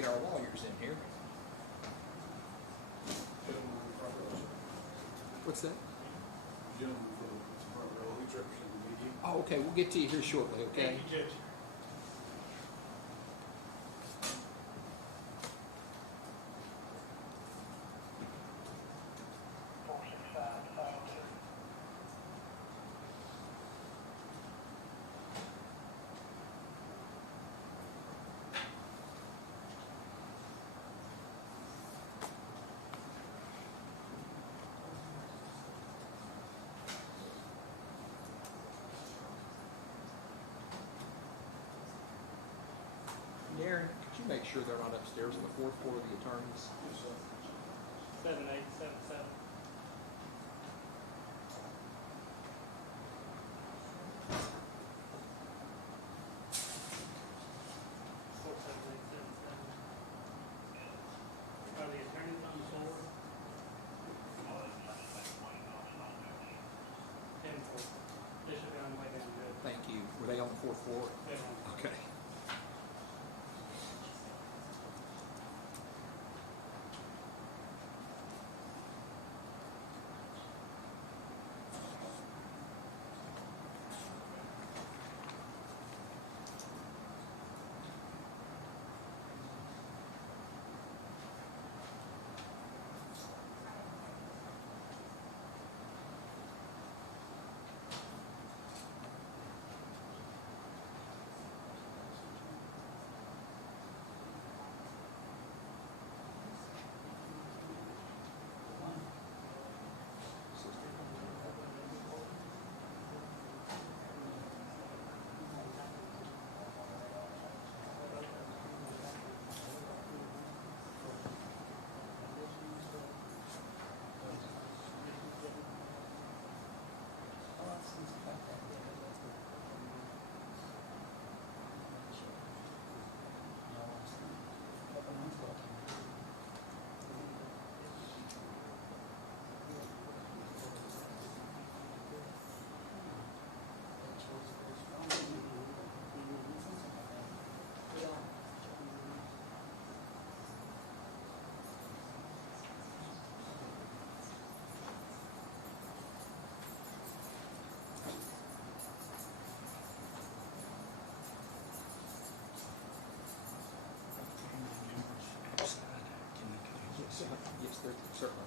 get our lawyers in here. What's that? Gentleman for the front row, he's representing the media. Oh, okay, we'll get to you here shortly, okay? Thank you, Judge. Darren, could you make sure they're not upstairs on the fourth floor of the attorneys? 7877. Are the attorneys on the floor? 10-4. They should be on the way down good. Thank you. Were they on the fourth floor? They're on. Okay. Yes, they're certainly.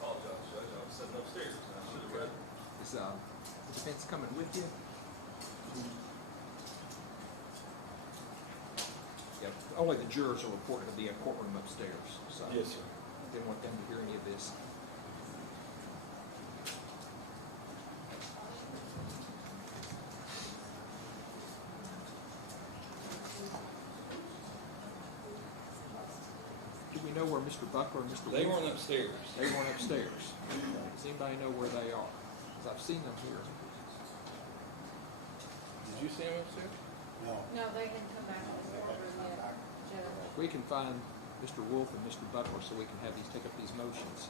Apologize, Judge, I was sitting upstairs, and I should have read. Is the defense coming with you? Yeah, only the jurors are reported to be in courtroom upstairs, so. Yes, sir. Didn't want them to hear any of this. Do we know where Mr. Buckler and Mr. They Wolf- weren't upstairs. They weren't upstairs. Does anybody know where they are? 'Cause I've seen them here. Did you see them upstairs? No, they didn't come back to the courtroom yet, Judge. We can find Mr. Wolf and Mr. Buckler so we can have these, take up these motions.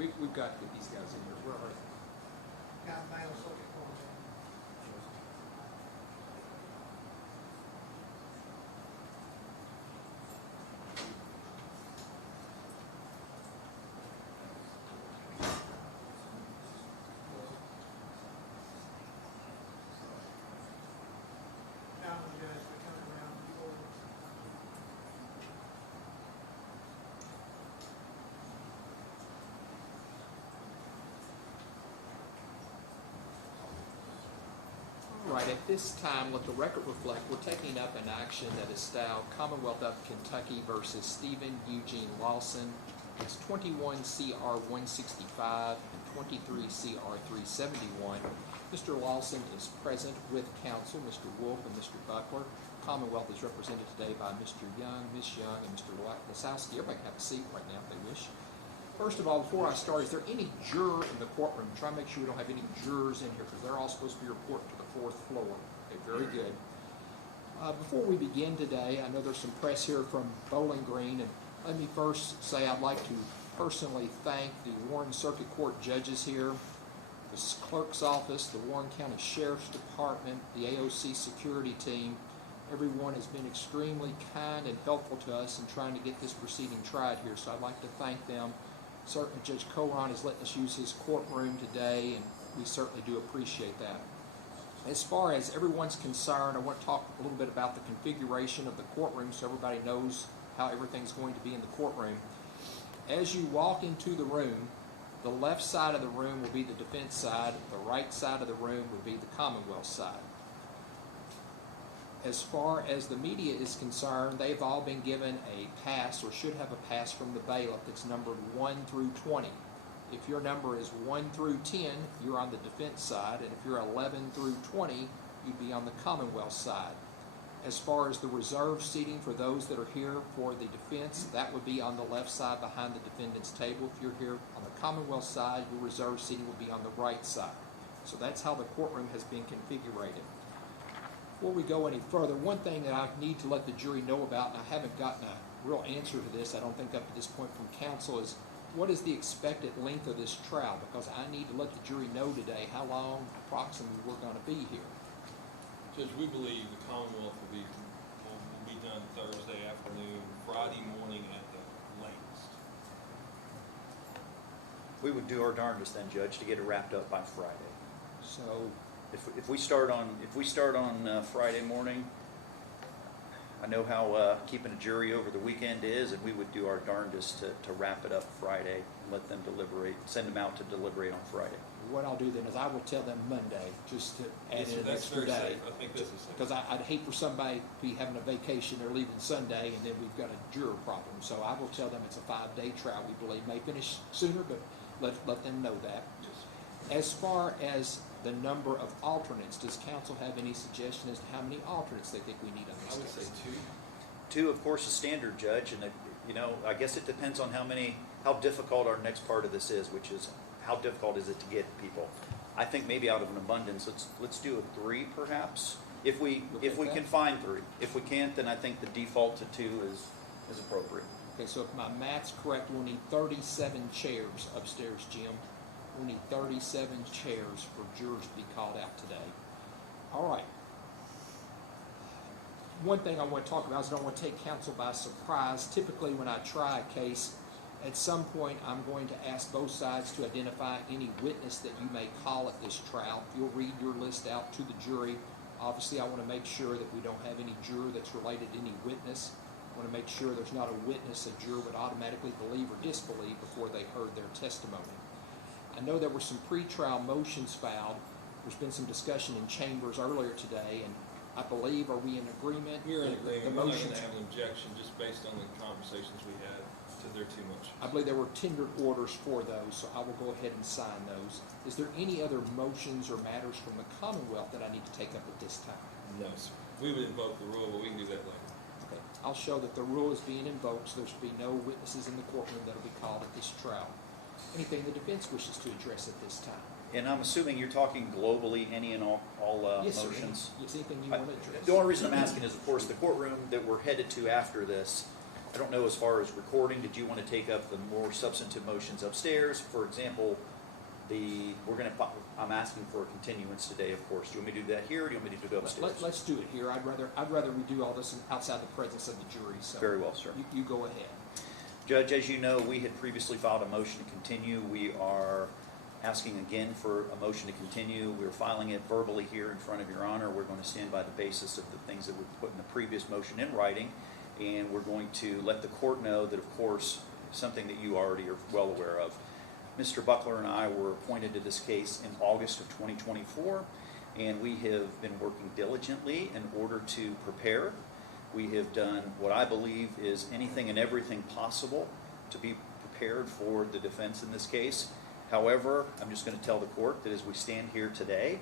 We've got to get these guys in here. Where are they? Got mail circuit court. Now the judge will come around before. All right, at this time, let the record reflect, we're taking up an action that is styled Commonwealth of Kentucky versus Stephen Eugene Lawson. It's 21 CR 165 and 23 CR 371. Mr. Lawson is present with counsel, Mr. Wolf and Mr. Buckler. Commonwealth is represented today by Mr. Young, Ms. Young, and Mr. Lasowski. Everybody can have a seat right now if they wish. First of all, before I start, is there any juror in the courtroom? Try to make sure we don't have any jurors in here because they're all supposed to be reporting to the fourth floor. Okay, very good. Before we begin today, I know there's some press here from Bowling Green, and let me first say I'd like to personally thank the Warren Circuit Court judges here, the clerk's office, the Warren County Sheriff's Department, the AOC security team. Everyone has been extremely kind and helpful to us in trying to get this proceeding tried here, so I'd like to thank them. Certainly Judge Coron has let us use his courtroom today, and we certainly do appreciate that. As far as everyone's concerned, I want to talk a little bit about the configuration of the courtroom so everybody knows how everything's going to be in the courtroom. As you walk into the room, the left side of the room will be the defense side, the right side of the room would be the Commonwealth side. As far as the media is concerned, they've all been given a pass or should have a pass from the bailiff that's numbered 1 through 20. If your number is 1 through 10, you're on the defense side, and if you're 11 through 20, you'd be on the Commonwealth side. As far as the reserve seating for those that are here for the defense, that would be on the left side behind the defendant's table. If you're here on the Commonwealth side, your reserve seating will be on the right side. So that's how the courtroom has been configured. Before we go any further, one thing that I need to let the jury know about, and I haven't gotten a real answer to this, I don't think up to this point from counsel, is what is the expected length of this trial? Because I need to let the jury know today how long approximately we're going to be here. Judge, we believe the Commonwealth will be done Thursday afternoon, Friday morning at the latest. We would do our darndest then, Judge, to get it wrapped up by Friday. So If we start on Friday morning, I know how keeping a jury over the weekend is, and we would do our darndest to wrap it up Friday and let them deliberate, send them out to deliberate on Friday. what I'll do then is I will tell them Monday just to add in an extra day. Safe. I think this is safe. Because I'd hate for somebody to be having a vacation, they're leaving Sunday, and then we've got a juror problem. So I will tell them it's a 5-day trial. We believe may finish sooner, but let them know that. As far as the number of alternates, does council have any suggestion as to how many alternates they think we need on this I would case? say 2. 2, of course, is standard, Judge, and I guess it depends on how difficult our next part of this is, which is how difficult is it to get people. I think maybe out of an abundance, let's do a 3 perhaps, if we can find 3. If we can't, then I think the default to 2 is appropriate. Okay, so if my math's correct, we'll need 37 chairs upstairs, Jim. We'll need 37 chairs for jurors to be called out today. All right. One thing I want to talk about is I don't want to take counsel by surprise. Typically, when I try a case, at some point I'm going to ask both sides to identify any witness that you may call at this trial. If you'll read your list out to the jury, obviously I want to make sure that we don't have any juror that's related to any witness. I want to make sure there's not a witness a juror would automatically believe or disbelieve before they heard their testimony. I know there were some pre-trial motions filed. There's been some discussion in chambers earlier today, and I believe, are we in agreement? We're in The agreement. We're not going motions, to have an objection just based on the conversations we had to their 2 motions. I believe there were tendered orders for those, so I will go ahead and sign those. Is there any other motions or matters from the Commonwealth that I need to take up at this time? No, sir. We would invoke the rule, but we can do that later. Okay. I'll show that the rule is being invoked, so there should be no witnesses in the courtroom that will be called at this trial. Anything the defense wishes to address at this time? And I'm assuming you're talking globally, any and all Yes, sir. motions? Yes, anything you want to address? The only reason I'm asking is, of course, the courtroom that we're headed to after this, I don't know as far as recording, did you want to take up the more substantive motions upstairs? For example, I'm asking for a continuance today, of course. Do you want me to do that here, or do you want me to go upstairs? Let's do it here. I'd rather we do all this outside the presence of the jury, so. Very well, sir. You go ahead. Judge, as you know, we had previously filed a motion to continue. We are asking again for a motion to continue. We're filing it verbally here in front of Your Honor. We're going to stand by the basis of the things that we put in the previous motion in writing, and we're going to let the court know that, of course, something that you already are well aware of. Mr. Buckler and I were appointed to this case in August of 2024, and we have been working diligently in order to prepare. We have done what I believe is anything and everything possible to be prepared for the defense in this case. However, I'm just going to tell the court that as we stand here today,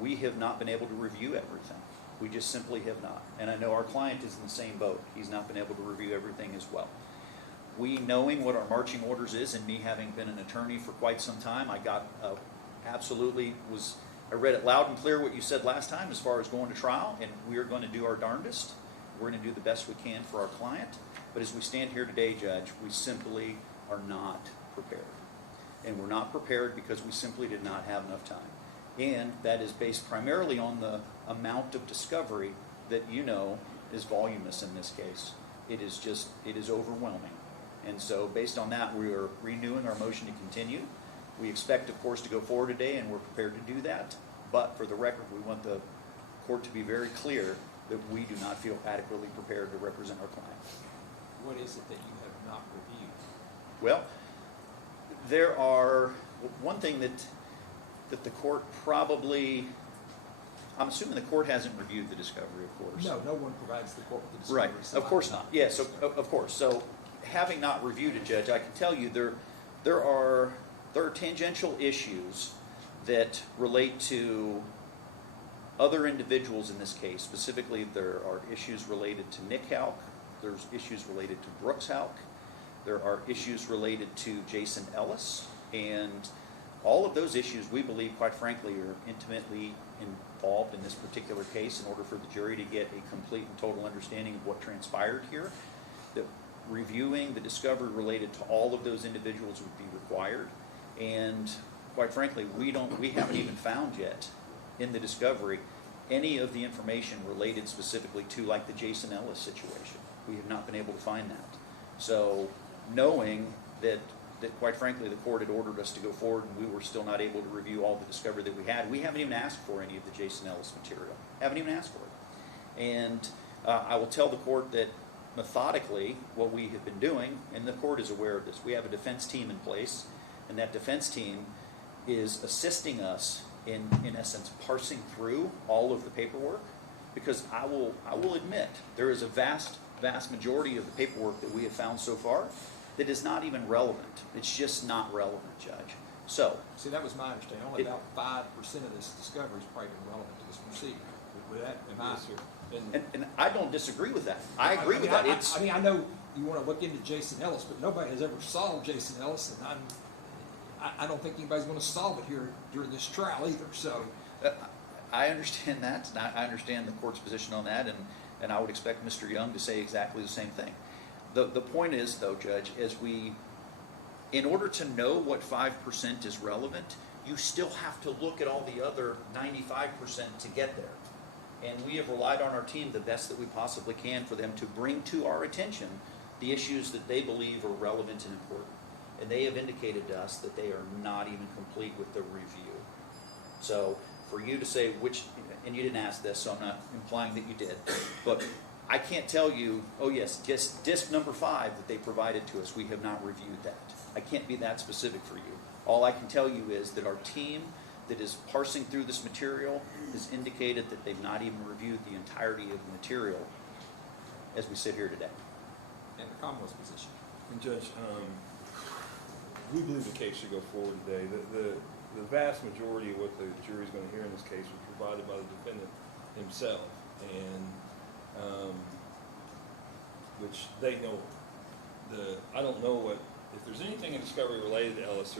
we have not been able to review everything. We just simply have not. And I know our client is in the same boat. He's not been able to review everything as well. We, knowing what our marching orders is, and me having been an attorney for quite some time, I read it loud and clear what you said last time as far as going to trial, and we are going to do our darndest. We're going to do the best we can for our client. But as we stand here today, Judge, we simply are not prepared. And we're not prepared because we simply did not have enough time. And that is based primarily on the amount of discovery that you know is voluminous in this case. It is overwhelming. And so based on that, we are renewing our motion to continue. We expect, of course, to go forward today, and we're prepared to do that. But for the record, we want the court to be very clear that we do not feel adequately prepared to represent our client. What is it that you have not reviewed? Well, there are one thing that the court probably, I'm assuming the court hasn't reviewed the discovery, of course. No one provides the court with the discovery. Right, so of course not. Yes, of course. So having not reviewed it, Judge, I can tell you there are tangential issues that relate to other individuals in this case. Specifically, there are issues related to Nick Houck. There's issues related to Brooks Houck. There are issues related to Jason Ellis. And all of those issues, we believe, quite frankly, are intimately involved in this particular case in order for the jury to get a complete and total understanding of what transpired here. That reviewing the discovery related to all of those individuals would be required. And quite frankly, we haven't even found yet in the discovery any of the information related specifically to, like, the Jason Ellis situation. We have not been able to find that. So knowing that quite frankly the court had ordered us to go forward and we were still not able to review all the discovery that we had, we haven't even asked for any of the Jason Ellis material. Haven't even asked for it. And I will tell the court that methodically what we have been doing, and the court is aware of this, we have a defense team in place, and that defense team is assisting us in essence, parsing through all of the paperwork, because I will admit there is a vast majority of the paperwork that we have found so far that is not even relevant. It's just not relevant, Judge. So, see, that was my understanding. Only about 5% of this discovery is probably relevant to this procedure. With that, am I? Yes, sir. and I don't disagree with that. I agree with that. I know you want to look into Jason Ellis, but nobody has ever solved Jason Ellis, and I don't think anybody's going to solve it here during this trial either. So, I understand that. And I understand the court's position on that, and I would expect Mr. Young to say exactly the same thing. The point is, though, Judge, in order to know what 5% is relevant, you still have to look at all the other 95% to get there. And we have relied on our team the best that we possibly can for them to bring to our attention the issues that they believe are relevant and important. And they have indicated to us that they are not even complete with the review. So for you to say which, and you didn't ask this, so I'm not implying that you did, but I can't tell you, oh yes, just disc number 5 that they provided to us, we have not reviewed that. I can't be that specific for you. All I can tell you is that our team that is parsing through this material has indicated that they've not even reviewed the entirety of the material as we sit here today. and the Commonwealth's position. And Judge, we believe the case should go forward today. The vast majority of what the jury is going to hear in this case was provided by the defendant himself, and which they know. I don't know what, if there's anything in discovery related to Ellis,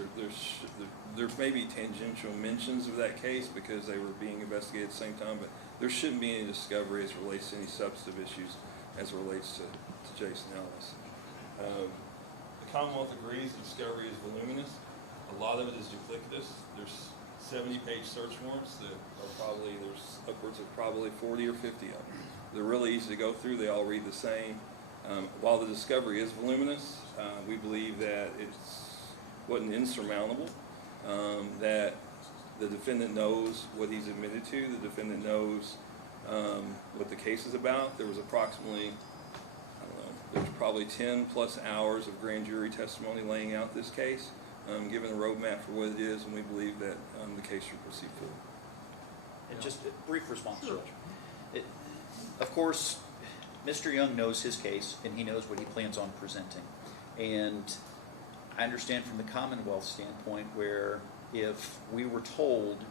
there may be tangential mentions of that case because they were being investigated at the same time, but there shouldn't be any discovery as it relates to any substantive issues as it relates to to Jason Ellis. The Commonwealth agrees the discovery is voluminous. A lot of it is duplicitous. There's 70-page search warrants that are probably, there's upwards of probably 40 or 50 of them. They're really easy to go through. They all read the same. While the discovery is voluminous, we believe that it's wasn't insurmountable, that the defendant knows what he's admitted to. The defendant knows what the case is about. There was approximately, I don't know, there's probably 10 plus hours of grand jury testimony laying out this case, given a roadmap for what it is, and we believe that the case should proceed forward. And just a brief response, Sure. Judge. Of course, Mr. Young knows his case, and he knows what he plans on presenting. And I understand from the Commonwealth standpoint where if we were told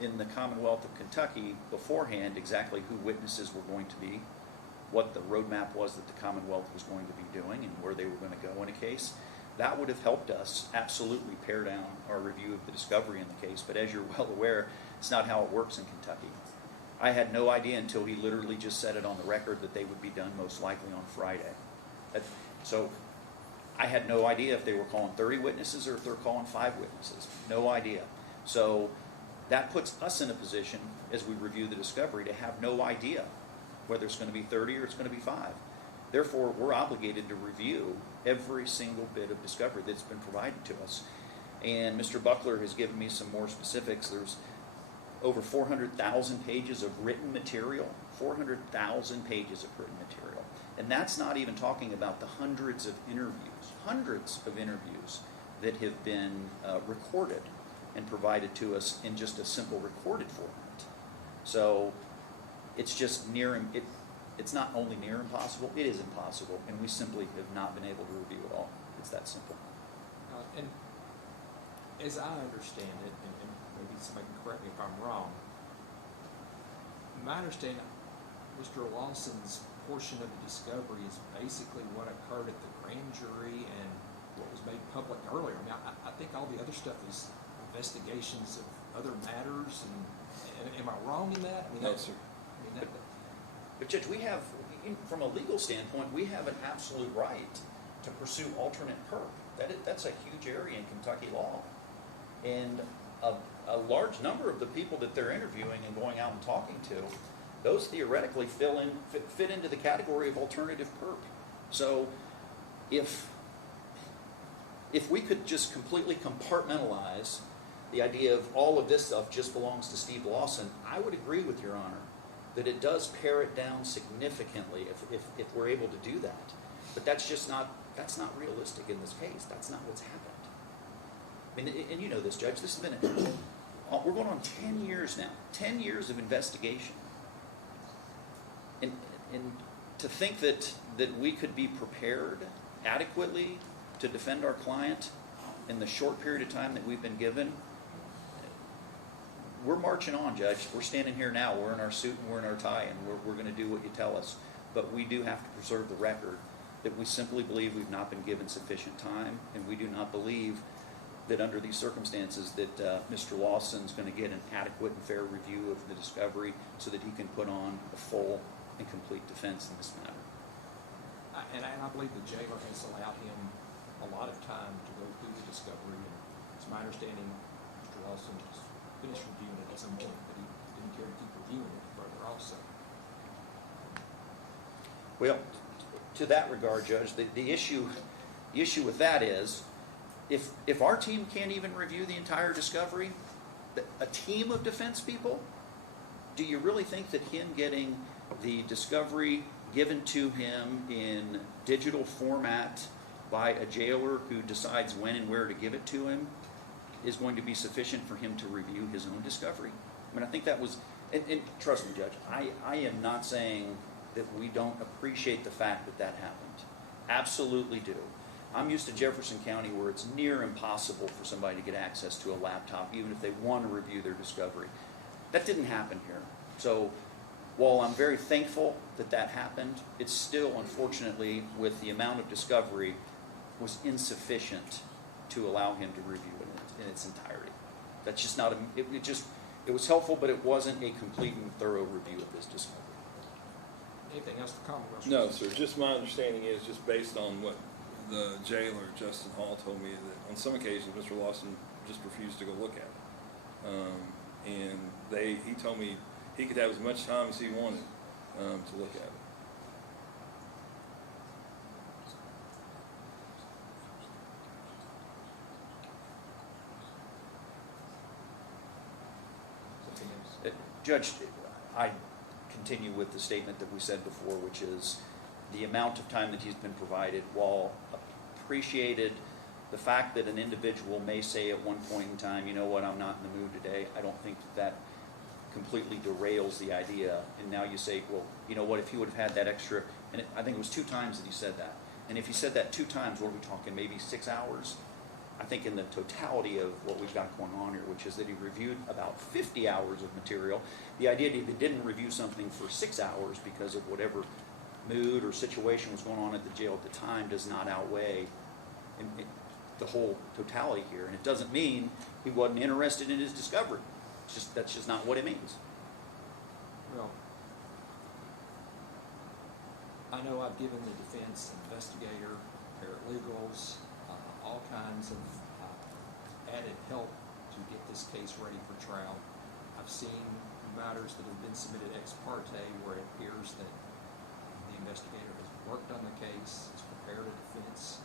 in the Commonwealth of Kentucky beforehand exactly who witnesses were going to be, what the roadmap was that the Commonwealth was going to be doing, and where they were going to go in a case, that would have helped us absolutely pare down our review of the discovery in the case. But as you're well aware, it's not how it works in Kentucky. I had no idea until he literally just said it on the record that they would be done most likely on Friday. So I had no idea if they were calling 30 witnesses or if they're calling 5 witnesses. No idea. So that puts us in a position, as we review the discovery, to have no idea whether it's going to be 30 or it's going to be 5. Therefore, we're obligated to review every single bit of discovery that's been provided to us. And Mr. Buckler has given me some more specifics. There's over 400,000 pages of written material, 400,000 pages of written material. And that's not even talking about the hundreds of interviews that have been recorded and provided to us in just a simple recorded format. So it's just it's not only near impossible, it is impossible, and we simply have not been able to review it all. It's that simple. And as I understand it, and maybe somebody can correct me if I'm wrong, my understanding, Mr. Lawson's portion of the discovery is basically what occurred at the grand jury and what was made public earlier. I mean, I think all the other stuff is investigations of other matters, and am I wrong in that? I mean, No, sir. But Judge, we have, from a legal standpoint, we have an absolute right to pursue alternate perp. That's a huge area in Kentucky law. And a large number of the people that they're interviewing and going out and talking to, those theoretically fit into the category of alternative perp. So if we could just completely compartmentalize the idea of all of this stuff just belongs to Steve Lawson, I would agree with Your Honor that it does pare it down significantly if we're able to do that. But that's not realistic in this case. That's not what's happened. I mean, and you know this, Judge, this has been, we're going on 10 years now, 10 years of investigation. And to think that we could be prepared adequately to defend our client in the short period of time that we've been given, we're marching on, Judge. We're standing here now. We're in our suit and we're in our tie, and we're going to do what you tell us. But we do have to preserve the record that we simply believe we've not been given sufficient time, and we do not believe that under these circumstances that Mr. Lawson's going to get an adequate and fair review of the discovery so that he can put on a full and complete defense in this matter. And I believe the jailer has allowed him a lot of time to go through the discovery. And it's my understanding Mr. Lawson just finished reviewing it at some point, but he didn't care to keep reviewing it further also. Well, to that regard, Judge, the issue with that is, if our team can't even review the entire discovery, a team of defense people, do you really think that him getting the discovery given to him in digital format by a jailer who decides when and where to give it to him is going to be sufficient for him to review his own discovery? I mean, I think that was, and trust me, Judge, I am not saying that we don't appreciate the fact that happened. Absolutely do. I'm used to Jefferson County where it's near impossible for somebody to get access to a laptop, even if they want to review their discovery. That didn't happen here. So while I'm very thankful that happened, it's still, unfortunately, with the amount of discovery, was insufficient to allow him to review it in its entirety. That's just not, it was helpful, but it wasn't a complete and thorough review of this discovery. Anything else the Commonwealth? No, sir, just my understanding is, just based on what the jailer, Justin Hall, told me, that on some occasions, Mr. Lawson just refused to go look at it. And he told me he could have as much time as he wanted, to look at it. Something else? Judge, I continue with the statement that we said before, which is the amount of time that he's been provided, while appreciated, the fact that an individual may say at one point in time, you know what, I'm not in the mood today, I don't think that completely derails the idea. And now you say, well, you know what, if he would have had that extra, and I think it was 2 times that he said that. And if he said that 2 times, what are we talking, maybe 6 hours? I think in the totality of what we've got going on here, which is that he reviewed about 50 hours of material, the idea that he didn't review something for 6 hours because of whatever mood or situation was going on at the jail at the time does not outweigh the whole totality here. And it doesn't mean he wasn't interested in his discovery. That's just not what it means. Well, I know I've given the defense investigator, paralegals, all kinds of added help to get this case ready for trial. I've seen matters that have been submitted ex parte where it appears that the investigator has worked on the case, has prepared a defense.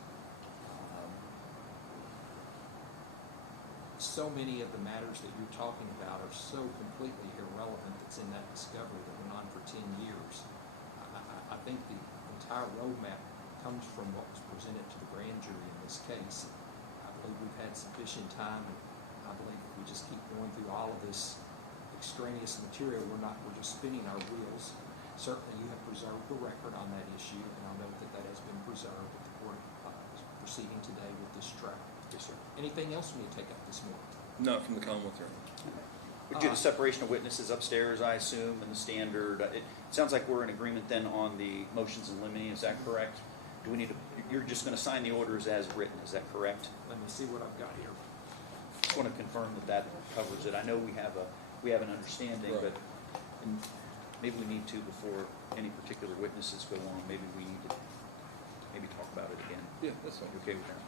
So many of the matters that you're talking about are so completely irrelevant that's in that discovery that went on for 10 years. I think the entire roadmap comes from what was presented to the grand jury in this case. I believe we've had sufficient time, and I believe if we just keep going through all of this extraneous material, we're just spinning our wheels. Certainly you have preserved the record on that issue, and I know that has been preserved at the court proceeding today with this trial. Yes, sir. Anything else we need to take up this morning? No, from the Commonwealth Attorney. We do the separation of witnesses upstairs, I assume, and the standard. It sounds like we're in agreement then on the motions in limine. Is that correct? Do we need to? You're just going to sign the orders as written. Is that correct? Let me see what I've got here. Just want to confirm that covers it. I know we have an understanding, Right. but maybe we need to, before any particular witnesses go on, maybe we need to talk about it again. Yeah, that's fine. You okay with that?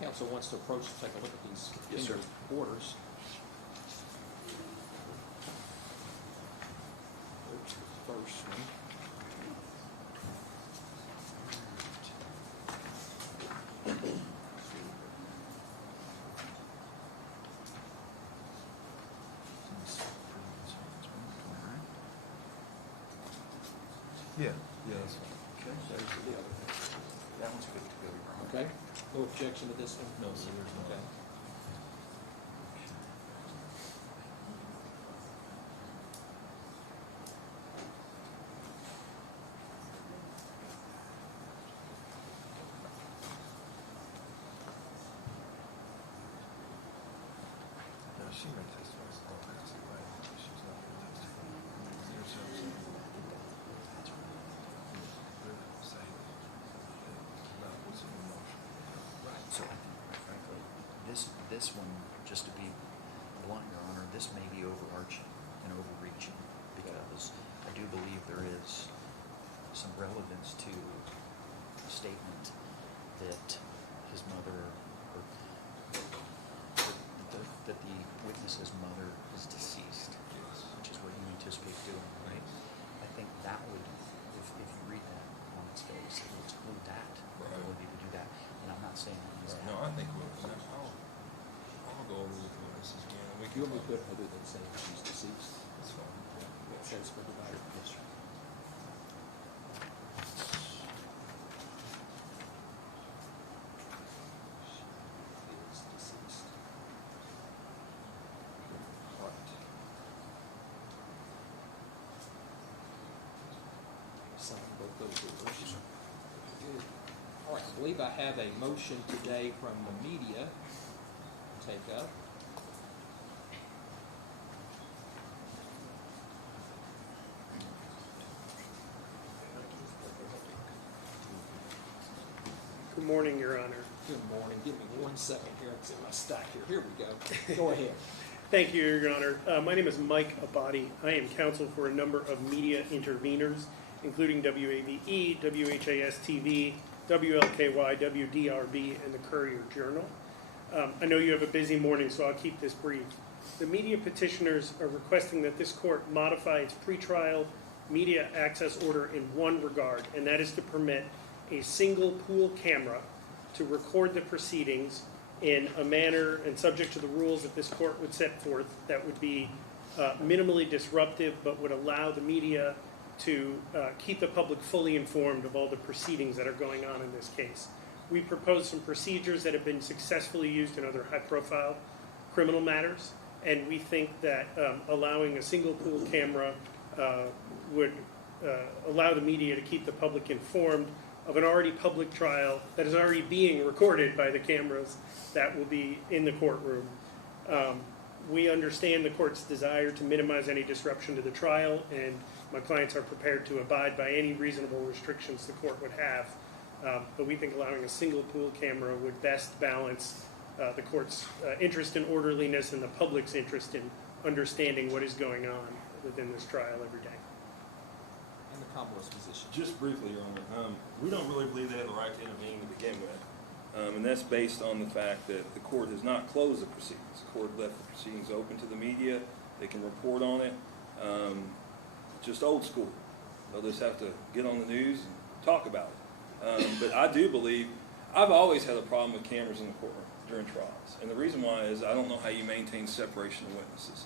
Council wants to approach to take a look at these Yes, sir. orders. First one. Yeah, that's fine. Okay, there's the other. That one's good to go, Your Honor. Okay. No objection to this one? No, sir, there's not. Okay. No, she may testify. She's not going to testify. So I think, frankly, this one, just to be blunt, Your Honor, this may be overarching and overreaching, because I do believe there is some relevance to the statement that his mother, or that the witness's mother is deceased, which is what you anticipate doing, right? I think that would, if you read that on its face, it would exclude that ability to do that. And I'm not saying that he's No, I think I'll go over with this again. You want me to put other than saying she's deceased? That's fine. That says for the provider. Yes, sir. She is deceased. All right. Sign both those orders. Good. All right, I believe I have a motion today from the media to take up. Good morning, Your Honor. Good morning. Give me 1 second here. It's in my stack here. Here we go. Go ahead. Thank you, Your Honor. My name is Mike Abadi. I am counsel for a number of media interveners, including WAVE, WHAS-TV, WLKY, WDRB, and the Courier-Journal. I know you have a busy morning, so I'll keep this brief. The media petitioners are requesting that this court modify its pretrial media access order in one regard, and that is to permit a single pool camera to record the proceedings in a manner and subject to the rules that this court would set forth that would be minimally disruptive but would allow the media to keep the public fully informed of all the proceedings that are going on in this case. We proposed some procedures that have been successfully used in other high-profile criminal matters, and we think that allowing a single pool camera would allow the media to keep the public informed of an already public trial that is already being recorded by the cameras that will be in the courtroom. We understand the court's desire to minimize any disruption to the trial, and my clients are prepared to abide by any reasonable restrictions the court would have. But we think allowing a single pool camera would best balance the court's interest in orderliness and the public's interest in understanding what is going on within this trial every day. And the Commonwealth's position. Just briefly, Your Honor, we don't really believe they have the right to intervene to begin with. And that's based on the fact that the court has not closed the proceedings. The court left the proceedings open to the media. They can report on it. Just old school. They'll just have to get on the news and talk about it. But I do believe, I've always had a problem with cameras in the courtroom during trials. And the reason why is I don't know how you maintain separation of witnesses.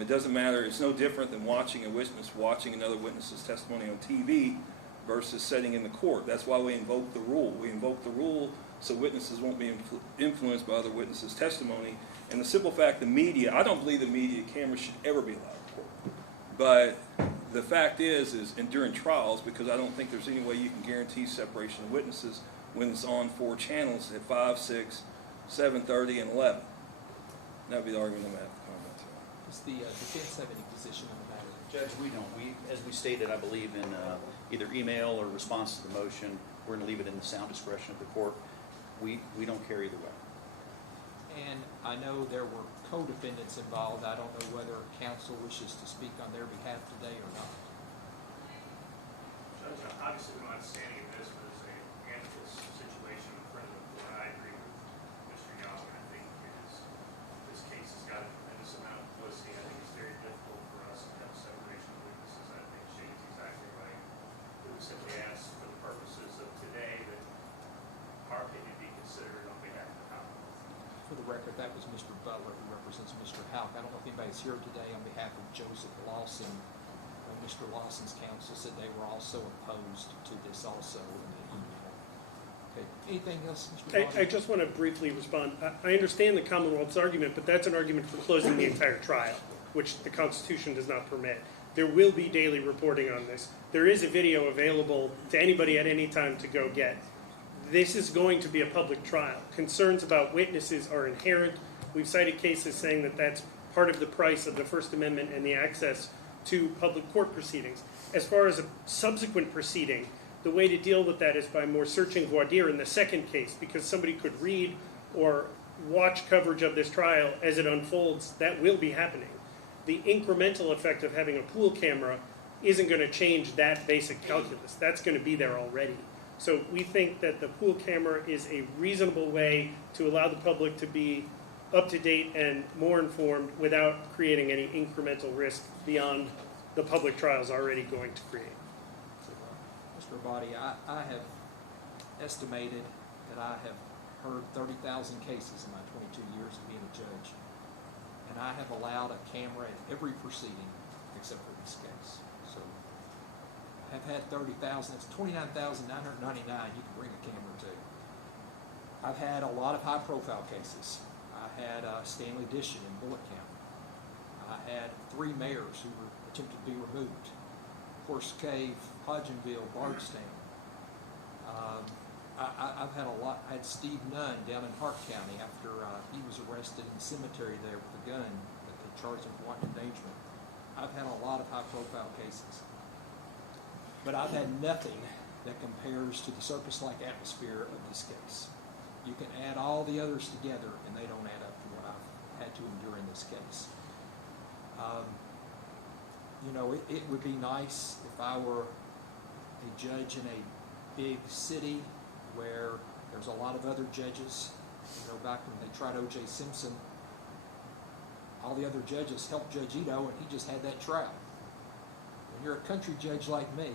It doesn't matter. It's no different than watching a witness watching another witness's testimony on TV versus sitting in the court. That's why we invoke the rule. We invoke the rule so witnesses won't be influenced by other witnesses' testimony. And the simple fact, the media, I don't believe the media cameras should ever be allowed in court. But the fact is and during trials, because I don't think there's any way you can guarantee separation of witnesses when it's on 4 channels at 5, 6, 7:30, and 11. That would be the argument I'm going to have to comment on. Does the defense have any position on the matter? Judge, we don't. As we stated, I believe, in either email or response to the motion, we're going to leave it in the sound discretion of the court. We don't care either way. And I know there were co-defendants involved. I don't know whether counsel wishes to speak on their behalf today or not. Judge, obviously we're not standing in this, but it's an amicus situation in front of the court. I agree with Mr. Young. I think this case has got a tremendous amount of publicity. I think it's very difficult for us to have separation of witnesses. I think Shane's exactly right. We would simply ask for the purposes of today that our opinion be considered on behalf of the Commonwealth. For the record, that was Mr. Butler who represents Mr. Houck. I don't know if anybody's here today on behalf of Joseph Lawson. Mr. Lawson's counsel said they were also opposed to this also in the email. Okay. Anything else, Mr. Lawson? I just want to briefly respond. I understand the Commonwealth's argument, but that's an argument for closing the entire trial, which the Constitution does not permit. There will be daily reporting on this. There is a video available to anybody at any time to go get. This is going to be a public trial. Concerns about witnesses are inherent. We've cited cases saying that that's part of the price of the First Amendment and the access to public court proceedings. As far as a subsequent proceeding, the way to deal with that is by more searching voir dire in the second case, because somebody could read or watch coverage of this trial as it unfolds. That will be happening. The incremental effect of having a pool camera isn't going to change that basic calculus. That's going to be there already. So we think that the pool camera is a reasonable way to allow the public to be up to date and more informed without creating any incremental risk beyond the public trials already going to create. Mr. Abadi, I have estimated that I have heard 30,000 cases in my 22 years of being a judge, and I have allowed a camera at every proceeding except for this case. So I have had 30,000. It's 29,999 you can bring a camera to. I've had a lot of high-profile cases. I had Stanley Dishon in Bullitt County. I had 3 mayors who were attempted to be removed. Horse Cave, Hodgenville, Bardstown. I've had a lot. I had Steve Nunn down in Hart County after he was arrested in the cemetery there with a gun that they charged him for wanton endangerment. I've had a lot of high-profile cases. But I've had nothing that compares to the circus-like atmosphere of this case. You can add all the others together, and they don't add up to what I've had to endure in this case. You know, it would be nice if I were a judge in a big city where there's a lot of other judges. You know, back when they tried O.J. Simpson, all the other judges helped Judge Ito, and he just had that trial. When you're a country judge like me,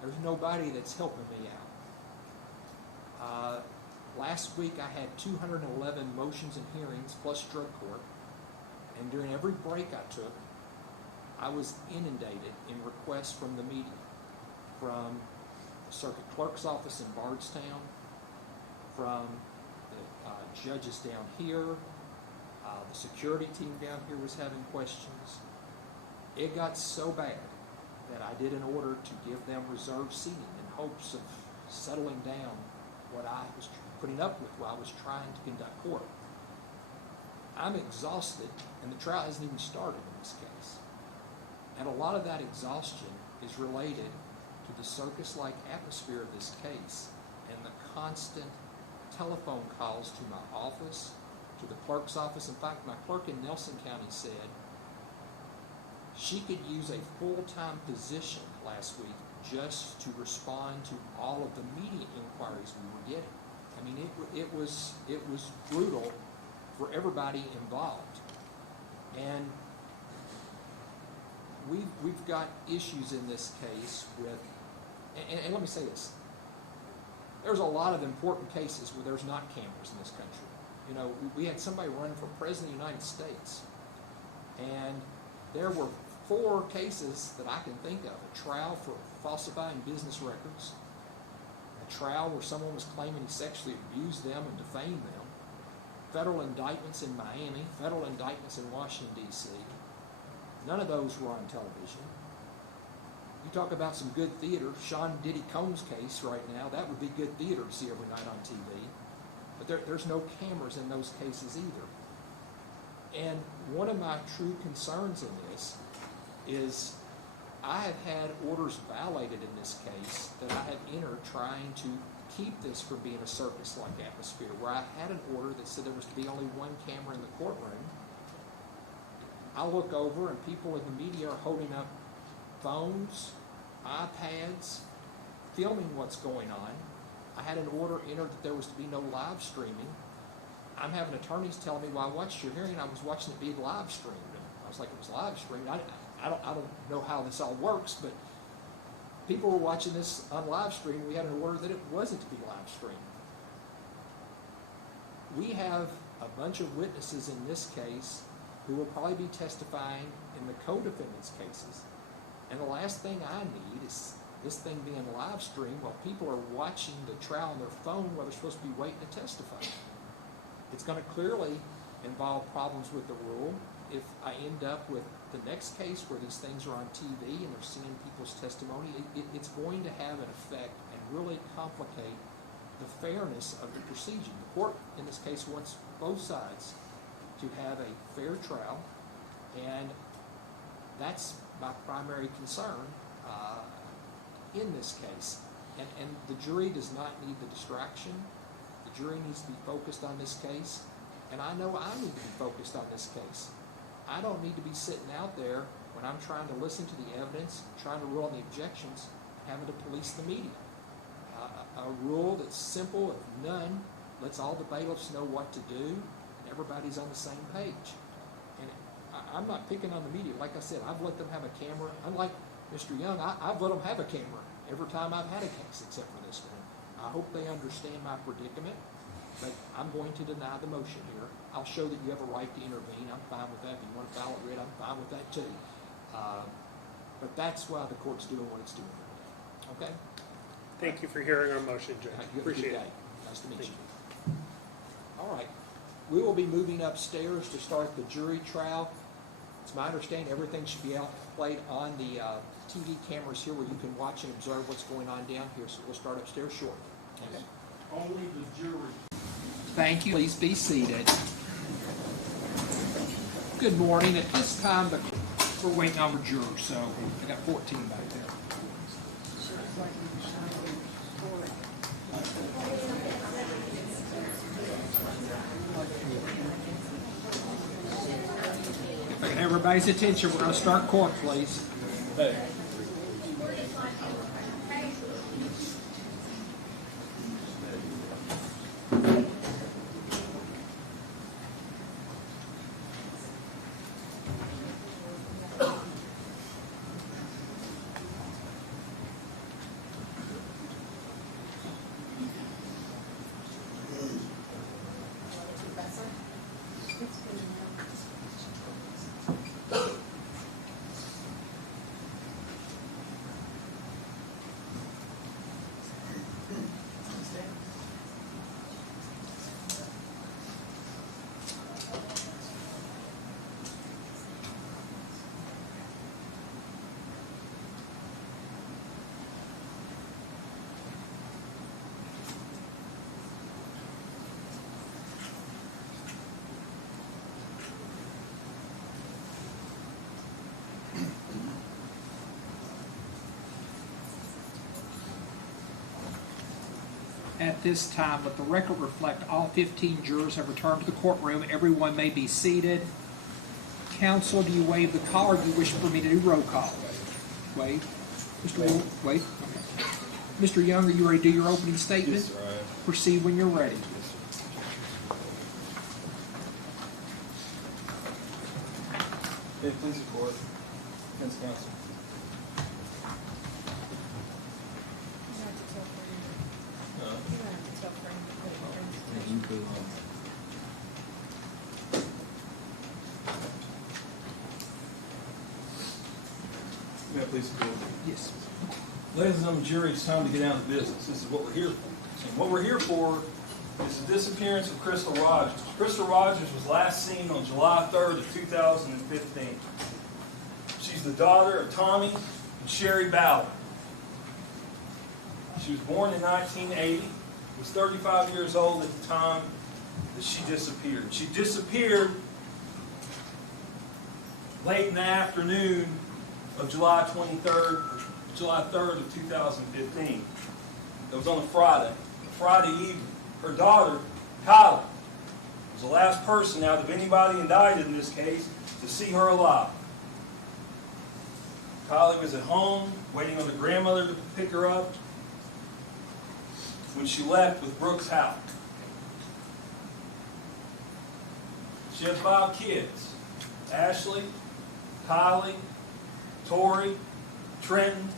there's nobody that's helping me out. Last week I had 211 motions and hearings plus drug court, and during every break I took, I was inundated in requests from the media, from the circuit clerk's office in Bardstown, from the judges down here, the security team down here was having questions. It got so bad that I did an order to give them reserved seating in hopes of settling down what I was putting up with while I was trying to conduct court. I'm exhausted, and the trial hasn't even started in this case. And a lot of that exhaustion is related to the circus-like atmosphere of this case and the constant telephone calls to my office, to the clerk's office. In fact, my clerk in Nelson County said she could use a full-time position last week just to respond to all of the media inquiries we were getting. I mean, it was brutal for everybody involved. And we've got issues in this case with, and let me say this, there's a lot of important cases where there's not cameras in this country. You know, we had somebody running for President of the United States, and there were 4 cases that I can think of: a trial for falsifying business records, a trial where someone was claiming he sexually abused them and defamed them, federal indictments in Miami, federal indictments in Washington, D.C. None of those were on television. You talk about some good theater, Sean Diddy Combs' case right now, that would be good theater to see every night on TV. But there's no cameras in those cases either. And one of my true concerns in this is I have had orders violated in this case that I have entered trying to keep this from being a circus-like atmosphere, where I had an order that said there was to be only 1 camera in the courtroom. I look over and people in the media are holding up phones, iPads, filming what's going on. I had an order entered that there was to be no live streaming. I'm having attorneys tell me, well, I watched your hearing, I was watching it being live streamed. And I was like, it was live streamed. I don't know how this all works, but people were watching this on live stream. We had an order that it wasn't to be live streamed. We have a bunch of witnesses in this case who will probably be testifying in the co-defendants' cases. And the last thing I need is this thing being live streamed while people are watching the trial on their phone while they're supposed to be waiting to testify. It's going to clearly involve problems with the rule. If I end up with the next case where these things are on TV and they're seeing people's testimony, it's going to have an effect and really complicate the fairness of the procedure. The court, in this case, wants both sides to have a fair trial, and that's my primary concern in this case. And the jury does not need the distraction. The jury needs to be focused on this case, and I know I need to be focused on this case. I don't need to be sitting out there when I'm trying to listen to the evidence, trying to rule on the objections, having to police the media. A rule that's simple, if none, lets all the bailiffs know what to do, and everybody's on the same page. And I'm not picking on the media. Like I said, I've let them have a camera. Unlike Mr. Young, I've let them have a camera every time I've had a case except for this one. I hope they understand my predicament, but I'm going to deny the motion here. I'll show that you have a right to intervene. I'm fine with that. If you want to file it red, I'm fine with that too. But that's why the court's doing what it's doing. Okay? Thank you for hearing our motion, Judge. You have a good Appreciate day. it. Nice to meet you. All right. We will be moving upstairs to start the jury trial. It's my understanding everything should be played on the TV cameras here where you can watch and observe what's going on down here. So we'll start upstairs shortly. Okay. Only the jury. Thank you. Please be seated. Good morning. At this time, we're waiting on the jurors, so I got 14 back there. Everybody's attention, we're gonna start court, please. Hey. At this time, let the record reflect all 15 jurors have returned to the courtroom. Everyone may be seated. Counsel, do you waive the call or do you wish for me to do roll call? Waive. Mr. Waive? Waive? Okay. Mr. Young, are you ready to do your opening statement? Yes, sir, I am. Proceed when you're ready. Hey, please record. Against counsel. May I please record? Yes. Ladies and gentlemen, jury, it's time to get down to business. This is what we're here for. And what we're here for is the disappearance of Crystal Rogers. Crystal Rogers was last seen on July 3rd of 2015. She's the daughter of Tommy and Sherry Ballard. She was born in 1980, was 35 years old at the time that she disappeared. She disappeared late in the afternoon of July 3rd of 2015. It was on a Friday evening. Her daughter, Kylie, was the last person out of anybody indicted in this case to see her alive. Kylie was at home waiting on her grandmother to pick her up when she left with Brooks Howe. She had 5 kids: Ashley, Kylie, Tori, Trenton,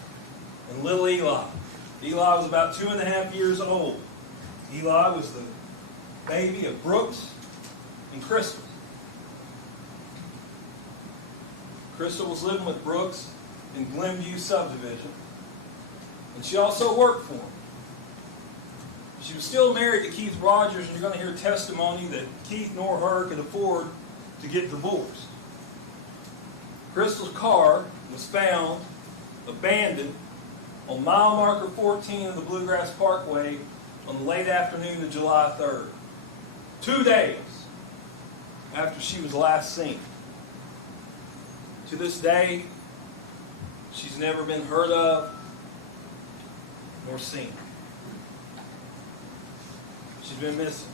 and little Eli. Eli was about 2.5 years old. Eli was the baby of Brooks and Crystal. Crystal was living with Brooks in Glenview subdivision, and she also worked for him. She was still married to Keith Rogers, and you're going to hear testimony that Keith nor her could afford to get divorced. Crystal's car was found abandoned on mile marker 14 of the Bluegrass Parkway on the late afternoon of July 3rd, 2 days after she was last seen. To this day, she's never been heard of nor seen. She's been missing.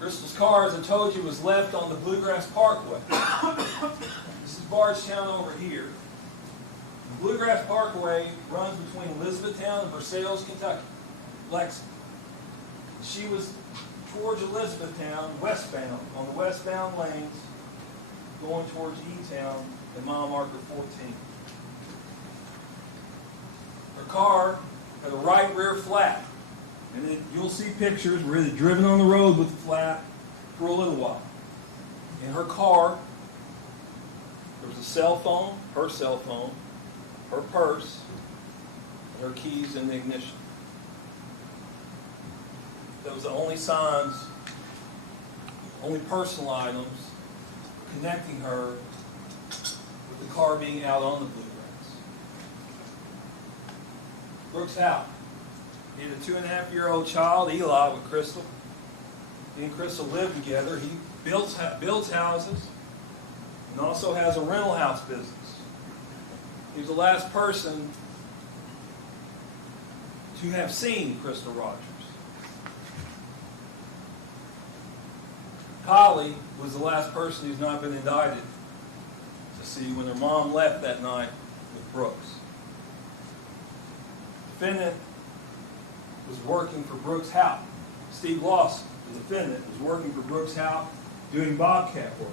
Crystal's car, as I told you, was left on the Bluegrass Parkway. This is Bardstown over here. The Bluegrass Parkway runs between Elizabethtown and Versailles, Kentucky, Lexington. She was towards Elizabethtown, westbound, on the westbound lanes, going towards E-Town at mile marker 14. Her car had a right rear flap. And you'll see pictures where it had driven on the road with the flap for a little while. In her car, there was a cell phone, her purse, and her keys in the ignition. That was the only signs, only personal items connecting her with the car being out on the Bluegrass. Brooks Howe. He had a 2.5-year-old child, Eli, with Crystal. He and Crystal lived together. He builds houses and also has a rental house business. He was the last person to have seen Crystal Rogers. Kylie was the last person who's not been indicted to see when her mom left that night with Brooks. Defendant was working for Brooks' house. Steve Lawson, the defendant, was working for Brooks' house doing bobcat work.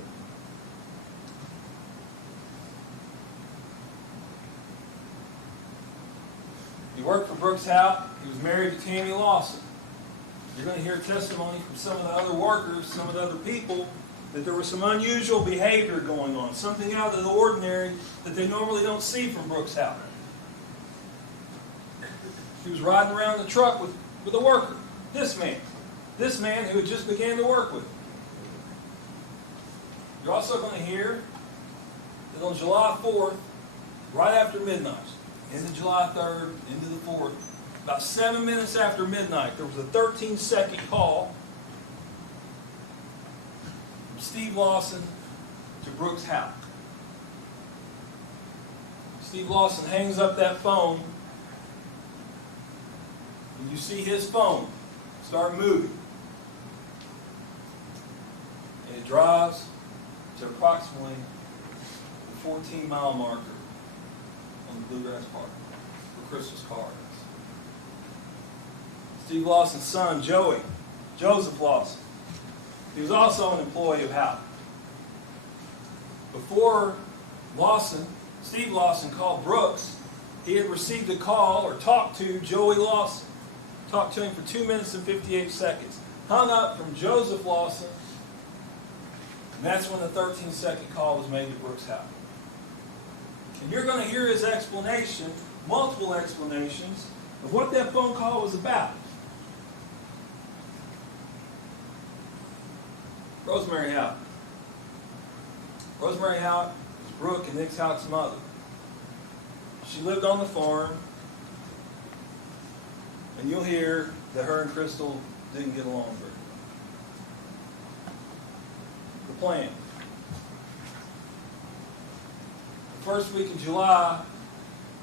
He worked for Brooks' house. He was married to Tammy Lawson. You're going to hear testimony from some of the other workers, some of the other people, that there was some unusual behavior going on, something out of the ordinary that they normally don't see from Brooks' house. He was riding around in the truck with a worker, this man who had just began to work with him. You're also going to hear that on July 4th, right after midnight, into July 3rd, into the 4th, about 7 minutes after midnight, there was a 13-second call from Steve Lawson to Brooks' house. Steve Lawson hangs up that phone, and you see his phone start moving. And it drives to approximately the 14-mile marker on the Bluegrass Park, where Crystal's car is. Steve Lawson's son, Joseph Lawson, he was also an employee of Howard. Before Steve Lawson called Brooks, he had received a call or talked to Joey Lawson. Talked to him for 2 minutes and 58 seconds. Hung up from Joseph Lawson, and that's when the 13-second call was made to Brooks' house. And you're going to hear his explanation, multiple explanations, of what that phone call was about. Rosemary Howard. Rosemary Howard was Brooke and Nick Howard's mother. She lived on the farm, and you'll hear that her and Crystal didn't get along very well. The plan. The first week of July,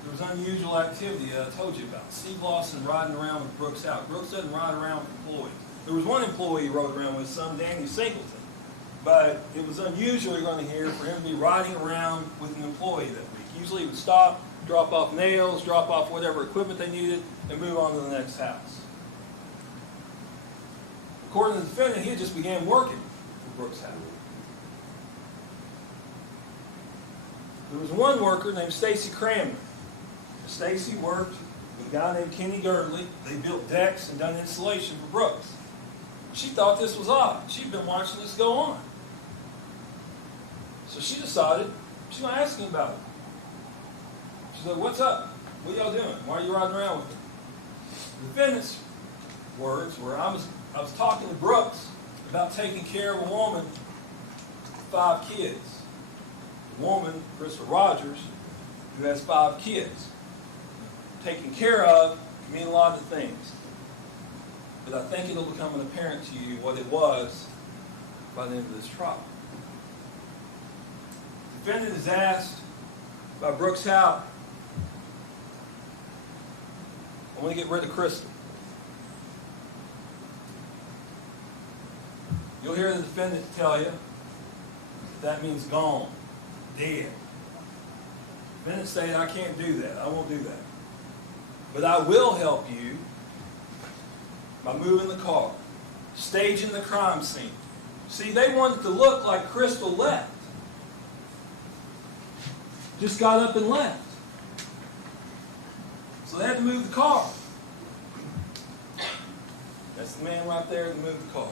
there was unusual activity that I told you about. Steve Lawson riding around with Brooks out. Brooks doesn't ride around with employees. There was one employee he rode around with, son Danny Singleton. But it was unusual, you're going to hear, for him to be riding around with an employee that week. Usually he would stop, drop off nails, drop off whatever equipment they needed, and move on to the next house. According to the defendant, he had just began working for Brooks' house. There was one worker named Stacy Cranmer. Stacy worked with a guy named Kenny Girdley. They built decks and done insulation for Brooks. She thought this was odd. She'd been watching this go on. So she decided she's going to ask him about it. She said, "What's up? What are y'all doing? Why are you riding around with him?" The defendant's words were, I was talking to Brooks about taking care of a woman with 5 kids. A woman, Crystal Rogers, who has 5 kids. Taking care of can mean a lot of things. But I think it'll become apparent to you what it was by the end of this trial. The defendant is asked by Brooks Howe, "I want to get rid of Crystal." You'll hear the defendant tell you that means gone, dead. The defendant saying, "I can't do that. I won't do that. But I will help you by moving the car, staging the crime scene." See, they wanted to look like Crystal left. Just got up and left. So they had to move the car. That's the man right there that moved the car.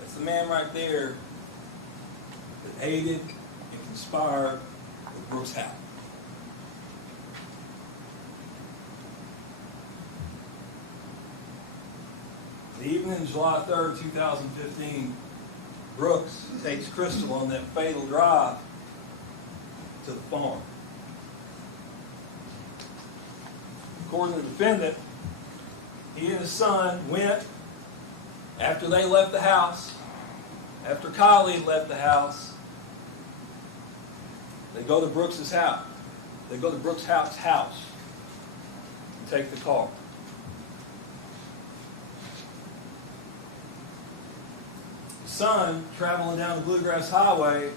That's the man right there that aided and conspired with Brooks Howe. The evening of July 3rd, 2015, Brooks takes Crystal on that fatal drive to the farm. According to the defendant, he and his son went, after they left the house, after Kylie had left the house, they go to Brooks' house. They go to Brooks' house and take the car. The son, traveling down the Bluegrass Highway,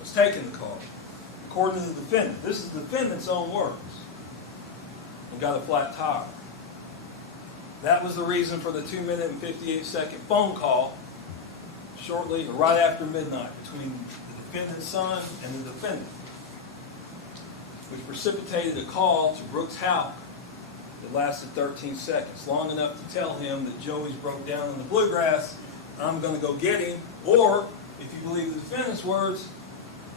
was taking the car. According to the defendant, this is the defendant's own words, and got a flat tire. That was the reason for the 2-minute and 58-second phone call shortly or right after midnight between the defendant's son and the defendant, which precipitated a call to Brooks Houck that lasted 13 seconds, long enough to tell him that Joey's broke down in the Bluegrass, I'm going to go get him, or, if you believe the defendant's words,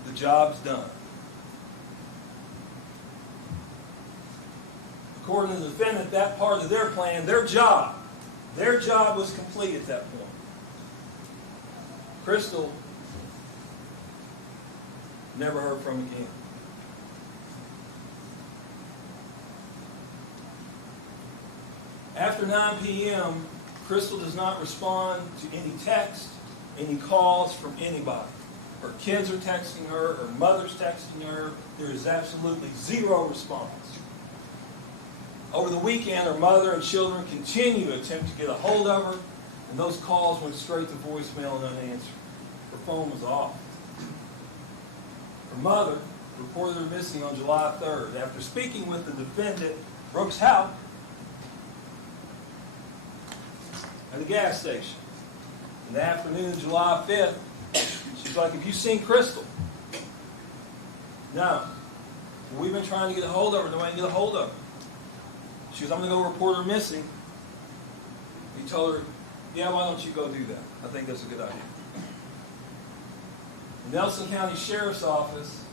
the job's done. According to the defendant, that part of their plan, their job was complete at that point. Crystal never heard from again. After 9 p.m., Crystal does not respond to any text, any calls from anybody. Her kids are texting her, her mother's texting her. There is absolutely zero response. Over the weekend, her mother and children continue to attempt to get a hold of her, and those calls went straight to voicemail and unanswered. Her phone was off. Her mother reported her missing on July 3rd. After speaking with the defendant, Brooks Houck, at a gas station. In the afternoon of July 5th, she's like, have you seen Crystal? No. We've been trying to get a hold of her. Nobody can get a hold of her. She goes, I'm going to go report her missing. He told her, yeah, why don't you go do that? I think that's a good idea. The Nelson County Sheriff's Office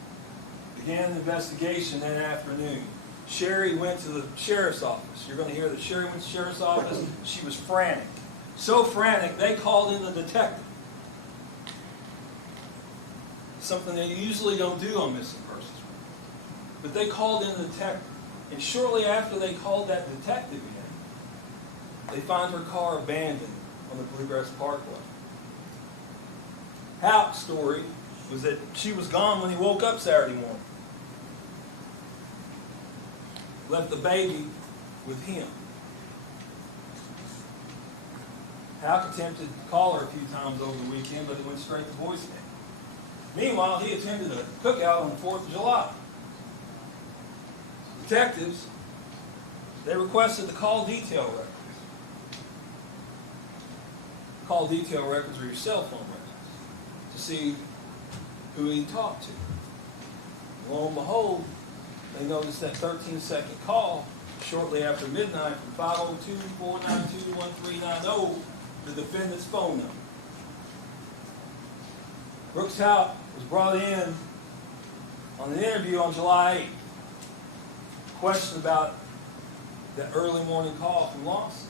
began an investigation that afternoon. Sherry went to the sheriff's office. You're going to hear that Sherry went to the sheriff's office. She was frantic. So frantic, they called in the detective. Something they usually don't do on missing persons. But they called in the detective. And shortly after they called that detective in, they find her car abandoned on the Bluegrass Parkway. Houck's story was that she was gone when he woke up Saturday morning. Left the baby with him. Houck attempted to call her a few times over the weekend, but it went straight to voicemail. Meanwhile, he attended a cookout on the 4th of July. Detectives, they requested the call detail records. Call detail records are your cell phone records to see who he talked to. Lo and behold, they noticed that 13-second call shortly after midnight from 502-492-1390, the defendant's phone number. Brooks Houck was brought in on an interview on July 8th. Question about that early morning call from Lawson.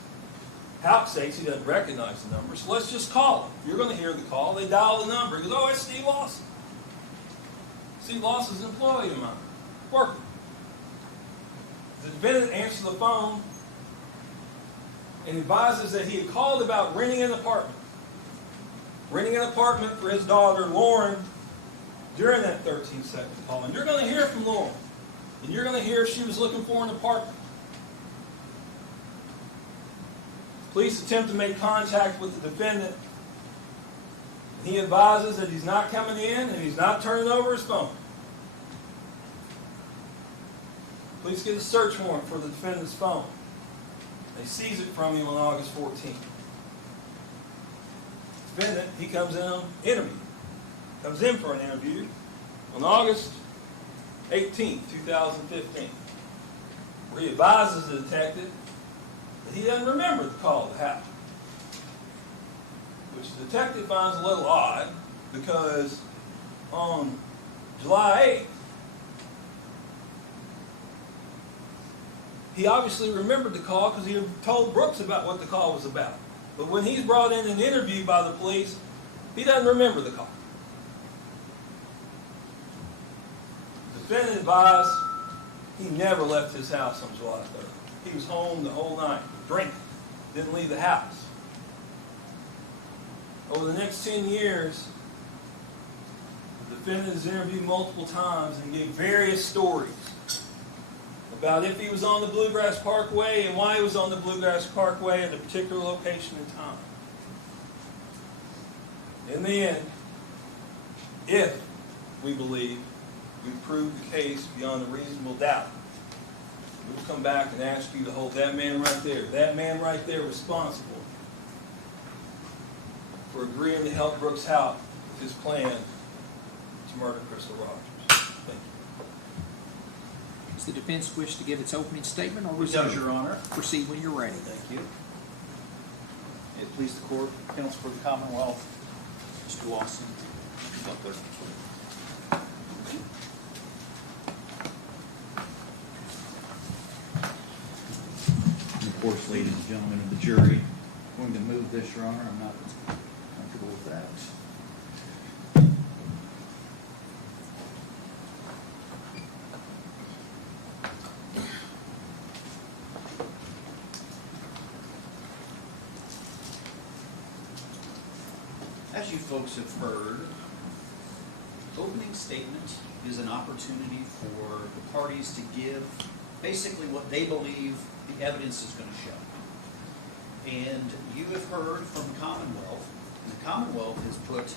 Houck states he doesn't recognize the number, so let's just call him. You're going to hear the call. They dial the number. He goes, oh, it's Steve Lawson. Steve Lawson's an employee of mine. Working. The defendant answers the phone and advises that he had called about renting an apartment. Renting an apartment for his daughter, Lauren, during that 13-second call. And you're going to hear from Lauren. And you're going to hear she was looking for an apartment. Police attempt to make contact with the defendant. And he advises that he's not coming in and he's not turning over his phone. Police get a search warrant for the defendant's phone. They seize it from him on August 14th. The defendant, he comes in for an interview on August 18th, 2015, where he advises the detective that he doesn't remember the call that happened, which the detective finds a little odd because on July 8th, he obviously remembered the call because he had told Brooks about what the call was about. But when he's brought in an interview by the police, he doesn't remember the call. The defendant advised he never left his house on July 3rd. He was home the whole night, drinking, didn't leave the house. Over the next 10 years, the defendant is interviewed multiple times and gave various stories about if he was on the Bluegrass Parkway and why he was on the Bluegrass Parkway at a particular location and time. In the end, if we believe we proved the case beyond a reasonable doubt, we'll come back and ask you to hold that man right there responsible for agreeing to help Brooks out with his plan to murder Crystal Rogers. Thank you. Does the defense wish to give its opening statement or Does, reserve? Your Honor. Proceed when you're ready. Thank you. It please the court, counsel for the Commonwealth, Mr. Lawson. Butler. And of course, ladies and gentlemen of the jury, I'm going to move this, Your Honor. I'm not comfortable with that. As you folks have heard, opening statement is an opportunity for the parties to give basically what they believe the evidence is going to show. And you have heard from the Commonwealth, and the Commonwealth has put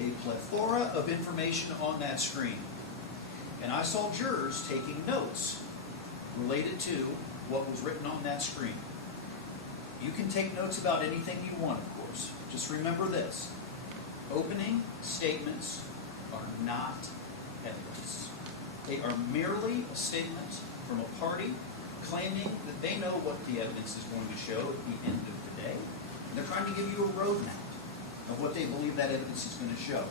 a plethora of information on that screen. And I saw jurors taking notes related to what was written on that screen. You can take notes about anything you want, of course. Just remember this: opening statements are not evidence. They are merely a statement from a party claiming that they know what the evidence is going to show at the end of the day. And they're trying to give you a roadmap of what they believe that evidence is going to show.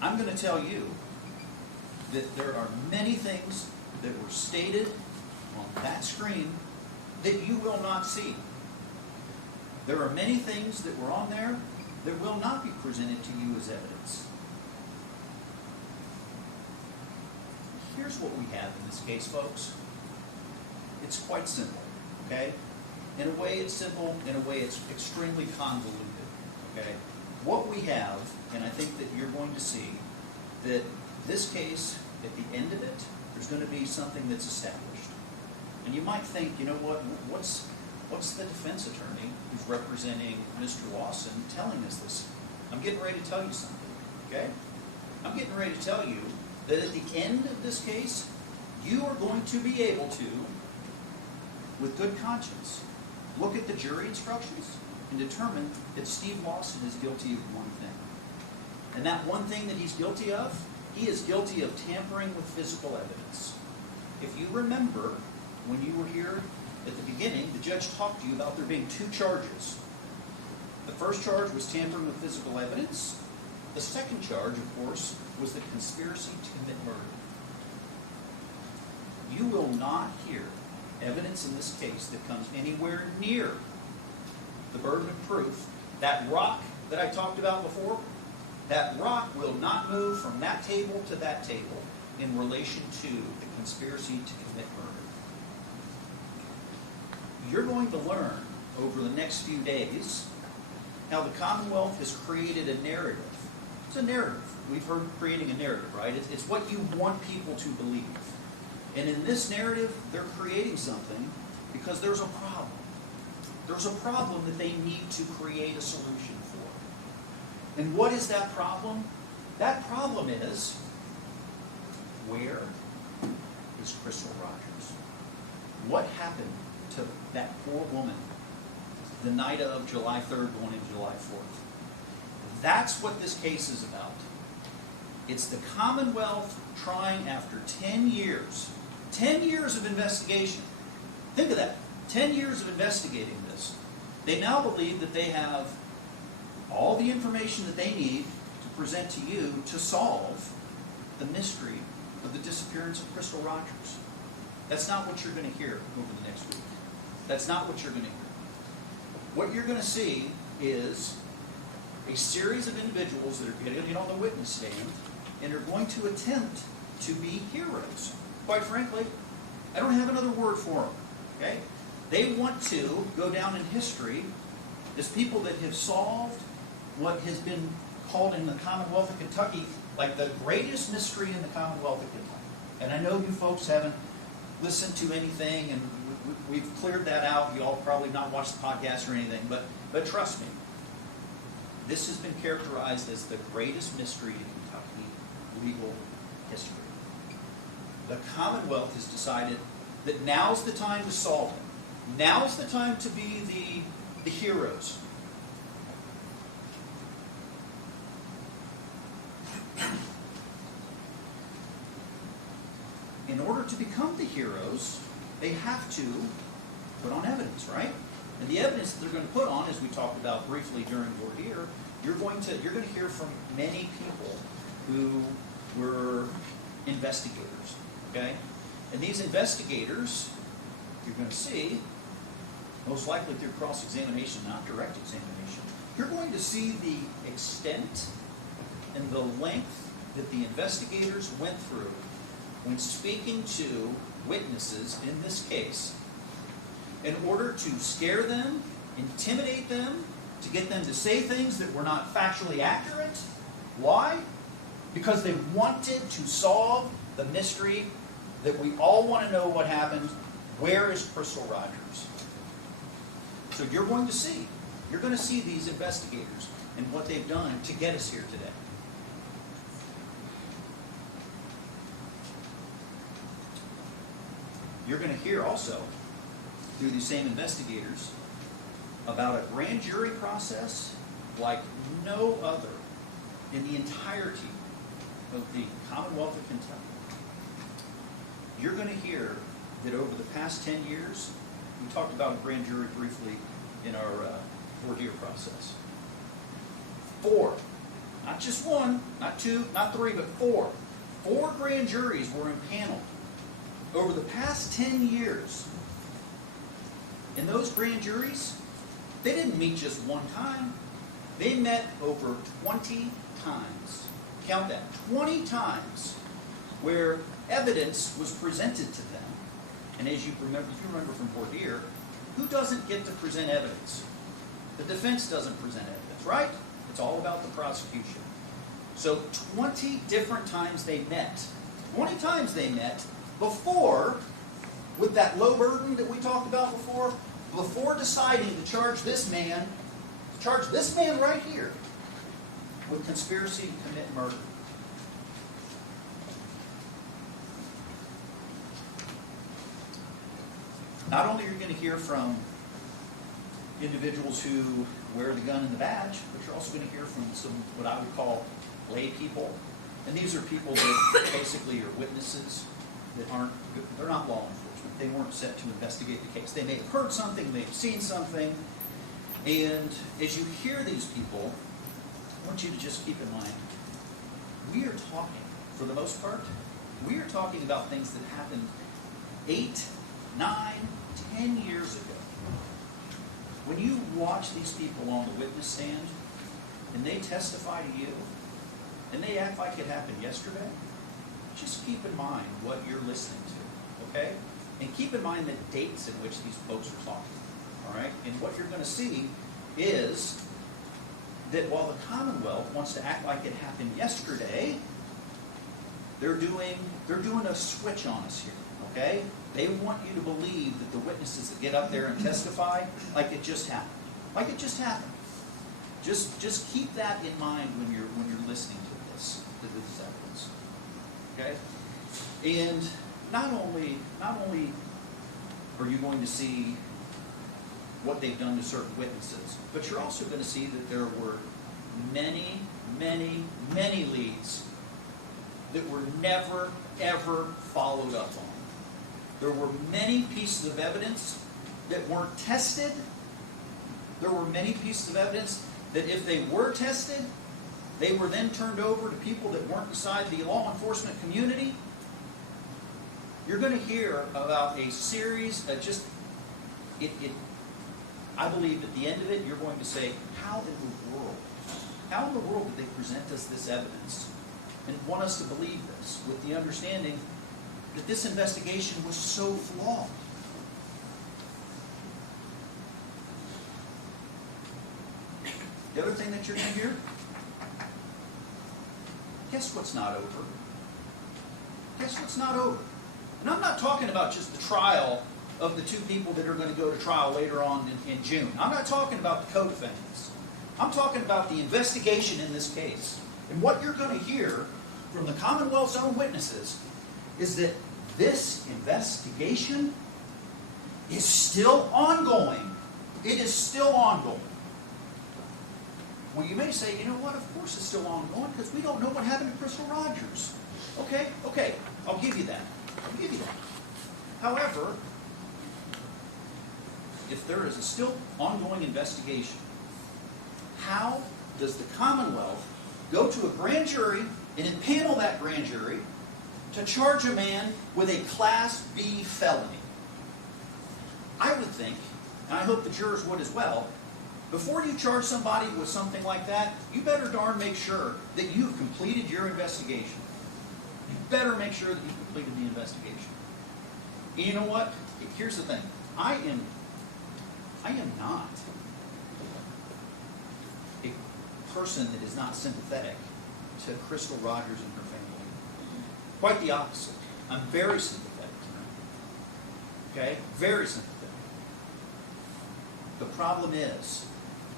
I'm going to tell you that there are many things that were stated on that screen that you will not see. There are many things that were on there that will not be presented to you as evidence. Here's what we have in this case, folks. It's quite simple, okay? In a way it's simple, in a way it's extremely convoluted, okay? What we have, and I think that you're going to see, that this case, at the end of it, there's going to be something that's established. And you might think, you know what, what's the defense attorney who's representing Mr. Lawson telling us this? I'm getting ready to tell you something, okay? I'm getting ready to tell you that at the end of this case, you are going to be able to, with good conscience, look at the jury instructions and determine that Steve Lawson is guilty of one thing. And that one thing that he's guilty of, he is guilty of tampering with physical evidence. If you remember, when you were here at the beginning, the judge talked to you about there being two charges. The first charge was tampering with physical evidence. The second charge, of course, was the conspiracy to commit murder. You will not hear evidence in this case that comes anywhere near the burden of proof. That rock that I talked about before, that rock will not move from that table to that table in relation to the conspiracy to commit murder. You're going to learn over the next few days how the Commonwealth has created a narrative. It's a narrative. We've heard creating a narrative, right? It's what you want people to believe. And in this narrative, they're creating something because there's a problem. There's a problem that they need to create a solution for. And what is that problem? That problem is, where is Crystal Rogers? What happened to that poor woman the night of July 3rd going into July 4th? That's what this case is about. It's the Commonwealth trying after 10 years of investigation. Think of that, 10 years of investigating this. They now believe that they have all the information that they need to present to you to solve the mystery of the disappearance of Crystal Rogers. That's not what you're going to hear over the next week. That's not what you're going to hear. What you're going to see is a series of individuals that are going to get on the witness stand and are going to attempt to be heroes. Quite frankly, I don't have another word for them. Okay? They want to go down in history as people that have solved what has been called in the Commonwealth of Kentucky like the greatest mystery in the Commonwealth of Kentucky. And I know you folks haven't listened to anything, and we've cleared that out. You all probably not watched the podcast or anything, but trust me, This has been characterized as the greatest mystery in Kentucky legal history. The Commonwealth has decided that now's the time to solve it. Now's the time to be the heroes. In order to become the heroes, they have to put on evidence, right? And the evidence that they're going to put on, as we talked about briefly during voir dire, you're going to hear from many people who were investigators, okay? And these investigators, you're going to see, most likely through cross-examination, not direct examination, you're going to see the extent and the length that the investigators went through when speaking to witnesses in this case in order to scare them, intimidate them, to get them to say things that were not factually accurate. Why? Because they wanted to solve the mystery that we all want to know what happened. Where is Crystal Rogers? So you're going to see these investigators and what they've done to get us here today. You're going to hear also, through these same investigators, about a grand jury process like no other in the entirety of the Commonwealth of Kentucky. You're going to hear that over the past 10 years, we talked about a grand jury briefly in our voir dire process. 4, not just 1, not 2, not 3, but 4. 4 grand juries were impaneled over the past 10 years. And those grand juries, they didn't meet just one time. They met over 20 times. Count that, 20 times, where evidence was presented to them. And as you remember from voir dire, who doesn't get to present evidence? The defense doesn't present evidence, right? It's all about the prosecution. So 20 different times they met. 20 times they met before, with that low burden that we talked about before deciding to charge this man right here with conspiracy to commit murder. Not only are you going to hear from individuals who wear the gun and the badge, but you're also going to hear from some what I would call lay people. And these are people that basically are witnesses that they're not law enforcement. They weren't set to investigate the case. They may have heard something, they've seen something. And as you hear these people, I want you to just keep in mind, we are talking, for the most part, we are talking about things that happened 8, 9, 10 years ago. When you watch these people on the witness stand, and they testify to you, and they act like it happened yesterday, just keep in mind what you're listening to, okay? And keep in mind the dates in which these folks are talking, all right? And what you're going to see is that while the Commonwealth wants to act like it happened yesterday, they're doing a switch on us here, okay? They want you to believe that the witnesses that get up there and testify like it just happened. Like it just happened. Just keep that in mind when you're listening to this evidence. Okay? And not only are you going to see what they've done to certain witnesses, but you're also going to see that there were many, many, many leads that were never, ever followed up on. There were many pieces of evidence that weren't tested. There were many pieces of evidence that if they were tested, they were then turned over to people that weren't inside the law enforcement community. You're going to hear about a series of I believe at the end of it, you're going to say, how in the world did they present us this evidence and want us to believe this with the understanding that this investigation was so flawed? The other thing that you're going to hear, guess what's not over? Guess what's not over? And I'm not talking about just the trial of the 2 people that are going to go to trial later on in June. I'm not talking about the co-defendants. I'm talking about the investigation in this case. And what you're going to hear from the Commonwealth's own witnesses is that this investigation is still ongoing. It is still ongoing. Well, you may say, you know what, of course it's still ongoing because we don't know what happened to Crystal Rogers. Okay, I'll give you that. I'll give you that. However, if there is a still ongoing investigation, how does the Commonwealth go to a grand jury and impanel that grand jury to charge a man with a Class B felony? I would think, and I hope the jurors would as well, before you charge somebody with something like that, you better darn make sure that you've completed your investigation. You better make sure that you've completed the investigation. And you know what? Here's the thing. I am not a person that is not sympathetic to Crystal Rogers and her family. Quite the opposite. I'm very sympathetic to her. Okay? Very sympathetic. The problem is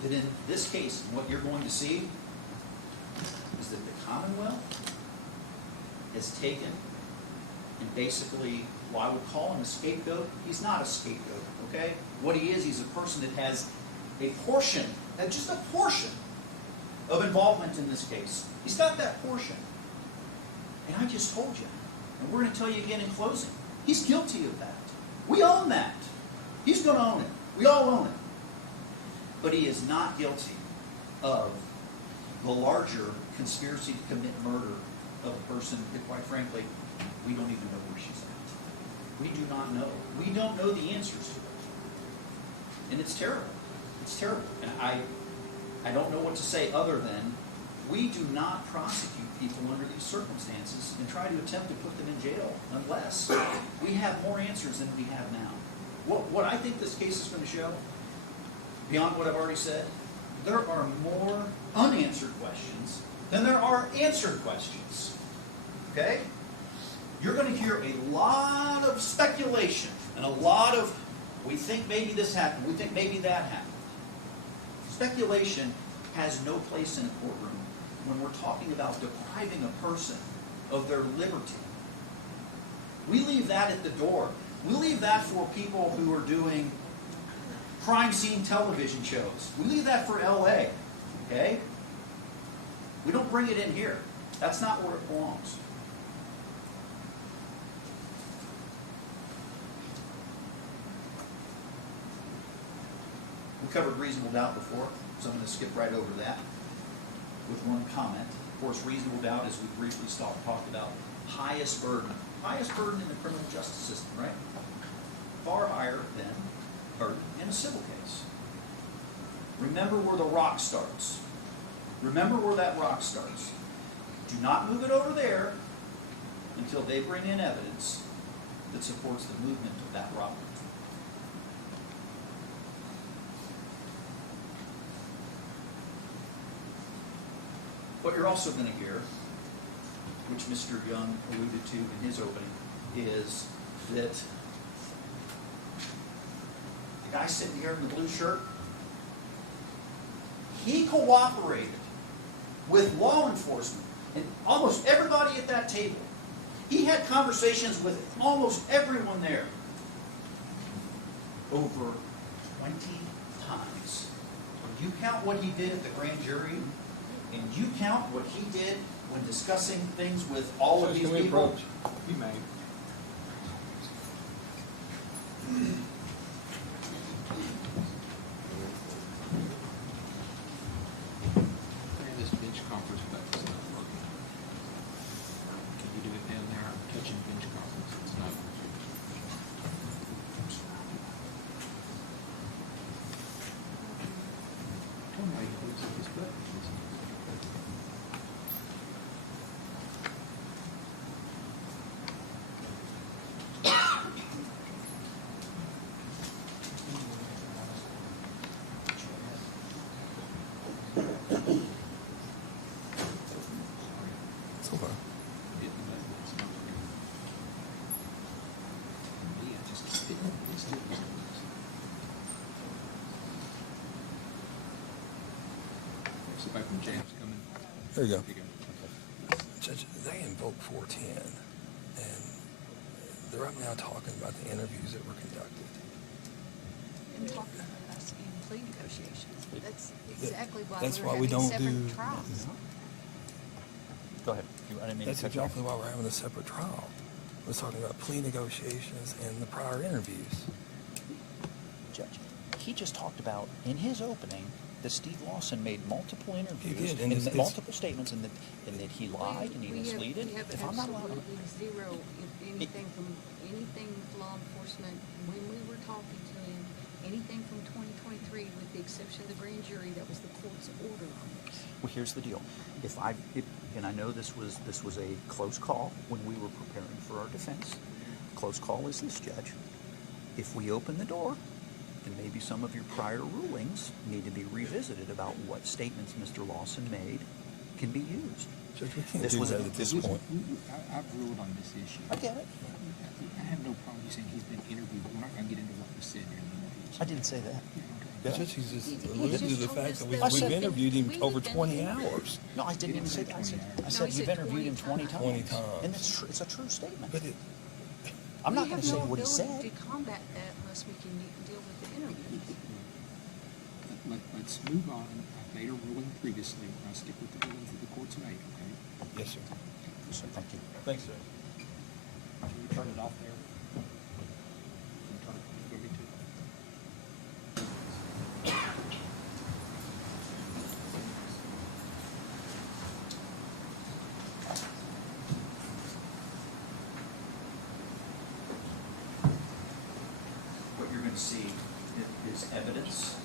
that in this case, what you're going to see is that the Commonwealth has taken and basically, well, I would call him a scapegoat. He's not a scapegoat, okay? What he is, he's a person that has a portion, just a portion of involvement in this case. He's got that portion. And I just told you, and we're going to tell you again in closing, he's guilty of that. We own that. He's going to own it. We all own it. But he is not guilty of the larger conspiracy to commit murder of a person that, quite frankly, we don't even know where she's at. We do not know. We don't know the answers to it. And it's terrible. It's terrible. And I don't know what to say other than we do not prosecute people under these circumstances and try to attempt to put them in jail unless we have more answers than we have now. What I think this case is going to show, beyond what I've already said, there are more unanswered questions than there are answered questions. Okay? You're going to hear a lot of speculation and a lot of, we think maybe this happened, we think maybe that happened. Speculation has no place in a courtroom when we're talking about depriving a person of their liberty. We leave that at the door. We leave that for people who are doing crime scene television shows. We leave that for LA, okay? We don't bring it in here. That's not where it belongs. We covered reasonable doubt before, so I'm going to skip right over that with one comment. Of course, reasonable doubt, as we briefly talked about, highest burden. Highest burden in the criminal justice system, right? Far higher than burden in a civil case. Remember where the rock starts. Remember where that rock starts. Do not move it over there until they bring in evidence that supports the movement of that rock. What you're also going to hear, which Mr. Young alluded to in his opening, is that the guy sitting here in the blue shirt, he cooperated with law enforcement and almost everybody at that table. He had conversations with almost everyone there over 20 times. When you count what he did at the grand jury, and you count what he did when discussing things with all of these people. You may. This bench conference button is not working. Can you do it down there? I'm touching bench conference. It's not working. Tell me how you looks like this button. sit back from the jams coming. There you go. There you go. Judge, they invoked 410, and they're up now talking about the interviews that were conducted. And talking about us in plea negotiations. That's exactly why That's we're why we having don't separate do. trials. Go ahead. I didn't mean That's to cut you off. exactly why we're having a separate trial. We're talking about plea negotiations and the prior interviews. Judge, he just talked about, in his opening, that Steve Lawson made multiple interviews He did, and and it's- multiple statements and that he lied and he misleaded. We have If I'm not allowed to. absolutely zero, if anything from, anything with law enforcement, when we were talking to him, anything from 2023, with the exception of the grand jury, that was the court's order on this. Well, here's the deal. And I know this was a close call when we were preparing for our defense. Close call is this, Judge. If we open the door, then maybe some of your prior rulings need to be revisited about what statements Mr. Lawson made can be used. Judge, we can't This do was that a- at this Listen, point. I've ruled on this issue. I get it. I have no problem you saying he's been interviewed, but we're not gonna get into what was said during the interviews. I didn't say that. That's just, he's just He alluding to just the told fact us that that I we've said- interviewed him we over would 20 benefit. hours. No, I didn't even say that. I said he you've said interviewed him 20 times. 20 times. And it's a true statement. But it, I'm not going to say what he We said. have no ability to combat that unless we can deal with the interviews. Let's move on. I've made a ruling previously. I'll stick with the rulings that the court's made, okay? yes, sir. Yes, sir, thank you. Thanks, sir. Can you turn it off there? Can you turn it, you want me to? What you're going to see is evidence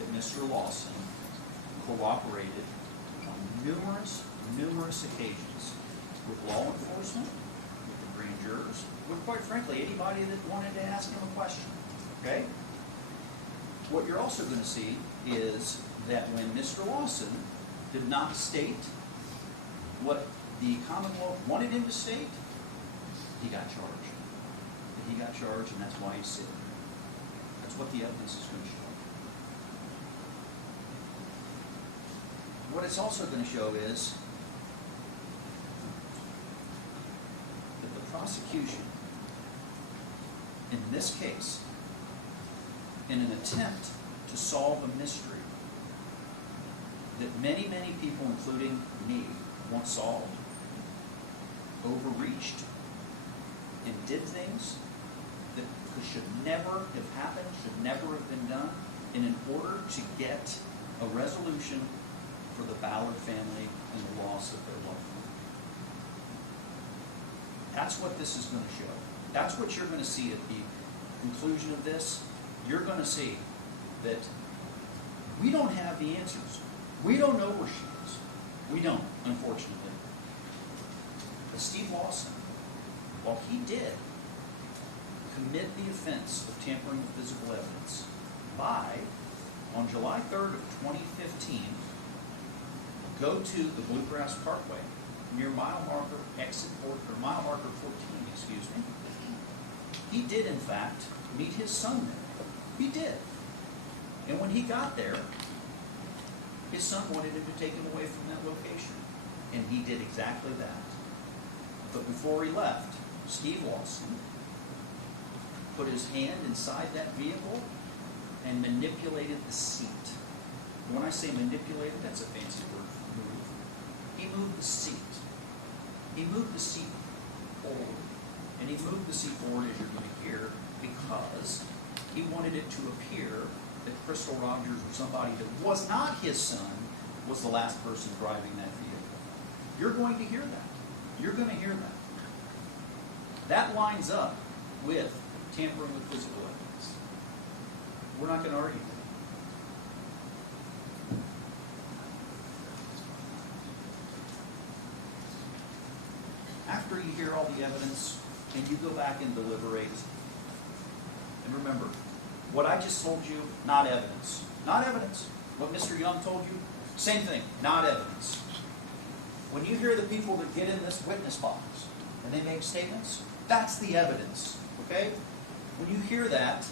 that Mr. Lawson cooperated on numerous occasions with law enforcement, with the grand jurors, with, quite frankly, anybody that wanted to ask him a question, okay? What you're also going to see is that when Mr. Lawson did not state what the Commonwealth wanted him to state, he got charged. He got charged, and that's why he's sitting there. That's what the evidence is going to show. What it's also going to show is that the prosecution, in this case, in an attempt to solve a mystery that many people, including me, want solved, overreached and did things that should never have happened, should never have been done, in order to get a resolution for the Ballard family and the loss of their loved one. That's what this is going to show. That's what you're going to see at the conclusion of this. You're going to see that we don't have the answers. We don't know where she is. We don't, unfortunately. But Steve Lawson, while he did commit the offense of tampering with physical evidence by, on July 3rd of 2015, go to the Bluegrass Parkway near mile marker 14, excuse me. He did, in fact, meet his son there. He did. And when he got there, his son wanted him to take him away from that location. And he did exactly that. But before he left, Steve Lawson put his hand inside that vehicle and manipulated the seat. When I say manipulated, that's a fancy word for move. He moved the seat. He moved the seat forward. And he moved the seat forward, as you're going to hear, because he wanted it to appear that Crystal Rogers, or somebody that was not his son, was the last person driving that vehicle. You're going to hear that. You're going to hear that. That lines up with tampering with physical evidence. We're not going to argue that. After you hear all the evidence and you go back and deliberate, and remember, what I just told you, not evidence. Not evidence. What Mr. Young told you, same thing, not evidence. When you hear the people that get in this witness box and they make statements, that's the evidence, okay? When you hear that,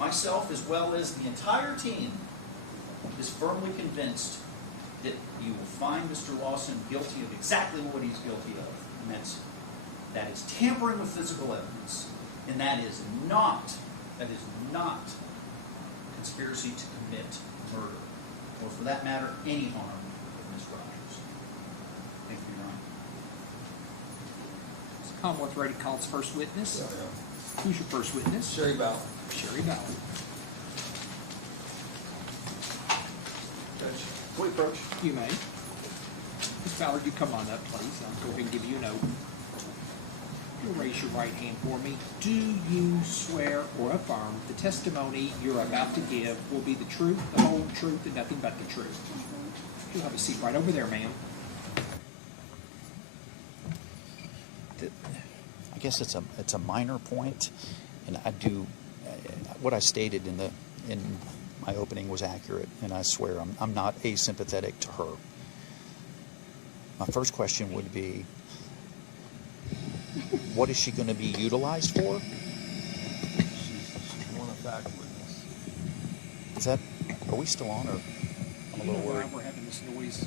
myself as well as the entire team is is firmly convinced that you will find Mr. Lawson guilty of exactly what he's guilty of, and that is tampering with physical evidence, and that is not conspiracy to commit murder, or for that matter, any harm of Ms. Rogers. Thank you, Your Honor. Is the Commonwealth ready to call its first witness? Who's your first witness? Sherry Ballard. Sherry Ballard. Judge, can we approach? You may. Ms. Ballard, you come on up, please. I'll go ahead and give you an oath. You'll raise your right hand for me. Do you swear or affirm the testimony you're about to give will be the truth, the whole truth, and nothing but the truth? You'll have a seat right over there, ma'am. I guess it's a minor point, and I do what I stated in my opening was accurate, and I swear I'm not asympathetic to her. My first question would be, what is she going to be utilized for? She's one of fact witness. Is that? Are we still on, or I'm a little worried? We're having this noise.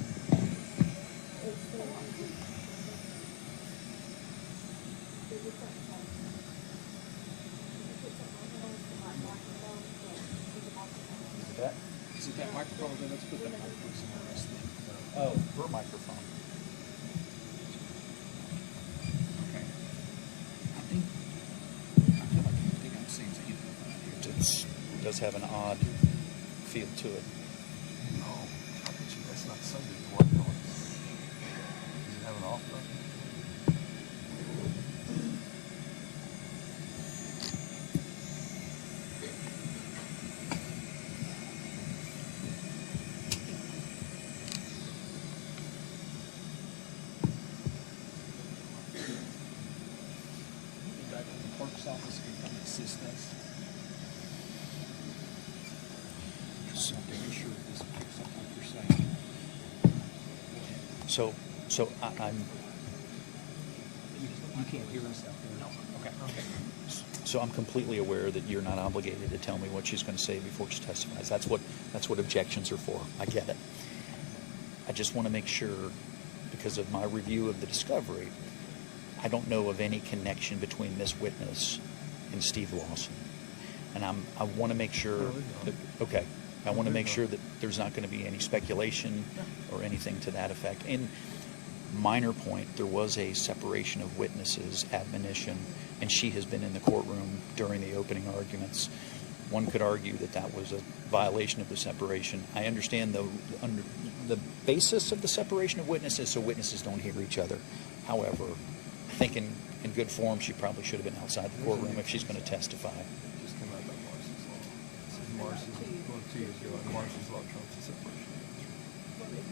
Is it that microphone? Then let's put that microphone somewhere else then. Oh, her microphone. Okay. I feel like I'm seeing something here. It does have an odd feel to it. No, I bet you that's not Sunday to work on. Does it have an off button? Back in the clerk's office, if you come assist us. Just have to make sure that this picks up what you're saying. So I'm. You can't hear us out there? No. Okay. So I'm completely aware that you're not obligated to tell me what she's going to say before she testifies. That's what objections are for. I get it. I just want to make sure, because of my review of the discovery, I don't know of any connection between this witness and Steve Lawson, and I want to make sure. Okay. I want to make sure that there's not going to be any speculation or anything to that effect. And minor point, there was a separation of witnesses admonition, and she has been in the courtroom during the opening arguments. One could argue that that was a violation of the separation. I understand the basis of the separation of witnesses, so witnesses don't hear each other. However, I think in good form, she probably should have been outside the courtroom if she's going to testify. Just come out by Marcy's law. This is Marcy's, going 2 years ago, and Marcy's law trumps the separation.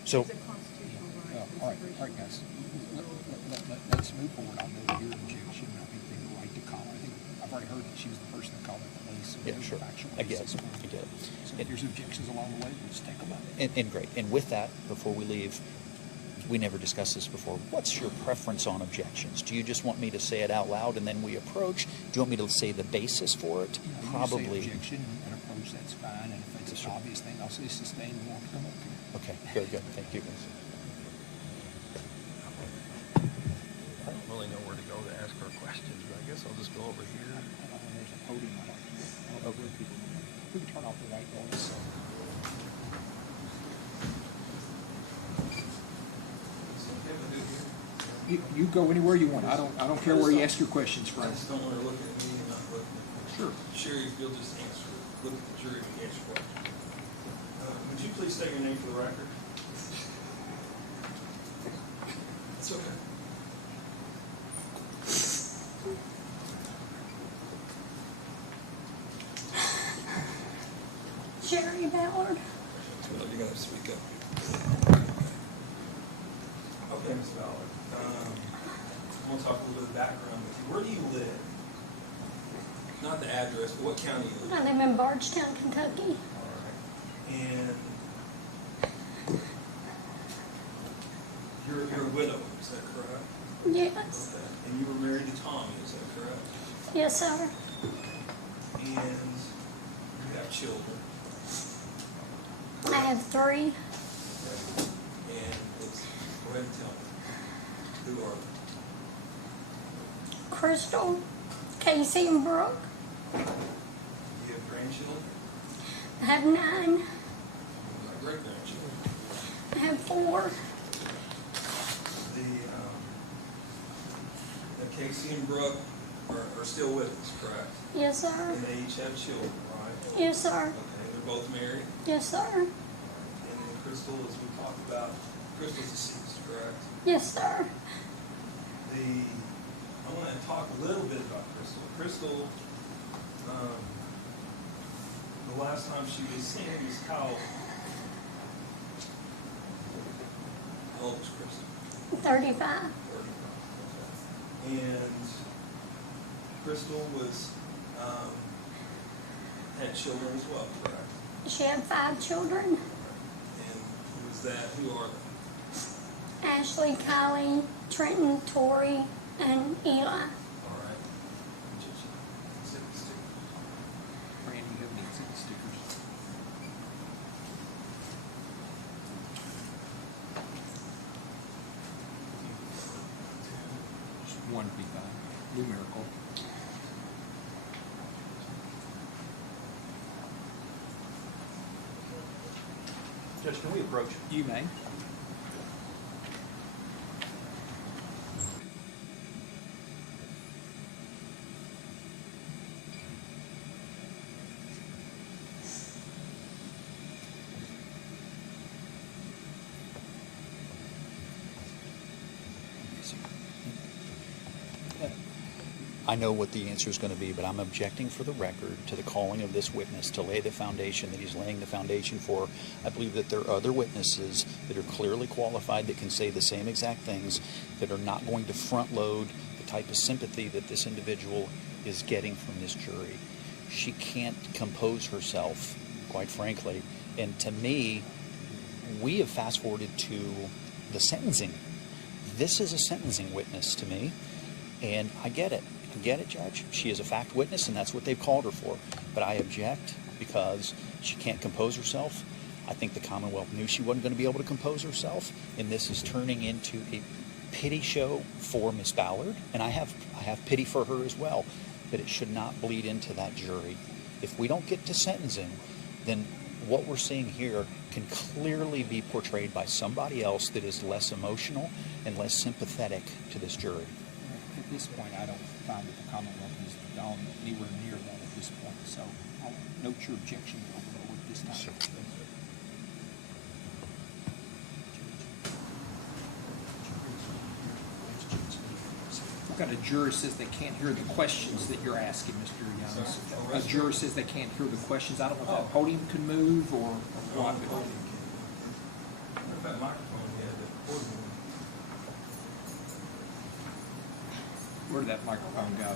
So, It's a constitutional right. All right, guys. Let's move forward. I'll know your objection. I think they have the right to call. I think I've already heard that she was the person that called the police. So yeah, there's sure. factual I get it. basis for I get it. So if there's objections along the way, we'll just take them up. And great. And with that, before we leave, we never discussed this before. What's your preference on objections? Do you just want me to say it out loud and then we approach? Do you want me to say the basis for it? You know, Probably. You say objection and approach, that's fine. And if it's an obvious thing, I'll say sustain and won't come up here. Okay, very good. Thank you, guys. I don't really know where to go to ask her questions, but I guess I'll just go over here. I don't know, there's a podium. I don't know where people. We can turn off the white noise. You go anywhere you want. I don't care where you ask your questions I from. just don't want her looking at me and not looking at me. Sure. Sherry, if you'll just answer, look at the jury and answer questions. Would you please state your name for the record? It's okay. Sherry Ballard. Well, you're gonna speak up. Okay, Ms. Ballard. I want to talk a little bit of background with you. Where do you live? Not the address, but what county you live in? I live in Bardstown, Kentucky. All right. And you're a widow, is that correct? Yes. Okay. And you were married to Tommy, is that correct? Yes, sir. And you have children. I have 3. Okay. And let's go ahead and tell me. Who are they? Crystal, Casey, and Brooke. Do you have grandchildren? I have 9. Great grandchildren. I have 4. Casey and Brooke are still with us, correct? Yes, sir. And they each have children, right? Yes, sir. Okay, they're both married. Yes, sir. And then Crystal, as we talked about, Crystal's deceased, correct? Yes, sir. I want to talk a little bit about Crystal. Crystal, the last time she was seen was how old was Crystal? 35. 35. Okay. And Crystal had children as well, correct? She had 5 children. And who was that? Who are they? Ashley, Kylie, Trenton, Tori, and Eli. All right. Exhibit stickers. Randy, you have any exhibit stickers? Just one would be fine. Numerical. Judge, can we approach? You may. I know what the answer is going to be, but I'm objecting for the record to the calling of this witness to lay the foundation that he's laying the foundation for. I believe that there are other witnesses that are clearly qualified that can say the same exact things, that are not going to front load the type of sympathy that this individual is getting from this jury. She can't compose herself, quite frankly. And to me, we have fast forwarded to the sentencing. This is a sentencing witness to me, and I get it. I get it, Judge. She is a fact witness, and that's what they've called her for. But I object because she can't compose herself. I think the Commonwealth knew she wasn't going to be able to compose herself, and this is turning into a pity show for Miss Ballard, and I have pity for her as well. But it should not bleed into that jury. If we don't get to sentencing, then what we're seeing here can clearly be portrayed by somebody else that is less emotional and less sympathetic to this jury. At this point, I don't find that the Commonwealth has gone anywhere near that at this point, so I'll note your objection over at this time. I've got a juror says they can't hear the questions that you're asking, Mr. Young. A juror says they can't hear the questions. I don't know if that podium can move or what. What if that microphone had the podium? Where did that microphone go?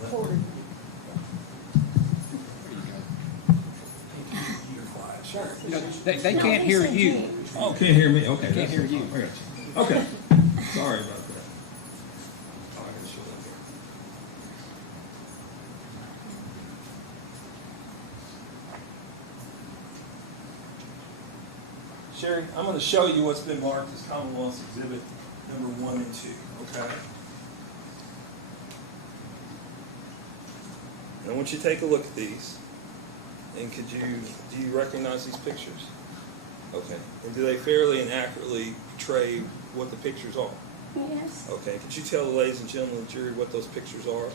There you go. No, they can't hear you. Oh, can't hear me? Okay. They can't hear you. Okay. Sorry about that. Oh, I gotta show that there. Sherry, I'm going to show you what's been marked as Commonwealth's Exhibit number 1 and 2, okay? And I want you to take a look at these. And do you recognize these pictures? Okay. And do they fairly and accurately portray what the pictures are? Yes. Okay. Could you tell the ladies and gentlemen of the jury what those pictures are?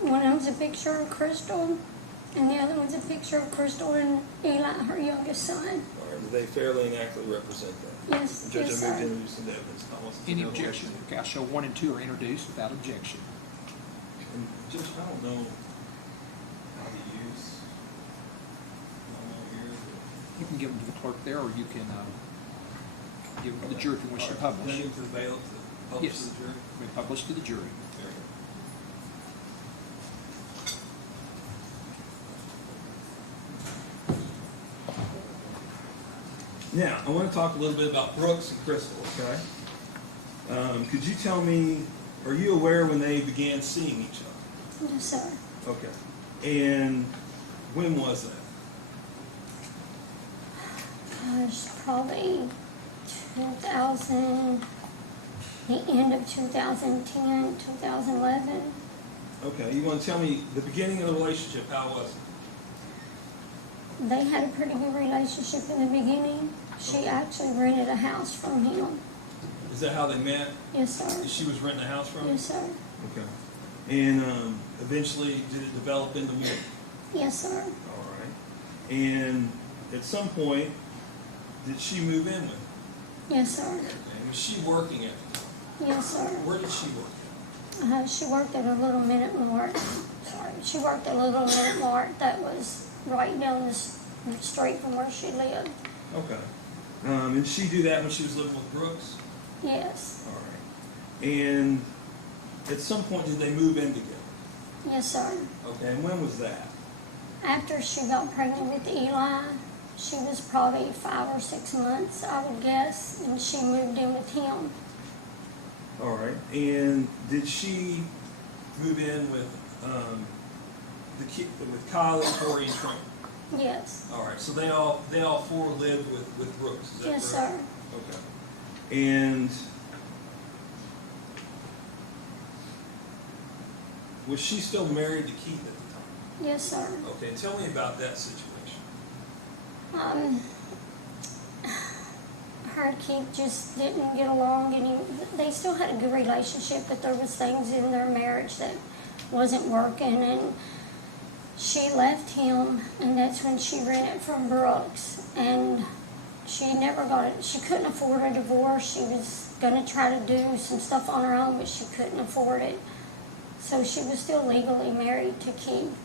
One of them's a picture of Crystal, and the other one's a picture of Crystal and Eli, her youngest son. All right. Do they fairly and accurately represent that? Yes, Judge, yes, I moved sir. to introduce the evidence. Not wants to Any know. objection? Okay, I'll show 1 and 2 are introduced without objection. And Judge, I don't know how to use. I don't know here. You can give them to the clerk there, or you can give them to the jury if you wish to publish. Send them to the bailiff to publish Yes. to the jury? We publish to the jury. Very good. Now, I want to talk a little bit about Brooks and Crystal, okay? Could you tell me, are you aware when they began seeing each other? Yes, sir. Okay. And when was that? probably 2000, the end of 2010, 2011. Okay, you want to tell me the beginning of the relationship, how was it? They had a pretty good relationship in the beginning. She actually rented a house from him. Is that how they met? Yes, sir. She was renting a house from him? Yes, sir. Okay. And eventually, did it develop into more? Yes, sir. All right. And at some point, did she move in with him? Yes, sir. Okay. Was she working at the time? Yes, sir. Where did she work? She worked at a Little Minute Mart. Sorry, she worked at a Little Minute Mart that was right down the street from where she lived. Okay. And she do that when she was living with Brooks? Yes. All right. And at some point, did they move in together? Yes, sir. Okay. And when was that? After she got pregnant with Eli, she was probably 5 or 6 months, I would guess, and she moved in with him. All right. And did she move in with with Kylie, Corey, and Trent? Yes. All right. So they all four lived with Brooks. Is that Yes, correct? sir. Okay. And was she still married to Keith at the time? Yes, sir. Okay. Tell me about that situation. Her and Keith just didn't get along they still had a good relationship, but there was things in their marriage that wasn't working, and she left him, and that's when she rented from Brooks, and she never got it. She couldn't afford a divorce. She was gonna try to do some stuff on her own, but she couldn't afford it. So she was still legally married to Keith.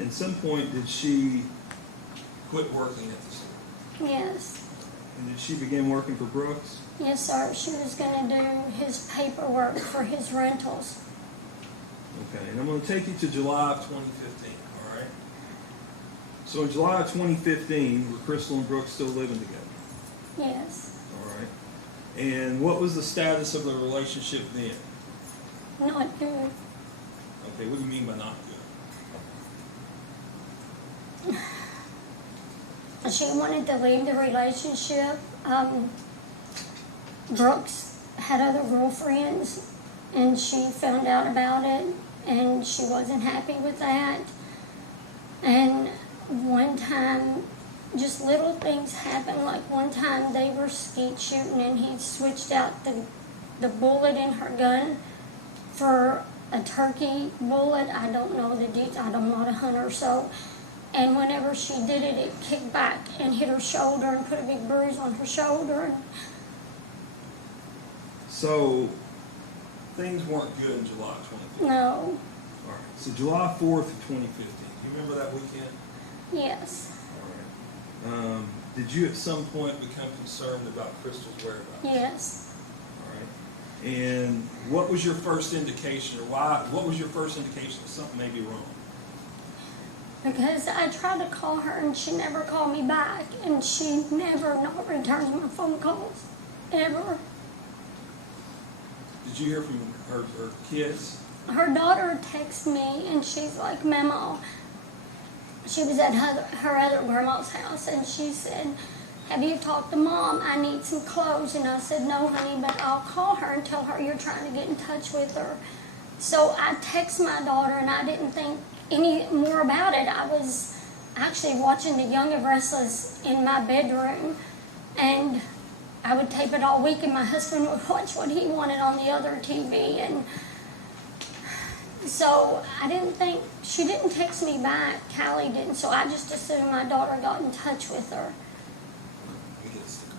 At some point, did she quit working at the store? Yes. And did she begin working for Brooks? Yes, sir. She was gonna do his paperwork for his rentals. Okay, and I'm going to take you to July of 2015, all right? So in July of 2015, were Crystal and Brooks still living together? Yes. All right. And what was the status of the relationship then? Not good. Okay, what do you mean by not good? She wanted to leave the relationship. Brooks had other girlfriends, and she found out about it, and she wasn't happy with that. And one time, just little things happened. Like one time they were skeet shooting, and he switched out the bullet in her gun for a turkey bullet. I don't know the details. I'm not a hunter, so. And whenever she did it, it kicked back and hit her shoulder and put a big bruise on her shoulder. So things weren't good in July of 2015? No. All right, so July 4th of 2015, you remember that weekend? Yes. All right. Did you at some point become concerned about Crystal's whereabouts? Yes. All right. And what was your first indication, or what was your first indication that something may be wrong? Because I tried to call her and she never called me back, and she never not returns my phone calls, ever. Did you hear from her kids? Her daughter texts me and she's like, Mama, she was at her other grandma's house, and she said, have you talked to Mom? I need some clothes. And I said, no, honey, but I'll call her and tell her you're trying to get in touch with her. So I text my daughter, and I didn't think any more about it. I was actually watching The Young and Restless in my bedroom, and I would tape it all week, and my husband would watch what he wanted on the other TV. And so I didn't think, she didn't text me back, Callie didn't, so I just assumed my daughter got in touch with her. Let me get a sticker.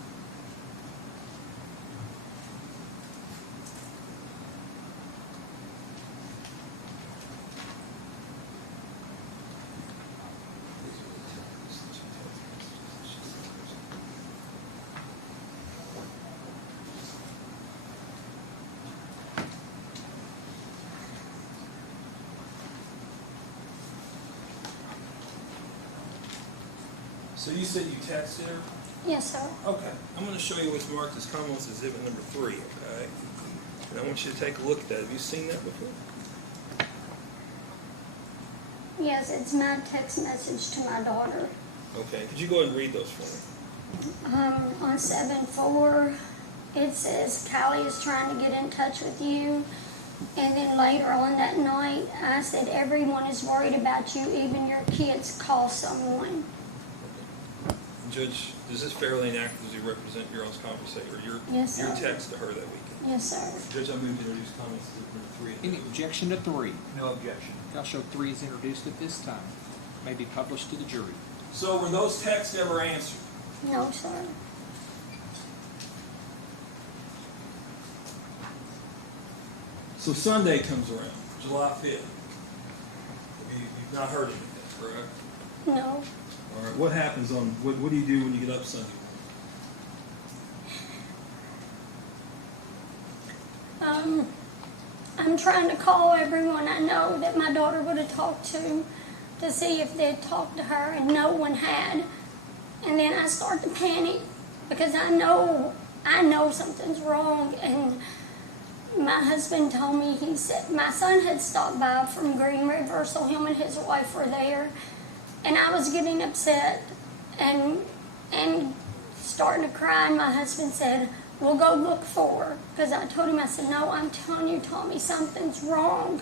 So you said you texted her? Yes, sir. Okay. I'm going to show you what's marked as Commonwealth Exhibit number 3, okay? And I want you to take a look at that. Have you seen that before? Yes, it's my text message to my daughter. Okay. Could you go ahead and read those for me? On 7/4, it says Callie is trying to get in touch with you. And then later on that night, I said, everyone is worried about you, even your kids. Call someone. Judge, does this fairly and accurately represent your own conversation, or Yes, your sir. text to her that weekend? Yes, sir. Judge, I move to introduce comments to number 3. Any objection to 3? No objection. I'll show 3 is introduced at this time. May be published to the jury. So were those texts ever answered? No, sir. So Sunday comes around, July 5th. You've not heard anything, correct? No. All right, what happens on, what do you do when you get up Sunday morning? I'm trying to call everyone I know that my daughter would have talked to see if they'd talked to her, and no one had. And then I start to panic because I know something's wrong. And my husband told me, he said, my son had stopped by from Green River, so him and his wife were there. And I was getting upset and starting to cry, and my husband said, we'll go look for her. Because I told him, I said, no, I'm telling you, Tommy, something's wrong.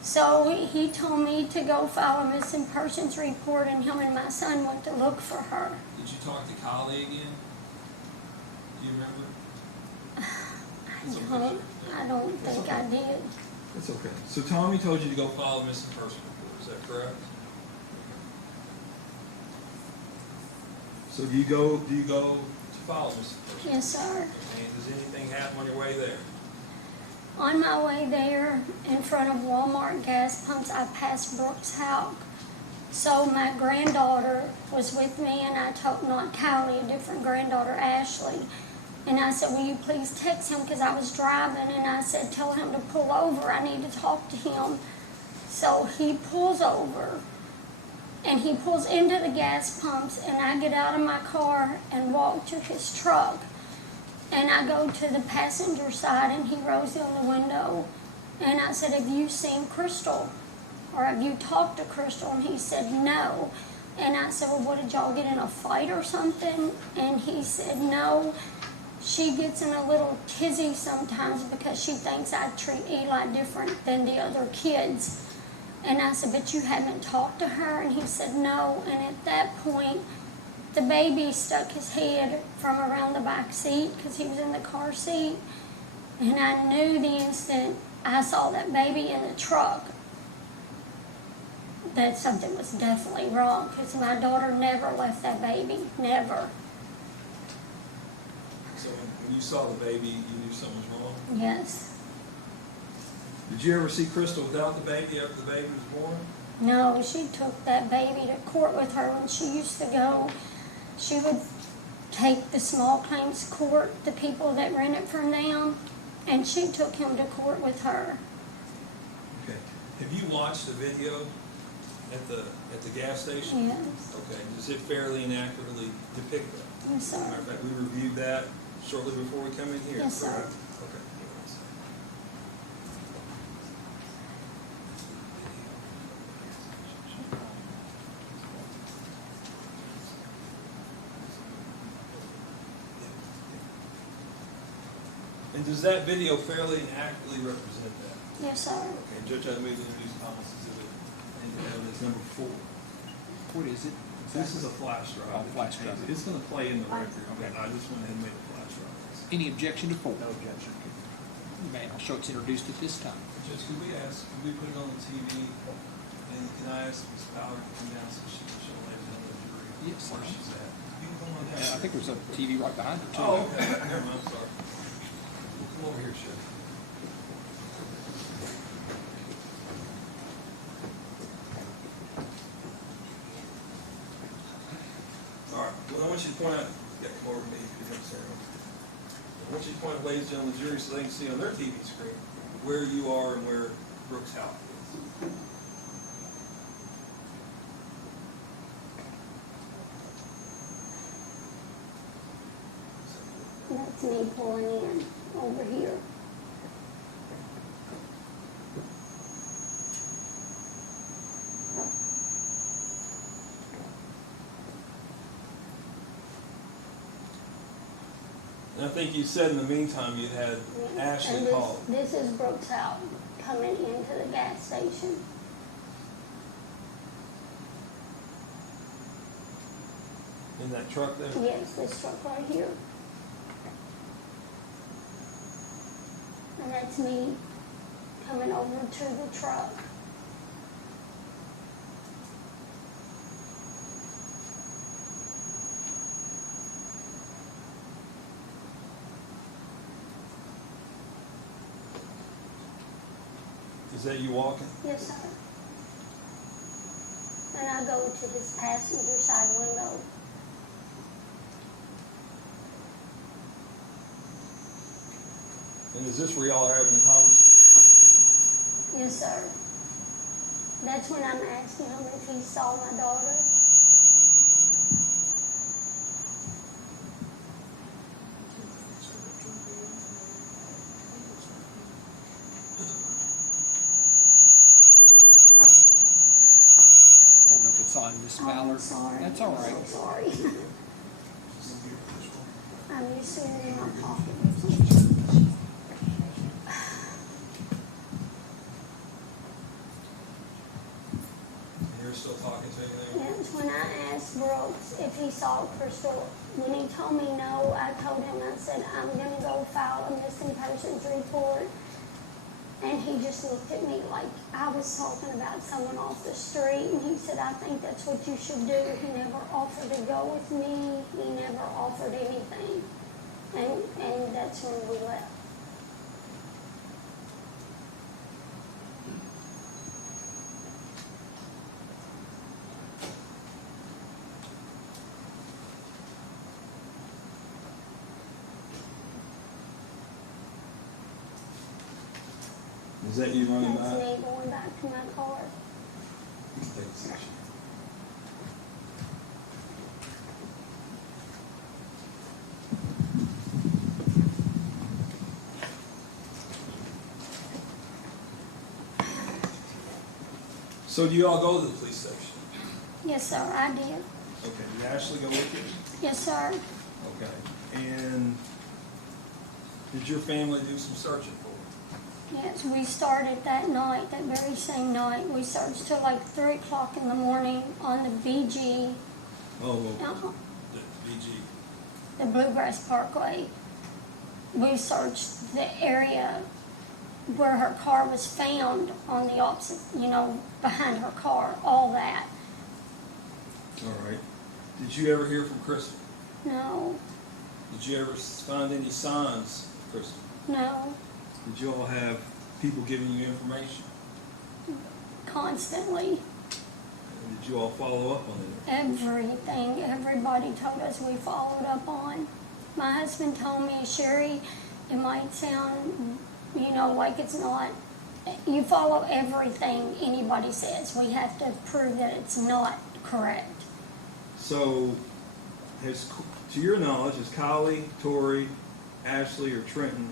So he told me to go file a missing persons report, and him and my son went to look for her. Did you talk to Kylie again? Do you remember? I don't think I did. That's okay. So Tommy told you to go file a missing person report, is that correct? So do you go to file a missing person? Yes, sir. And does anything happen on your way there? On my way there, in front of Walmart gas pumps, I passed Brooks' house. So my granddaughter was with me, and I told, not Callie, a different granddaughter, Ashley. And I said, will you please text him, because I was driving, and I said, tell him to pull over, I need to talk to him. So he pulls over, and he pulls into the gas pumps, and I get out of my car and walk to his truck. And I go to the passenger side, and he rolls down the window, and I said, have you seen Crystal? Or have you talked to Crystal? And he said, no. And I said, well, what, did y'all get in a fight or something? And he said, no. She gets in a little tizzy sometimes because she thinks I treat Eli different than the other kids. And I said, but you haven't talked to her? And he said, no. And at that point, the baby stuck his head from around the back seat because he was in the car seat. And I knew the instant I saw that baby in the truck that something was definitely wrong, because my daughter never left that baby, never. So when you saw the baby, you knew something was wrong? Yes. Did you ever see Crystal without the baby after the baby was born? No, she took that baby to court with her when she used to go. She would take the small claims court, the people that rented from them, and she took him to court with her. Okay. Have you watched the video at the gas station? Yes. Okay. Does it fairly and accurately depict that? Yes, sir. Matter of fact, we reviewed that shortly before we come in here. Yes, sir. correct? Okay. And does that video fairly and accurately represent that? Yes, sir. Okay, Judge, I move to introduce comments exhibit into evidence number 4. What is it? This is a flash drive. Oh, flash drive. It's gonna play in the record, okay, I just went ahead and made a flash drive. Any objection to 4? No objection. May I'll show it's introduced at this time. Judge, could we put it on the TV, and can I ask Ms. Ballard to come down so she can show ladies on the jury Yes, where sir. she's at? You can come on down. I think there's a TV right behind her, too. Oh, okay, never mind, I'm sorry. Come over here, Sheriff. All right, well, I want you to point out, yeah, come over to me, if you're sorry. I want you to point out, ladies and gentlemen, the jury, so they can see on their TV screen where you are and where Brooks' house is. That's me pulling in over here. And I think you said in the meantime you had Ashley And call. this is Brooks out coming into the gas station. In that truck there? Yes, this truck right here. And that's me coming over to the truck. Is that you walking? Yes, sir. And I go to his passenger side window. And is this where y'all are having a conversation? Yes, sir. That's when I'm asking him if he saw my daughter. I don't know if it's on Miss Oh, Ballard. I'm sorry. That's all right. I'm so sorry. I'm used to it in my pocket. And you're still talking to him there? Yes, when I asked Brooks if he saw Crystal, when he told me no, I told him, I said, I'm gonna go file a missing persons report. And he just looked at me like I was talking about someone off the street, and he said, I think that's what you should do. He never offered to go with me. He never offered anything. And that's when we left. Is that you running That's by? me going back to my car. Let's take a section. So do you all go to the police station? Yes, sir, I did. Okay, did Ashley go with you? Yes, sir. Okay, and did your family do some searching for you? Yes, we started that night, that very same night. We searched till like 3 o'clock in the morning on the BG, Oh, well, uh, the BG. the Bluegrass Parkway. We searched the area where her car was found on the opposite, behind her car, all that. All right. Did you ever hear from Crystal? No, Did you ever find any signs of Crystal? no, Did you all have people giving you information? constantly. And did you all follow up on it? Everything, everybody told us we followed up on. My husband told me, Sherry, it might sound, like it's not. You follow everything anybody says. We have to prove that it's not correct. So, to your knowledge, has Kylie, Tori, Ashley, or Trenton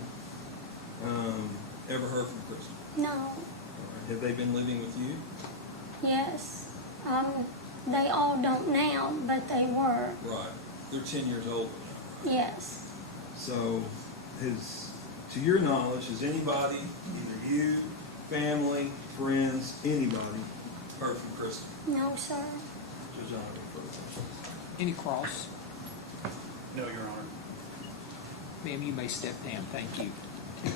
ever heard from Crystal? No, All right. Have they been living with you? yes. They all don't now, but they were. Right. They're 10 years old now. Yes. So, to your knowledge, has anybody, either you, family, friends, anybody, heard from Crystal? No, sir. Judge, I have no further questions. Any cross? No, Your Honor. Ma'am, you may step down. Thank you.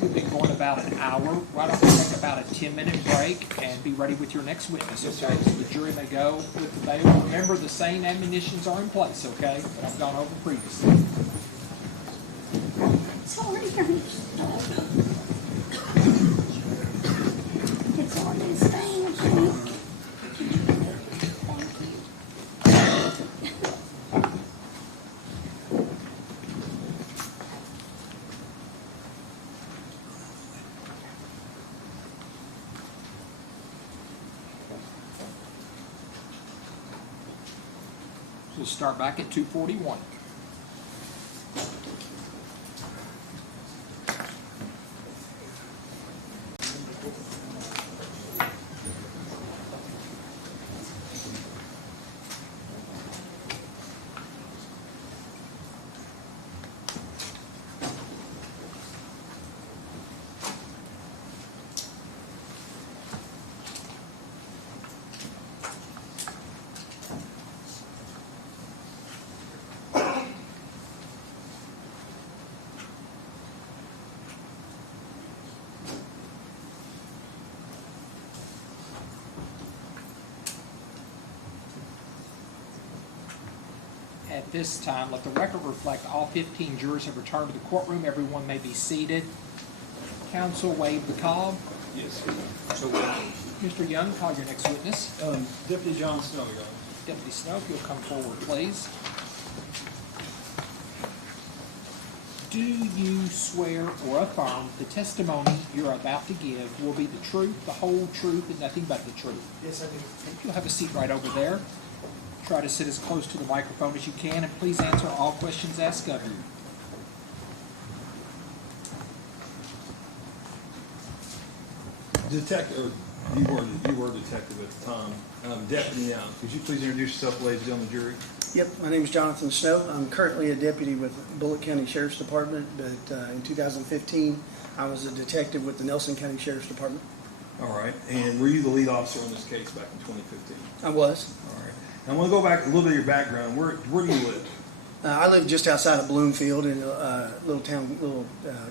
We've been going about an hour. Why don't we take about a 10-minute break and be ready with your next witness, okay? So the jury may go with the bail. Remember, the same admonitions are in place, okay? That I've gone over previously. Sorry. It's on this thing, I think. Thank you. So we'll start back at 2:41. At this time, let the record reflect all 15 jurors have returned to the courtroom. Everyone may be seated. Counsel waive the call. Yes. So, Mr. Young, call your next witness. Deputy John Snow, Your Honor. Deputy Snow, if you'll come forward, please. Do you swear or affirm the testimony you're about to give will be the truth, the whole truth, and nothing but the truth? Yes, I do. You'll have a seat right over there. Try to sit as close to the microphone as you can, and please answer all questions asked of you. Detective, you were a detective at the time. Deputy now, could you please introduce yourself, ladies and gentlemen, jury? Yep, my name is Jonathan Snow. I'm currently a deputy with Bullitt County Sheriff's Department, but in 2015, I was a detective with the Nelson County Sheriff's Department. All right, and were you the lead officer on this case back in 2015? I was. All right, and I want to go back a little bit of your background. Where do you live? I live just outside of Bloomfield in a little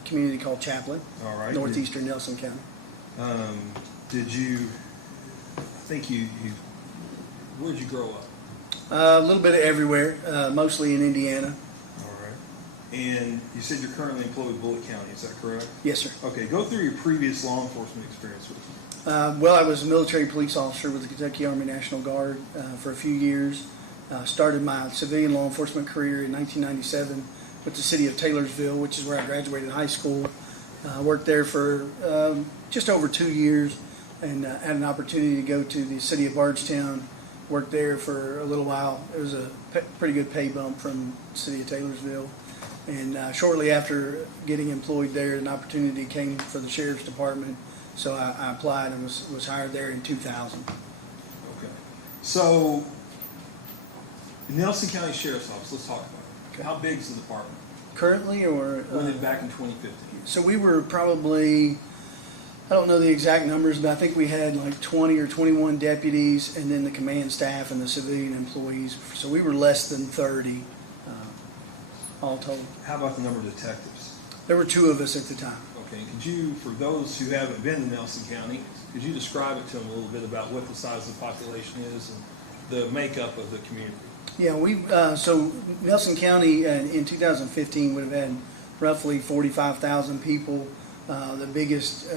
community called Chaplin, All right. northeastern Nelson County. Did you, I think where'd you grow up? A little bit of everywhere, mostly in Indiana. All right. And you said you're currently employed with Bullitt County, is that correct? Yes, sir. Okay, go through your previous law enforcement experience with me. Well, I was a military police officer with the Kentucky Army National Guard for a few years. Started my civilian law enforcement career in 1997 with the city of Taylorsville, which is where I graduated high school. Worked there for just over 2 years and had an opportunity to go to the city of Bardstown. Worked there for a little while. It was a pretty good pay bump from the city of Taylorsville. And shortly after getting employed there, an opportunity came for the sheriff's department. So I applied and was hired there in 2000. Okay. So, Nelson County Sheriff's Office, let's talk about it. Okay. How big is the department? Currently, or When did back in 2015? so we were probably, I don't know the exact numbers, but I think we had like 20 or 21 deputies, and then the command staff and the civilian employees. So we were less than 30 all told. How about the number of detectives? There were 2 of us at the time. Okay, and could you, for those who haven't been to Nelson County, could you describe it to them a little bit about what the size of the population is and the makeup of the community? Yeah, so Nelson County in 2015 would have had roughly 45,000 people. The biggest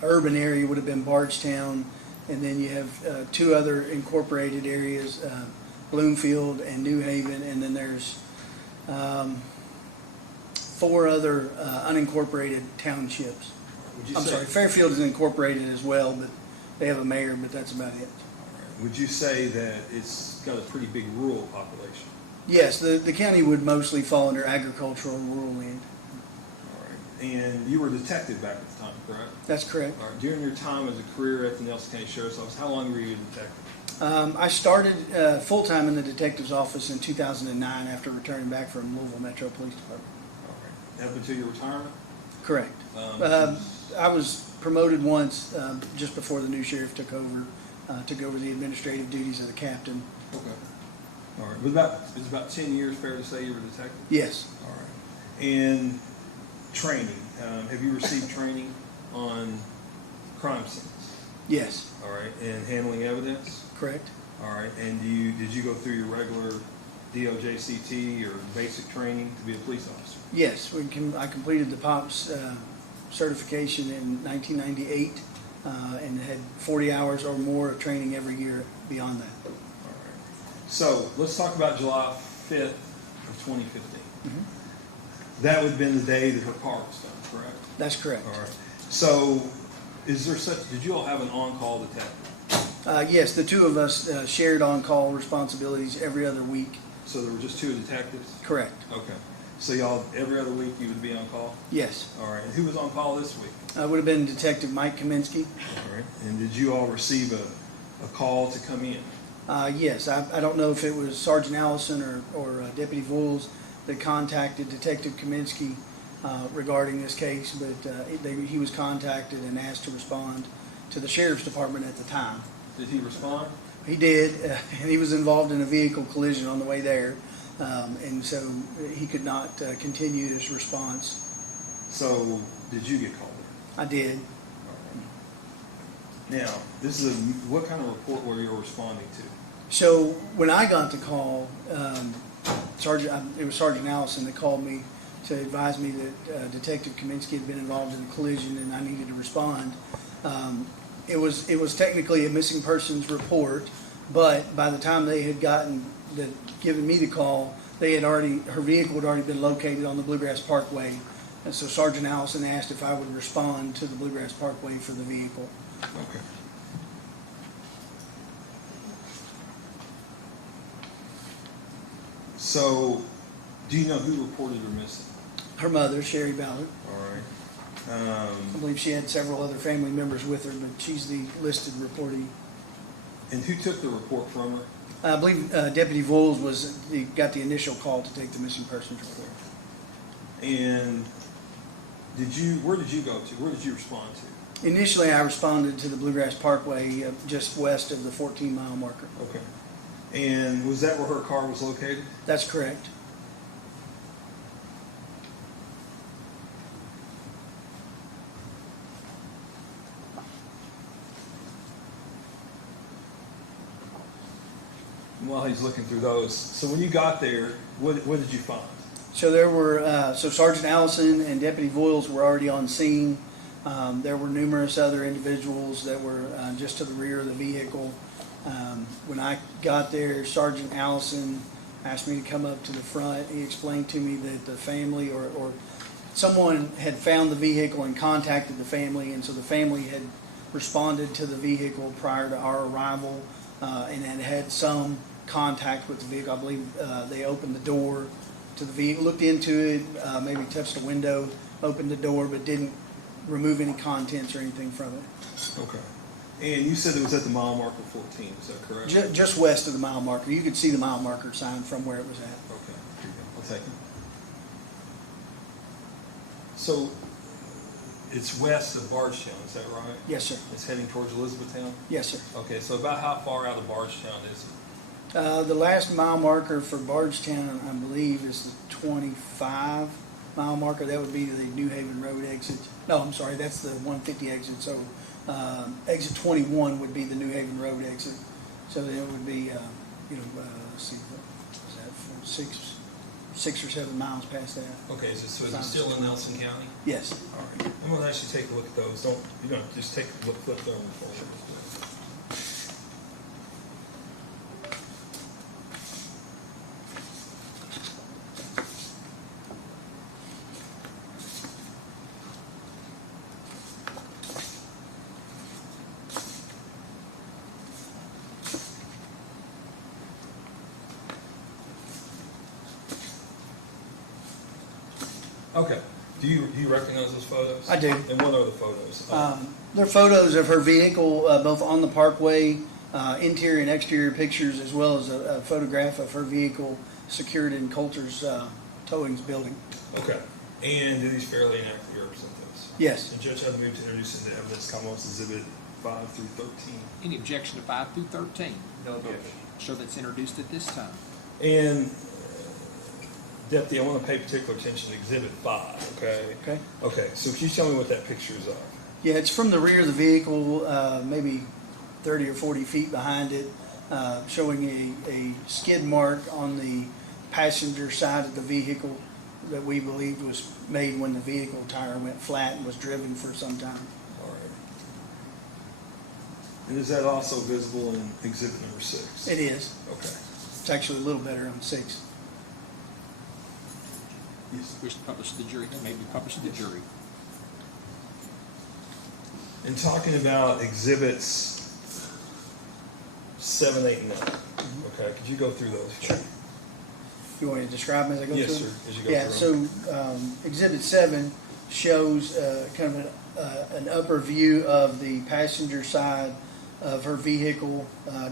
urban area would have been Bardstown, and then you have 2 other incorporated areas, Bloomfield and New Haven, and then there's 4 other unincorporated townships. I'm sorry, Fairfield is incorporated as well, but they have a mayor, but that's about it. Would you say that it's got a pretty big rural population? Yes, the county would mostly fall under agricultural and rural land. All right. And you were a detective back at the time, correct? That's correct. All right. During your time as a career at the Nelson County Sheriff's Office, how long were you a detective? I started full-time in the detective's office in 2009 after returning back from Louisville Metro Police Department. All right. Up until your retirement? Correct. I was promoted once just before the new sheriff took over the administrative duties of the captain. Okay. All right. It's about 10 years, fair to say you were a detective? Yes. All right. And training. Have you received training on crime scenes? Yes. All right. And handling evidence? Correct. All right. And did you go through your regular DOJ CT or basic training to be a police officer? Yes. I completed the POPS certification in 1998 and had 40 hours or more of training every year beyond that. All right. So let's talk about July 5th of 2015. Mm-hmm. That would have been the day that her car was found, correct? That's correct. All right. So did you all have an on-call detective? Yes, the 2 of us shared on-call responsibilities every other week. So there were just 2 detectives? Correct. Okay. So y'all, every other week you would be on call? Yes. All right. And who was on call this week? Would have been Detective Mike Kaminsky. All right. And did you all receive a call to come in? Yes. I don't know if it was Sergeant Allison or Deputy Voules that contacted Detective Kaminsky regarding this case, but he was contacted and asked to respond to the Sheriff's Department at the time. Did he respond? He did, and he was involved in a vehicle collision on the way there, and so he could not continue his response. So did you get called in? I did. All right. Now, what kind of report were you responding to? So when I got the call, it was Sergeant Allison that called me to advise me that Detective Kaminsky had been involved in a collision and I needed to respond. It was technically a missing persons report, but by the time they had given me the call, her vehicle had already been located on the Bluegrass Parkway. And so Sergeant Allison asked if I would respond to the Bluegrass Parkway for the vehicle. Okay. So, do you know who reported her missing? Her mother, Sherry Ballard. All right. I believe she had several other family members with her, but she's the listed reportee. And who took the report from her? I believe Deputy Voles got the initial call to take the missing persons report. And where did you go to? Where did you respond to? Initially, I responded to the Bluegrass Parkway just west of the 14-mile marker. Okay. And was that where her car was located? That's correct. And while he's looking through those, so when you got there, what did you find? So there were Sergeant Allison and Deputy Voiles were already on scene. There were numerous other individuals that were just to the rear of the vehicle. When I got there, Sergeant Allison asked me to come up to the front. He explained to me that the family or someone had found the vehicle and contacted the family, and so the family had responded to the vehicle prior to our arrival and had some contact with the vehicle. I believe they opened the door to the vehicle, looked into it, maybe touched the window, opened the door, but didn't remove any contents or anything from it. Okay. And you said it was at the mile marker 14, is that correct? Just west of the mile marker. You could see the mile marker sign from where it was at. Okay, here you go. I'll take it. So it's west of Bardstown, is that right? Yes, sir. It's heading towards Elizabethtown? Yes, sir. Okay, so about how far out of Bardstown is it? The last mile marker for Bardstown, I believe, is the 25 mile marker. That would be the New Haven Road exit. No, I'm sorry, that's the 150 exit. So exit 21 would be the New Haven Road exit. So then it would be, let's see, is that 6 or 7 miles past that? Okay, so is it still in Nelson County? Yes. All right. I'm gonna actually take a look at those. Just take a look, flip them forward. Okay. Do you recognize those photos? I do. And what are the photos? They're photos of her vehicle, both on the parkway, interior and exterior pictures, as well as a photograph of her vehicle secured in Coulter's Towing's building. Okay. And do these fairly inaccurately represent those? Yes. The judge has moved to introduce into evidence Commonwealth's Exhibit 5 through 13. Any objection to 5 through 13? No objection. So that's introduced at this time. And Deputy, I want to pay particular attention to Exhibit 5, okay? Okay. Okay, so can you tell me what that picture is of? Yeah, it's from the rear of the vehicle, maybe 30 or 40 feet behind it, showing a skid mark on the passenger side of the vehicle that we believed was made when the vehicle tire went flat and was driven for some time. All right. And is that also visible in Exhibit number 6? It is. Okay. It's actually a little better on 6. Yes. Wish to publish to the jury, maybe publish to the jury. In talking about Exhibits 7, 8, and 9, okay, could you go through those? Sure. You want me to describe them as I go Yes, through sir, them? as you go Yeah, through so Exhibit 7 shows kind of an upper view of the passenger side of her vehicle,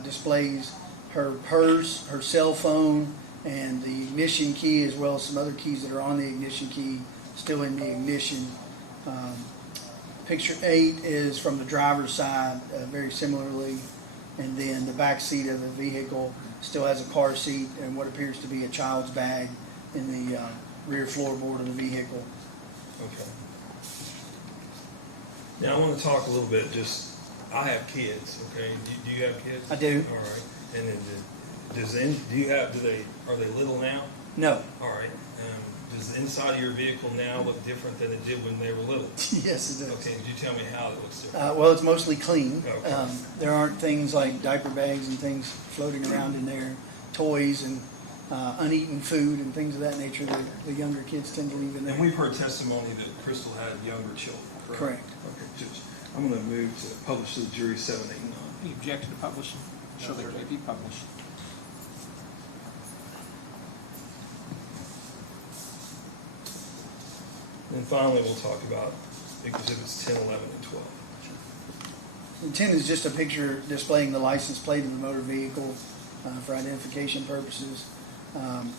displays her purse, her cell phone, and the ignition key, as well as some other keys that are on the ignition key, still in the ignition. Picture 8 is from the driver's side, very similarly, and then the back seat of the vehicle still has a car seat and what appears to be a child's bag in the rear floorboard of the vehicle. Okay. Now, I want to talk a little bit, I have kids, okay? Do you have kids? I do. All right. And then Are they little now? No. All right. Does the inside of your vehicle now look different than it did when they were little? Yes, it does. Okay, could you tell me how it looks different? Well, it's mostly clean. Okay. There aren't things like diaper bags and things floating around in there, toys and uneaten food and things of that nature that the younger kids tend to leave in there. And we've heard testimony that Crystal had younger children, correct? Correct. Okay, Judge, I'm going to move to publish to the jury 789. Any objection to publishing? Sure, there may be published. And then finally, we'll talk about exhibits 10, 11, and 12. And 10 is just a picture displaying the license plate of the motor vehicle for identification purposes.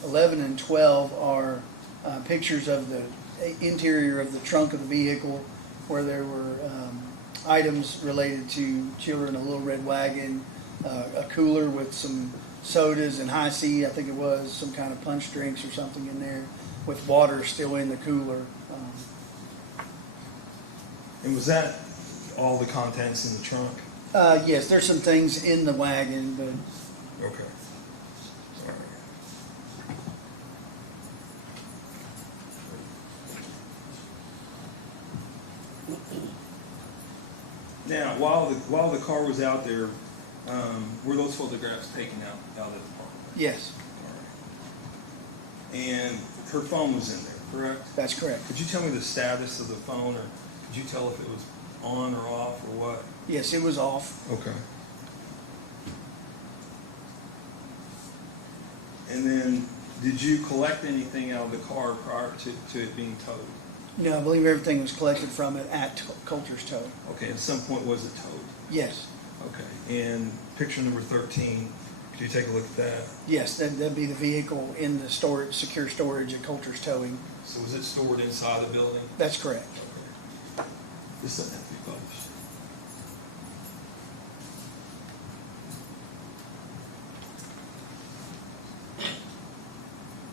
11 and 12 are pictures of the interior of the trunk of the vehicle where there were items related to children, a little red wagon, a cooler with some sodas and high C, I think it was, some kind of punch drinks or something in there with water still in the cooler. And was that all the contents in the trunk? Yes, there's some things in the wagon, but Okay. All right. Now, while the car was out there, were those photographs taken out of the apartment? yes, All right. And her phone was in there, correct? that's correct. Could you tell me the status of the phone, or could you tell if it was on or off or what? Yes, it was off. Okay. And then, did you collect anything out of the car prior to it being towed? No, I believe everything was collected from it at Coulter's Tow. Okay, at some point was it towed? Yes, Okay, and picture number 13, could you take a look at that? yes, that'd be the vehicle in the storage, secure storage at Coulter's Towing. So was it stored inside the building? That's correct. Okay. This doesn't have to be published.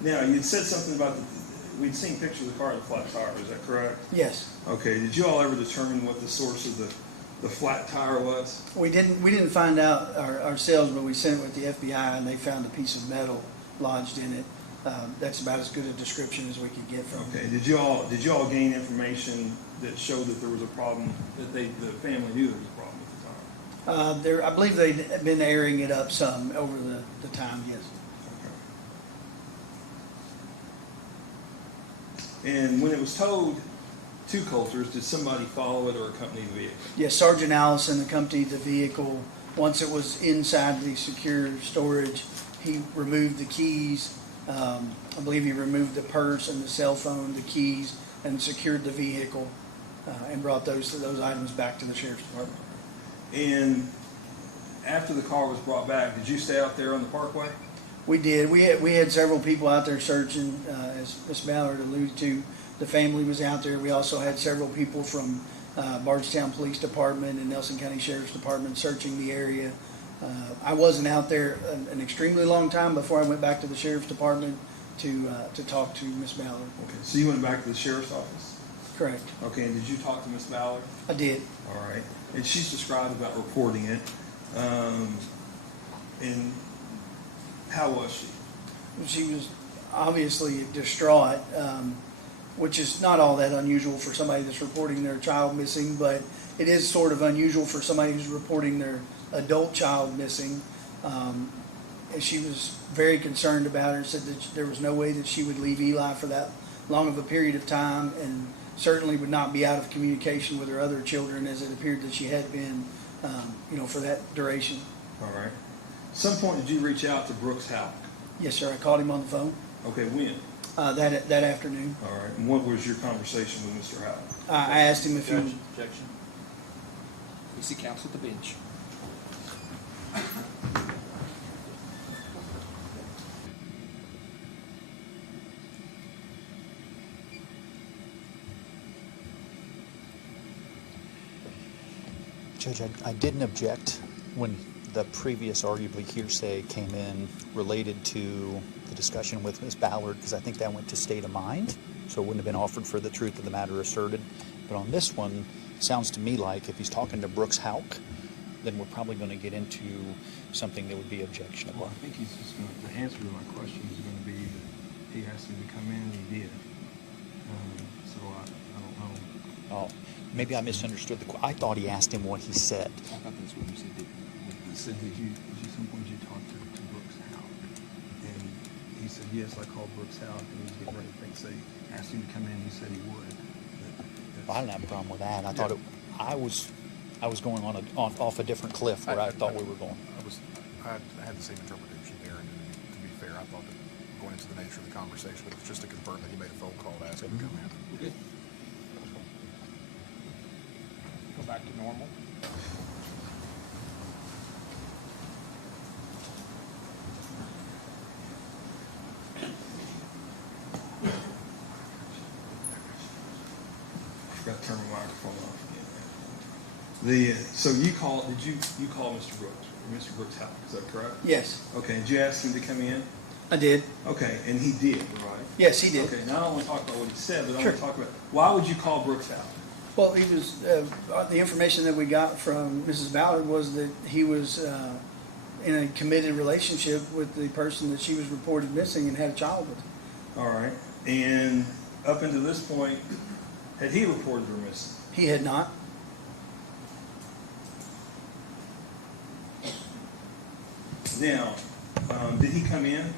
Now, you'd said something about we'd seen pictures of the car with a flat tire, is that correct? Yes, Okay, did you all ever determine what the source of the flat tire was? we didn't find out ourselves, but we sent it with the FBI and they found a piece of metal lodged in it. That's about as good a description as we could get from it. Okay, did you all gain information that showed that there was a problem, that the family knew there was a problem with the tire? I believe they'd been airing it up some over the time, yes. Okay. And when it was towed to Coulter's, did somebody follow it or accompany the vehicle? Yes, Sergeant Allison accompanied the vehicle. Once it was inside the secure storage, he removed the keys. I believe he removed the purse and the cell phone, the keys, and secured the vehicle and brought those items back to the sheriff's department. And after the car was brought back, did you stay out there on the parkway? We did. We had several people out there searching, as Ms. Ballard alluded to. The family was out there. We also had several people from Bardstown Police Department and Nelson County Sheriff's Department searching the area. I wasn't out there an extremely long time before I went back to the Sheriff's Department to talk to Ms. Ballard. Okay, so you went back to the sheriff's office? Correct. Okay, and did you talk to Ms. Ballard? I did. All right, and she's described about reporting it. And how was she? She was obviously distraught, which is not all that unusual for somebody that's reporting their child missing, but it is sort of unusual for somebody who's reporting their adult child missing. And she was very concerned about her, said that there was no way that she would leave Eli for that long of a period of time, and certainly would not be out of communication with her other children, as it appeared that she had been, for that duration. All right. At some point, did you reach out to Brooks Houck? Yes, sir. I called him on the phone. Okay, when? That afternoon. All right. And what was your conversation with Mr. Houck? I asked him if he was. Objection. We see counsel at the bench. Judge, I didn't object when the previous arguably hearsay came in related to the discussion with Ms. Ballard, because I think that went to state of mind, so it wouldn't have been offered for the truth of the matter asserted. But on this one, it sounds to me like if he's talking to Brooks Houck, then we're probably going to get into something that would be objectionable. Well, I think he's just going to, the answer to my question is going to be that he asked him to come in and he did. So I don't know. Oh, maybe I misunderstood I thought he asked him what he said. I thought that's what you said. He said, did you some point you talked to Brooks Howe? And he said, yes, I called Brooks Howe, and he was getting ready to say, asked him to come in, he said he would. Well, I don't have a problem with that. I thought I was going off a different cliff where I thought we were going. I had the same interpretation there, and to be fair, I thought that going into the nature of the conversation, it was just to confirm that he made a phone call to ask him to come in. Good. Go back to normal. Forgot to turn my microphone off again. So you call Mr. Brooks, Mr. Brooks' house, is that correct? Yes, Okay, did you ask him to come in? I did. Okay, and he did, right? Yes, he did. Okay, now I don't want to talk about what he said, but I Sure. want to talk about, why would you call Brooks out? Well, he was, the information that we got from Mrs. Ballard was that he was in a committed relationship with the person that she was reported missing and had a child with. All right, and up until this point, had he reported her missing? He had not. Now, did he come in?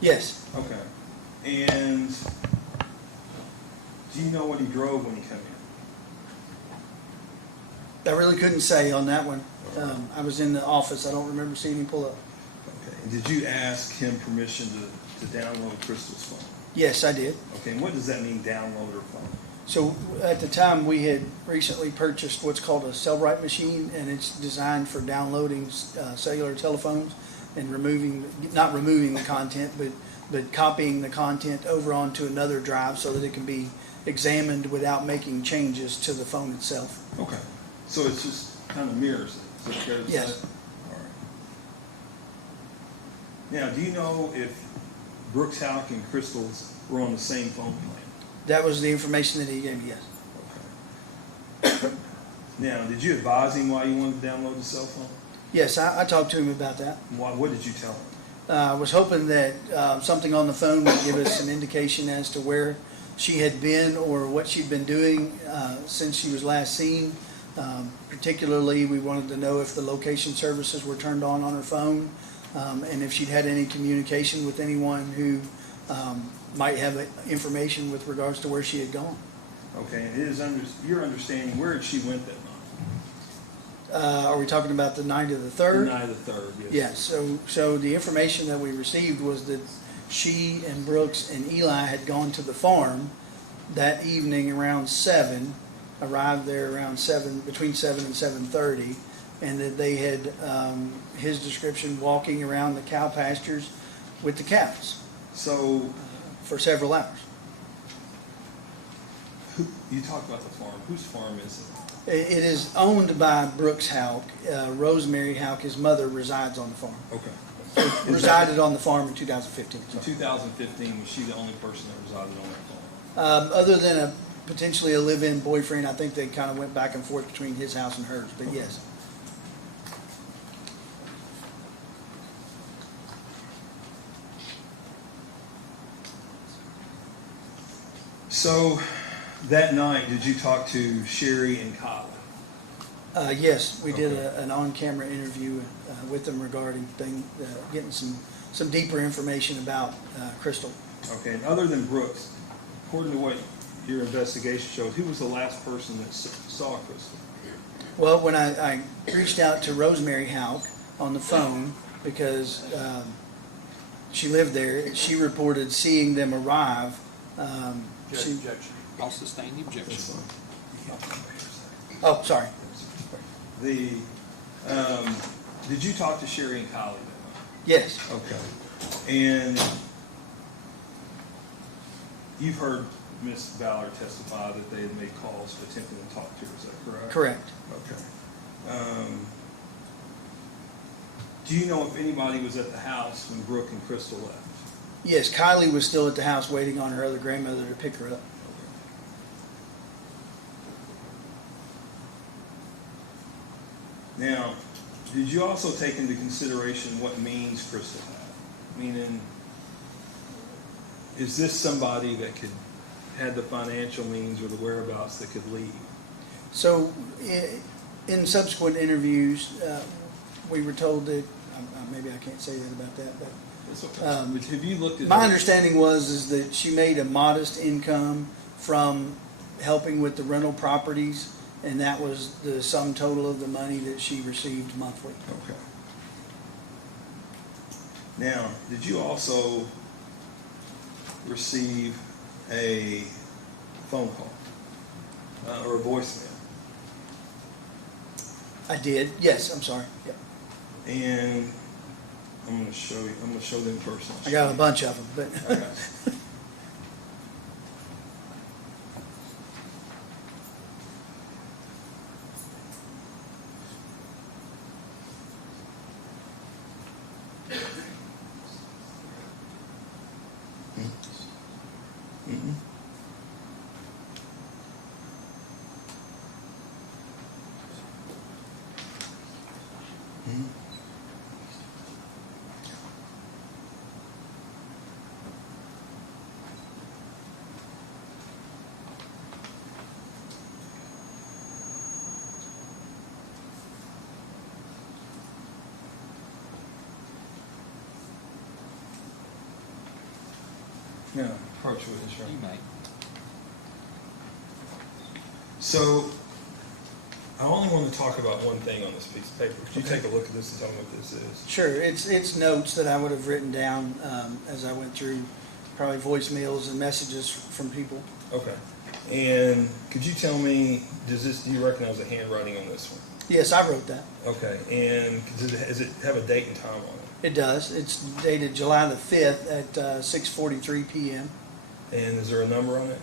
Yes. Okay, and do you know what he drove when he came in? I really couldn't say on that one. I was in the office. I don't remember seeing him pull up. Okay, and did you ask him permission to download Crystal's phone? Yes, I did. Okay, and what does that mean, download her phone? So at the time, we had recently purchased what's called a Cellbrite machine, and it's designed for downloading cellular telephones and not removing the content, but copying the content over onto another drive so that it can be examined without making changes to the phone itself. Okay, so it's just kind of mirrors it. Is that fair to Yes. say? All right. Now, do you know if Brooks Halleck and Crystal's were on the same phone plan? That was the information that he gave me, yes. Okay. Now, did you advise him why you wanted to download the cell phone? Yes, I talked to him about that. What did you tell him? I was hoping that something on the phone would give us an indication as to where she had been or what she'd been doing since she was last seen. Particularly, we wanted to know if the location services were turned on her phone and if she'd had any communication with anyone who might have information with regards to where she had gone. Okay, and it is your understanding, where had she went that night? Are we talking about the night of the 3rd? The night of the 3rd, yes. Yes, so the information that we received was that she and Brooks and Eli had gone to the farm that evening around 7, arrived there around 7, between 7 and 7:30, and that they had, his description, walking around the cow pastures with the cows. So, for several hours. you talked about the farm. Whose farm is it? It is owned by Brooks Houck. Rosemary Houck, his mother, resides on the farm. Okay. Resided on the farm in 2015. In 2015, was she the only person that resided on that farm? Other than potentially a live-in boyfriend, I think they kind of went back and forth between his house and hers, but yes. So, that night, did you talk to Sherry and Kylie? Yes, we did Okay. an on-camera interview with them regarding getting some deeper information about Crystal. Okay, and other than Brooks, according to what your investigation showed, who was the last person that saw Crystal? Well, when I reached out to Rosemary Houck on the phone, because she lived there, she reported seeing them arrive. Objection. I'll sustain the objection. Oh, sorry. Did you talk to Sherry and Kylie that night? Yes. Okay. And you've heard Ms. Ballard testify that they had made calls attempting to talk to her, is that correct? Correct. Okay. Do you know if anybody was at the house when Brooke and Crystal left? Yes, Kylie was still at the house waiting on her other grandmother to pick her up. Now, did you also take into consideration what means Crystal had? Meaning, is this somebody that had the financial means or the whereabouts that could leave? So in subsequent interviews, we were told that, maybe I can't say that about that, but It's okay. But have you looked at my her- understanding is that she made a modest income from helping with the rental properties, and that was the sum total of the money that she received monthly. Okay. Now, did you also receive a phone call or a voicemail? I did, yes, I'm sorry. Yep. And I'm going to show you. I'm going to show them personally. I got a bunch of them, but Okay. Mm-mm. Mm-hmm. Yeah, approach with this, right? You may. So, I only want to talk about one thing on this piece of paper. Could you take a look at this and tell me what this is? sure, it's notes that I would have written down as I went through, probably voicemails and messages from people. Okay. And could you tell me, do you recognize the handwriting on this one? Yes, I wrote that. Okay. And does it have a date and time on it? It does. It's dated July the 5th at 6:43 p.m. And is there a number on it?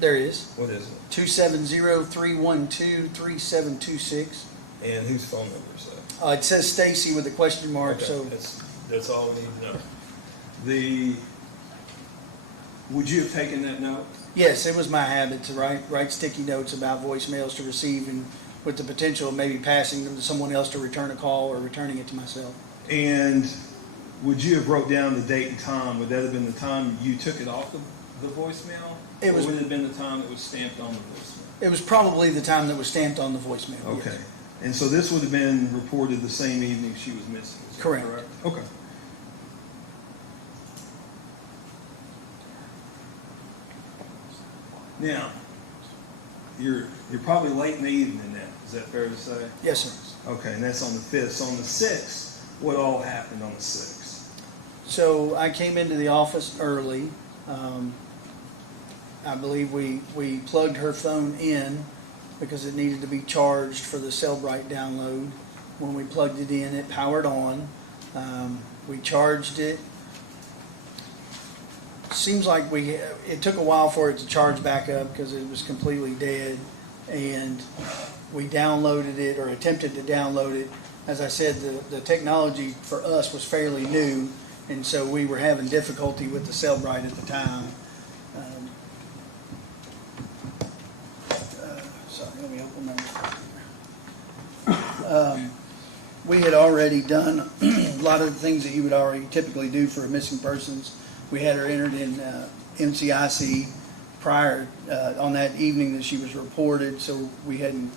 There is. What is it? 270-312-3726. And whose phone number is that? It says Stacy with a question mark, Okay, so that's all we need to know. Would you have taken that note? yes, it was my habit to write sticky notes about voicemails to receive, and with the potential of maybe passing them to someone else to return a call or returning it to myself. And would you have wrote down the date and time? Would that have been the time you took it off the voicemail? It was- Or would it have been the time it was stamped on the voicemail? It was probably the time that was stamped on the voicemail. yes. Okay. And so this would have been reported the same evening she was missing, is that Correct. Okay. Now, you're probably late in the evening now, is that fair to say? Yes, sir. Okay, and that's on the 5th. So on the 6th, what all happened on the 6th? So I came into the office early. I believe we plugged her phone in because it needed to be charged for the Cellbrite download. When we plugged it in, it powered on. We charged it. Seems like it took a while for it to charge back up because it was completely dead. And we downloaded it or attempted to download it. As I said, the technology for us was fairly new, and so we were having difficulty with the Cellbrite at the time. Sorry, let me open my. We had already done a lot of the things that you would already typically do for missing persons. We had her entered in MCIC prior on that evening that she was reported, so we hadn't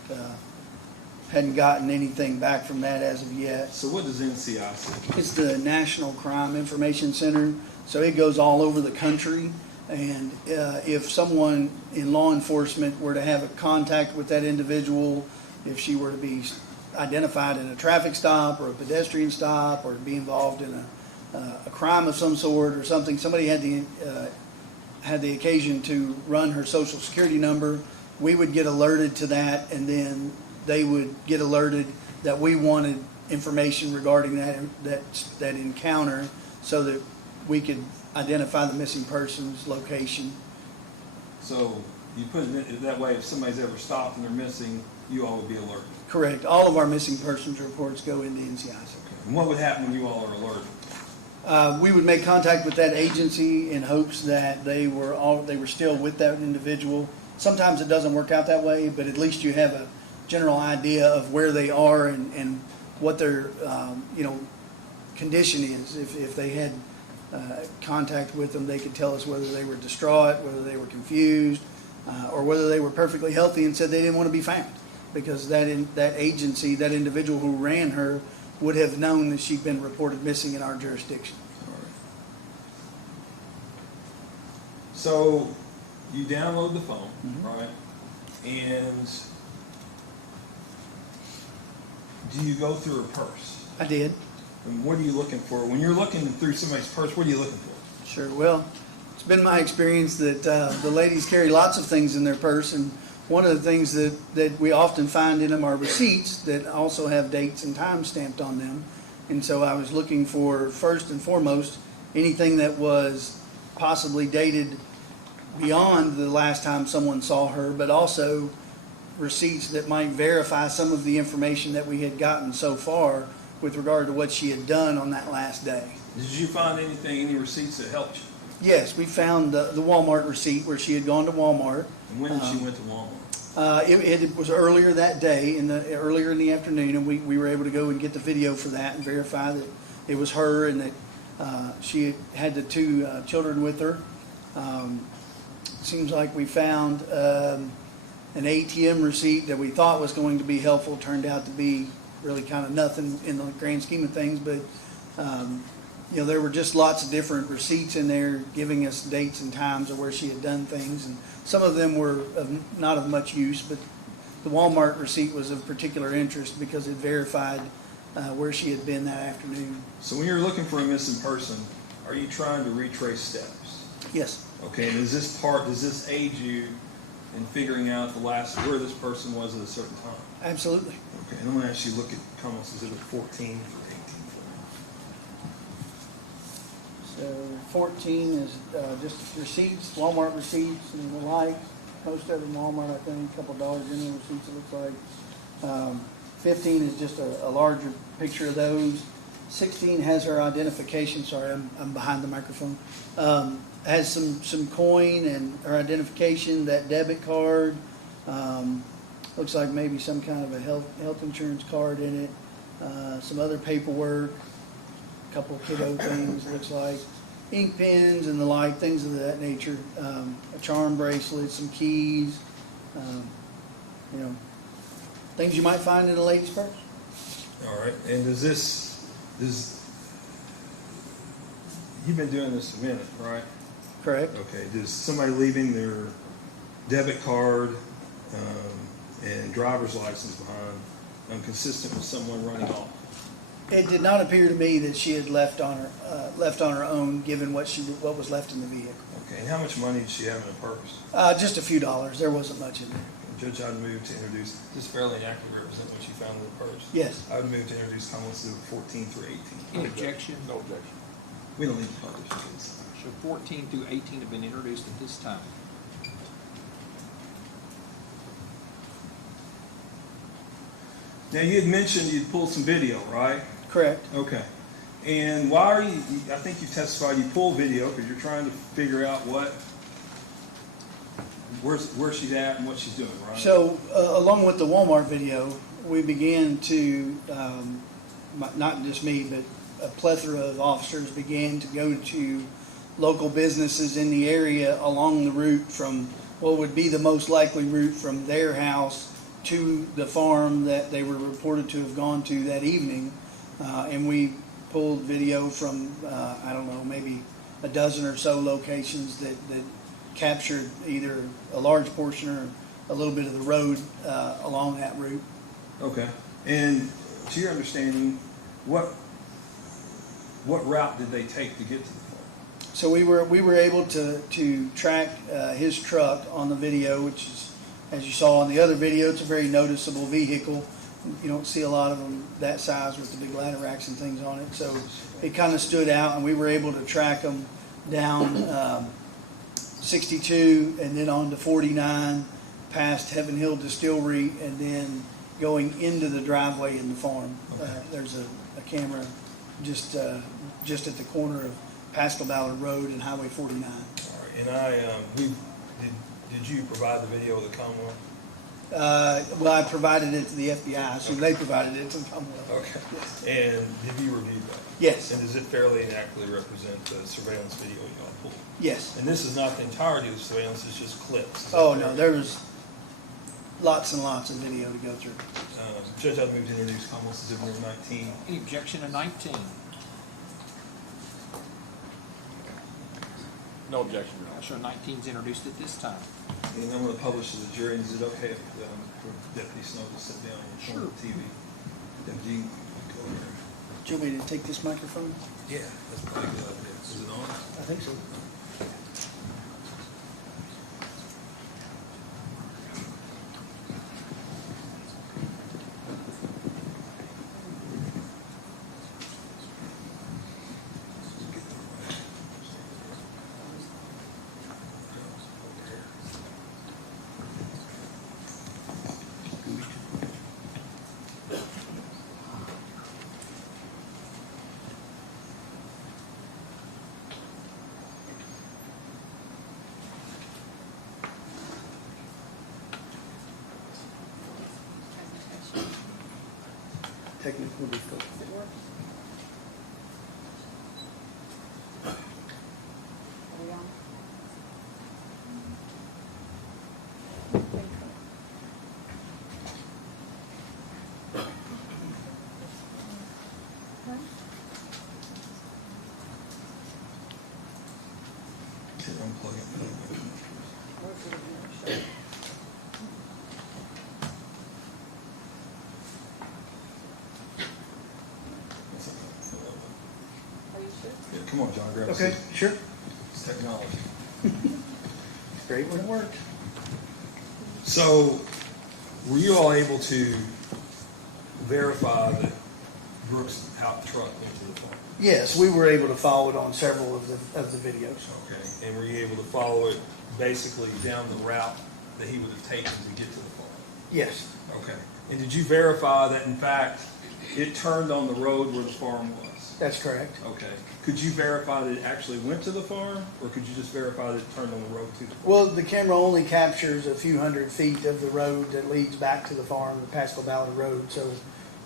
gotten anything back from that as of yet. So what does NCIC? It's the National Crime Information Center, so it goes all over the country. And if someone in law enforcement were to have a contact with that individual, if she were to be identified in a traffic stop or a pedestrian stop or be involved in a crime of some sort or something, somebody had the occasion to run her social security number, we would get alerted to that, and then they would get alerted that we wanted information regarding that encounter so that we could identify the missing person's location. So you put it that way, if somebody's ever stopped and they're missing, you all would be alerted. Correct. All of our missing persons reports go into NCIC. Okay. And what would happen when you all are alerted? We would make contact with that agency in hopes that they were still with that individual. Sometimes it doesn't work out that way, but at least you have a general idea of where they are and what their, condition is. If they had contact with them, they could tell us whether they were distraught, whether they were confused, or whether they were perfectly healthy and said they didn't want to be found. Because that agency, that individual who ran her, would have known that she'd been reported missing in our jurisdiction. So you download the phone, Mhm. right? And do you go through her purse? I did. And what are you looking for? When you're looking through somebody's purse, what are you looking for? Sure. Well, it's been my experience that the ladies carry lots of things in their purse, and one of the things that we often find in them are receipts that also have dates and times stamped on them. And so I was looking for, first and foremost, anything that was possibly dated beyond the last time someone saw her, but also receipts that might verify some of the information that we had gotten so far with regard to what she had done on that last day. Did you find any receipts that helped you? Yes, we found the Walmart receipt where she had gone to Walmart. And when did she went to Walmart? It was earlier that day, earlier in the afternoon, and we were able to go and get the video for that and verify that it was her and that she had the two children with her. Seems like we found an ATM receipt that we thought was going to be helpful, turned out to be really kind of nothing in the grand scheme of things, but there were just lots of different receipts in there giving us dates and times of where she had done things, and some of them were not of much use, but the Walmart receipt was of particular interest because it verified where she had been that afternoon. So when you're looking for a missing person, are you trying to retrace steps? Yes. Okay, and does this aid you in figuring out where this person was at a certain time? Absolutely. Okay, and I'm going to ask you to look at comments. Is it 14 or 18? So 14 is just receipts, Walmart receipts and the like. Most of them Walmart, I think, a couple dollars in the receipts it looks like. 15 is just a larger picture of those. 16 has her identification. Sorry, I'm behind the microphone. Has some coin and her identification, that debit card. Looks like maybe some kind of a health insurance card in it. Some other paperwork, a couple of kiddo things, looks like. Ink pens and the like, things of that nature. A charm bracelet, some keys, things you might find in a lady's purse. All right, and you've been doing this a minute, right? Correct. Okay, does somebody leaving their debit card and driver's license behind consistent with someone running off? It did not appear to me that she had left on her own, given what was left in the vehicle. Okay, and how much money did she have in her purse? Just a few dollars. There wasn't much in there. Judge, I'd move to introduce, this fairly accurately represent what you found in the purse. Yes. I would move to introduce comments to 14 through 18. Any objection? No objection. We don't need to publish this. So 14 through 18 have been introduced at this time. Now, you had mentioned you'd pulled some video, right? Correct. Okay. And why are you, I think you testified you pull video because you're trying to figure out where she's at and what she's doing, right? So, along with the Walmart video, we began to, not just me, but a plethora of officers began to go to local businesses in the area along the route from what would be the most likely route from their house to the farm that they were reported to have gone to that evening. And we pulled video from, I don't know, maybe a dozen or so locations that captured either a large portion or a little bit of the road along that route. Okay. And to your understanding, what route did they take to get to the farm? So we were able to track his truck on the video, which is, as you saw on the other video, it's a very noticeable vehicle. You don't see a lot of them that size with the big ladder racks and things on it. So it kind of stood out, and we were able to track them down 62 and then on to 49, past Heaven Hill Distillery, and then going into the driveway in the farm. Okay. There's a camera just at the corner of Pascal Ballard Road and Highway 49. All right. And did you provide the video of the Commonwealth? Well, I provided it to the FBI, so they provided it to the Commonwealth. Okay. And did you review that? Yes, And does it fairly and accurately represent the surveillance video y'all pulled? yes. And this is not the entirety of the surveillance, it's just clips. Is that Oh, no, correct? there was lots and lots of video to go through. Judge, I'd move to introduce Commonwealth Exhibit number 19. Any objection to 19? No objection, Your So 19 is introduced at this time. And I'm going to publish to the jury, and is it okay if for Deputy Snow to sit down and show the TV? Deputy, go over. Do you want me to take this microphone? Yeah, that's probably a good idea. Is it on? I think so. Technical difficulty. Unplug it. Yeah, come on, John, grab a Okay, seat. sure. It's technology. It's great when it worked. So, were you all able to verify that Brooks' truck into the farm? Yes, we were able to follow it on several of the videos. Okay, and were you able to follow it basically down the route that he would have taken to get to the farm? Yes, Okay, and did you verify that in fact it turned on the road where the farm was? that's correct. Okay, could you verify that it actually went to the farm, or could you just verify that it turned on the road to the farm? Well, the camera only captures a few hundred feet of the road that leads back to the farm, the Pasco Valley Road. So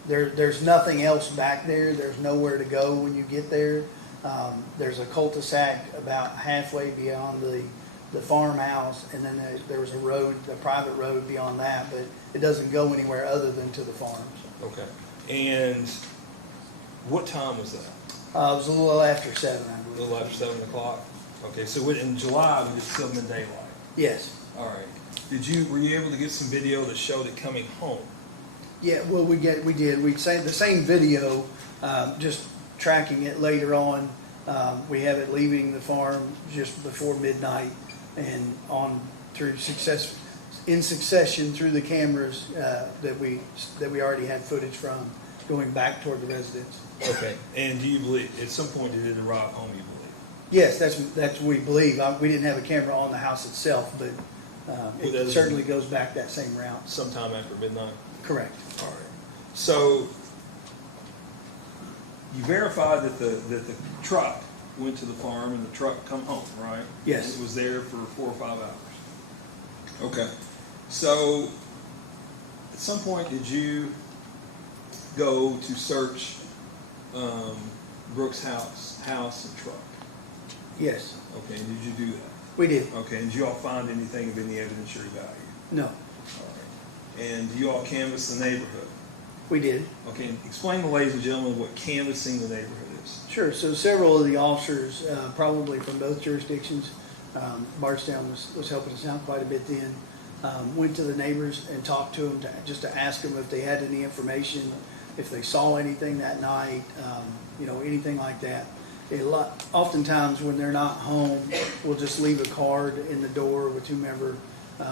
there's nothing else back there. There's nowhere to go when you get there. There's a cul-de-sac about halfway beyond the farmhouse, and then there was a road, a private road beyond that, but it doesn't go anywhere other than to the farms. Okay, and what time was that? It was a little after 7, I A believe. little after 7 o'clock? Okay, so in July, we just still in daylight? Yes. All right. Were you able to get some video that showed it coming home? Yeah, well, we did. We'd say the same video, just tracking it later on. We have it leaving the farm just before midnight and on through in succession through the cameras that we already had footage from going back toward the residence. Okay, and do you believe, at some point did it arrive home, you believe? Yes, that's what we believe. We didn't have a camera on the house itself, but it certainly goes back that same route. Sometime after midnight? Correct. All right. So, you verified that the truck went to the farm and the truck come home, right? Yes. And it was there for 4 or 5 hours. Okay. So, at some point, did you go to search Brooks' house and truck? Yes, Okay, and did you do that? we did. Okay, and did you all find anything of any evidentiary value? No, All right. And you all canvassed the neighborhood? we did. Okay, and explain to ladies and gentlemen what canvassing the neighborhood is. Sure. So several of the officers, probably from both jurisdictions, Bardstown was helping us out quite a bit then, went to the neighbors and talked to them just to ask them if they had any information, if they saw anything that night, anything like that. Oftentimes when they're not home, we'll just leave a card in the door with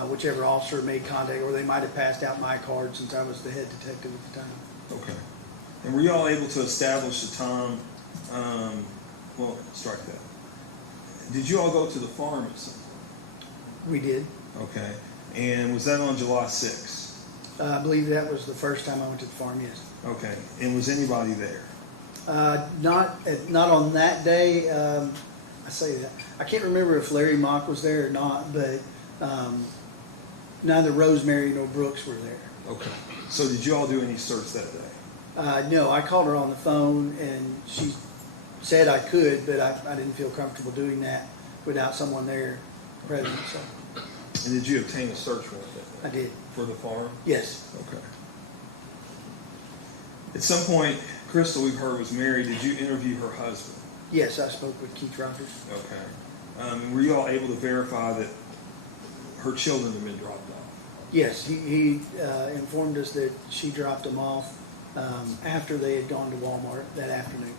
whichever officer made contact, or they might have passed out my card since I was the head detective at the time. Okay. And were you all able to establish the time, strike that. Did you all go to the farm at some point? We did. Okay. And was that on July 6th? I believe that was the first time I went to the farm, yes. Okay. And was anybody there? Not on that day. I say that. I can't remember if Larry Mock was there or not, but Neither Rosemary nor Brooks were there. Okay. So did you all do any search that day? No, I called her on the phone and she said I could, but I didn't feel comfortable doing that without someone there present, so And did you obtain a search warrant that I day? did. For the farm? Yes, Okay. At some point, Crystal, we've heard, was married. Did you interview her husband? yes, I spoke with Keith Rogers. Okay. Were you all able to verify that her children had been dropped off? Yes, he informed us that she dropped them off after they had gone to Walmart that afternoon.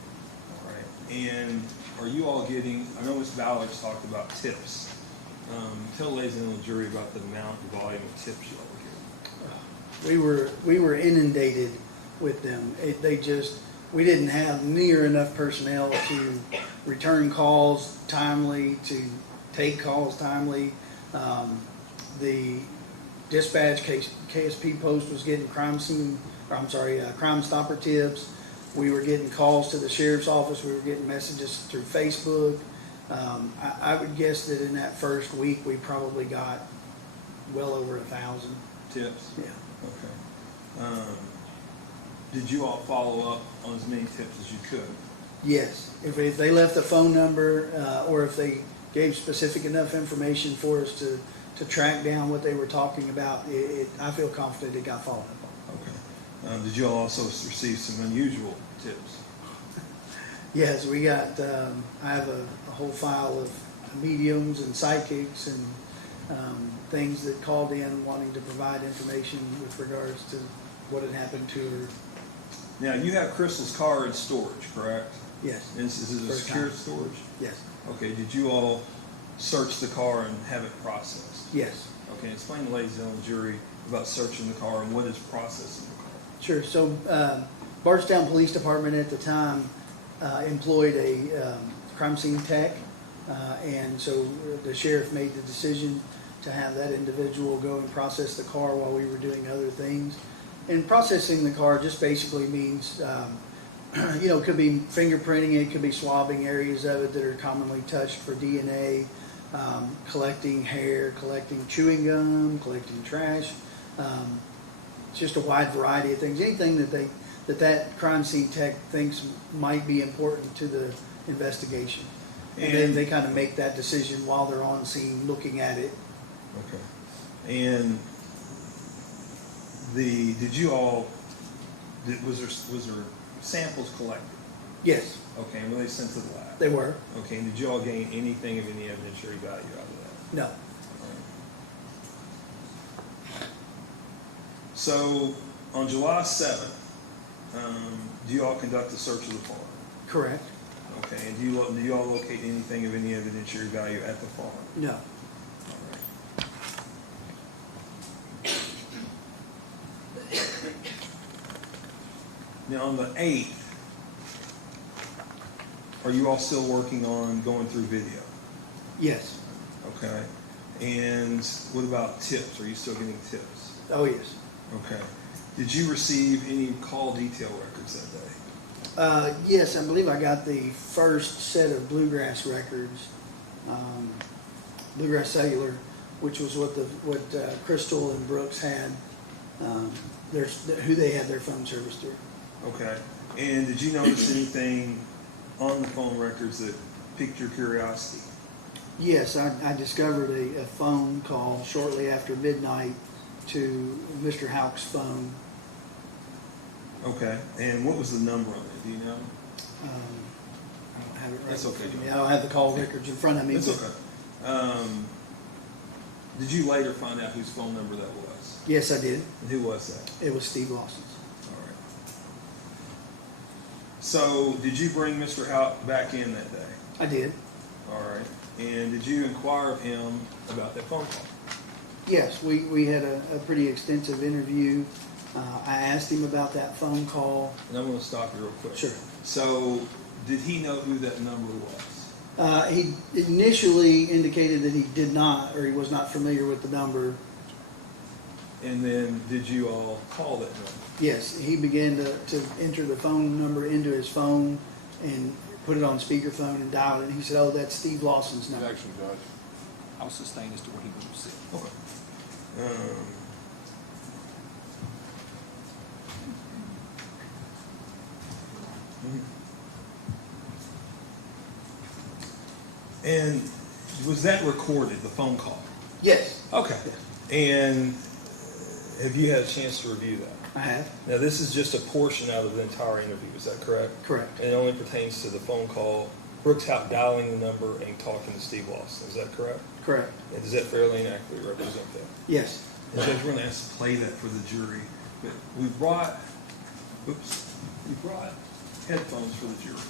All right. And are you all getting, I know Ms. Ballard's talked about tips. Tell the ladies and the jury about the amount and volume of tips you all were getting. We were inundated with them. We didn't have near enough personnel to return calls timely, to take calls timely. The dispatch KSP post was getting crime stopper tips. We were getting calls to the sheriff's office. We were getting messages through Facebook. I would guess that in that first week, we probably got well over 1,000 tips. Yeah. Okay. Did you all follow up on as many tips as you could? Yes. If they left a phone number or if they gave specific enough information for us to track down what they were talking about, I feel confident it got followed up on. Okay. Did you all also receive some unusual tips? Yes, we got, I have a whole file of mediums and psychics and things that called in wanting to provide information with regards to what had happened to her. Now, you have Crystal's car in storage, correct? Yes. Is it a First secure time. storage? Yes. Okay, did you all search the car and have it processed? Yes. Okay, explain to the ladies and the jury about searching the car and what is processing the car. Sure. So Bardstown Police Department at the time employed a crime scene tech, and so the sheriff made the decision to have that individual go and process the car while we were doing other things. And processing the car just basically means, it could be fingerprinting, it could be swabbing areas of it that are commonly touched for DNA, collecting hair, collecting chewing gum, collecting trash, just a wide variety of things. Anything that crime scene tech thinks might be important to the investigation. And then they kind of make that decision while they're on scene looking at it. Okay. And was there samples collected? Yes, Okay, and were they sent to the lab? they were. Okay, and did you all gain anything of any evidentiary value out of that? No. So, on July 7th, do you all conduct a search of the farm? Correct. Okay, and do you all locate anything of any evidentiary value at the farm? No. Now, on the 8th, are you all still working on going through video? Yes. Okay. And what about tips? Are you still getting tips? Oh, yes. Okay. Did you receive any call detail records that day? Yes, I believe I got the first set of Bluegrass records, Bluegrass Cellular, which was what Crystal and Brooks had, who they had their phone service through. Okay. And did you notice anything on the phone records that piqued your curiosity? Yes, I discovered a phone call shortly after midnight to Mr. Houck's phone. Okay. And what was the number on it? Do you know? I don't have it right. That's okay. I don't have the call records in front of me. That's okay. Did you later find out whose phone number that was? Yes, I did. And who was that? It was Steve Lawson's. All right. So, did you bring Mr. Houck back in that day? I did. All right. And did you inquire of him about that phone call? Yes, we had a pretty extensive interview. I asked him about that phone call. And I'm going to stop you real quick. Sure. So, did he know who that number was? He initially indicated that he did not, or he was not familiar with the number. And then, did you all call that number? Yes, he began to enter the phone number into his phone and put it on speakerphone and dial it. And he said, "Oh, that's Steve Lawson's number." Objection, Judge. I'll sustain as to what he would have said. Okay. And was that recorded, the phone call? Yes, Okay. And have you had a chance to review that? I have. Now, this is just a portion out of the entire interview, is that correct? Correct. And it only pertains to the phone call, Brooks Hout dialing the number and talking to Steve Lawson, is that correct? Correct. And does that fairly and accurately represent that? Yes. And Judge, we're gonna ask to play that for the jury, but we brought headphones for the jury,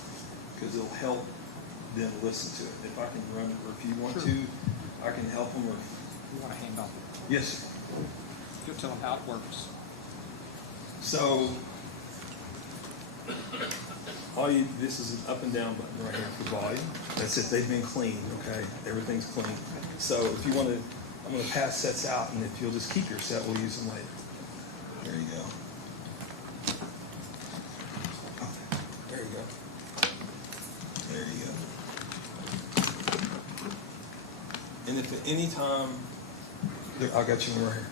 because it'll help them listen to it. If I can run it, or if you want to, I can help them, or, You want to hand off? yes, sir. You'll tell them how it works. So, this is an up and down button right here for volume. That's it, they've been cleaned, okay? Everything's clean. So if you want to, I'm going to pass sets out, and if you'll just keep your set, we'll use them later. There you go. Okay, there you go. There you go. And if at any time, I got you one right here.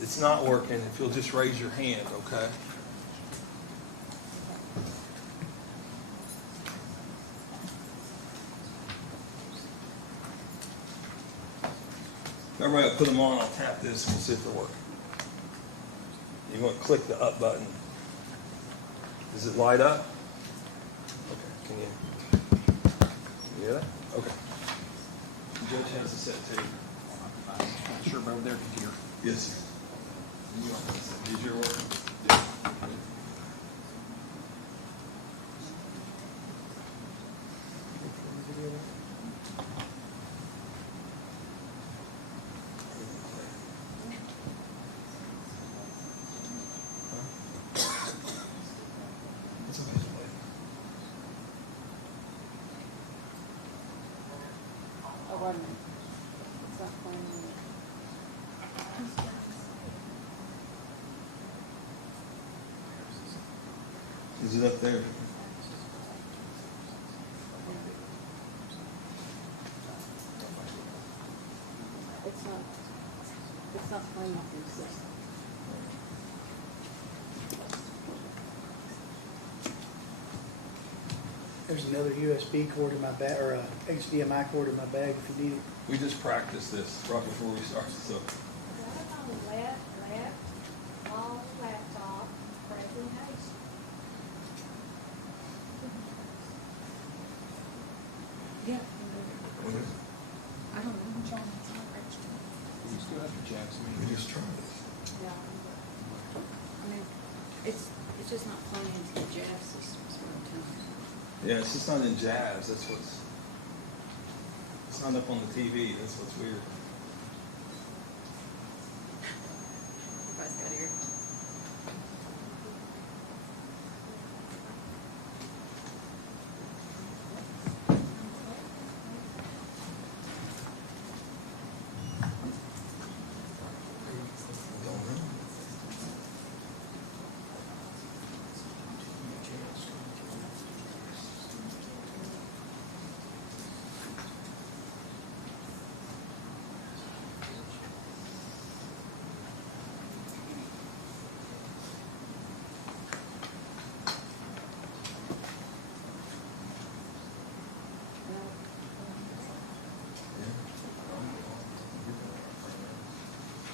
It's not working, if you'll just raise your hand, okay? Everybody will put them on, I'll tap this and we'll see if they're working. You want to click the up button. Does it light up? Okay, can you hear that? Okay. The judge has a set too. Sure, over there can hear. Yes, sir. Is your work? Oh, wait a minute. It's not playing. Is it up there? It's not playing off your system. There's another USB cord in my bag, or a HDMI cord in my bag if you need it. We just practiced this right before we started, so. Got it on the left, all laptop presentation. Yeah. I don't know, John, it's not registered. You still have to jack some. We just tried this. Yeah. I mean, it's just not playing into the jab systems for a time. Yeah, it's just not in jazz, that's what's, it's not up on the TV, that's what's weird. Everybody's got ear. Don't know.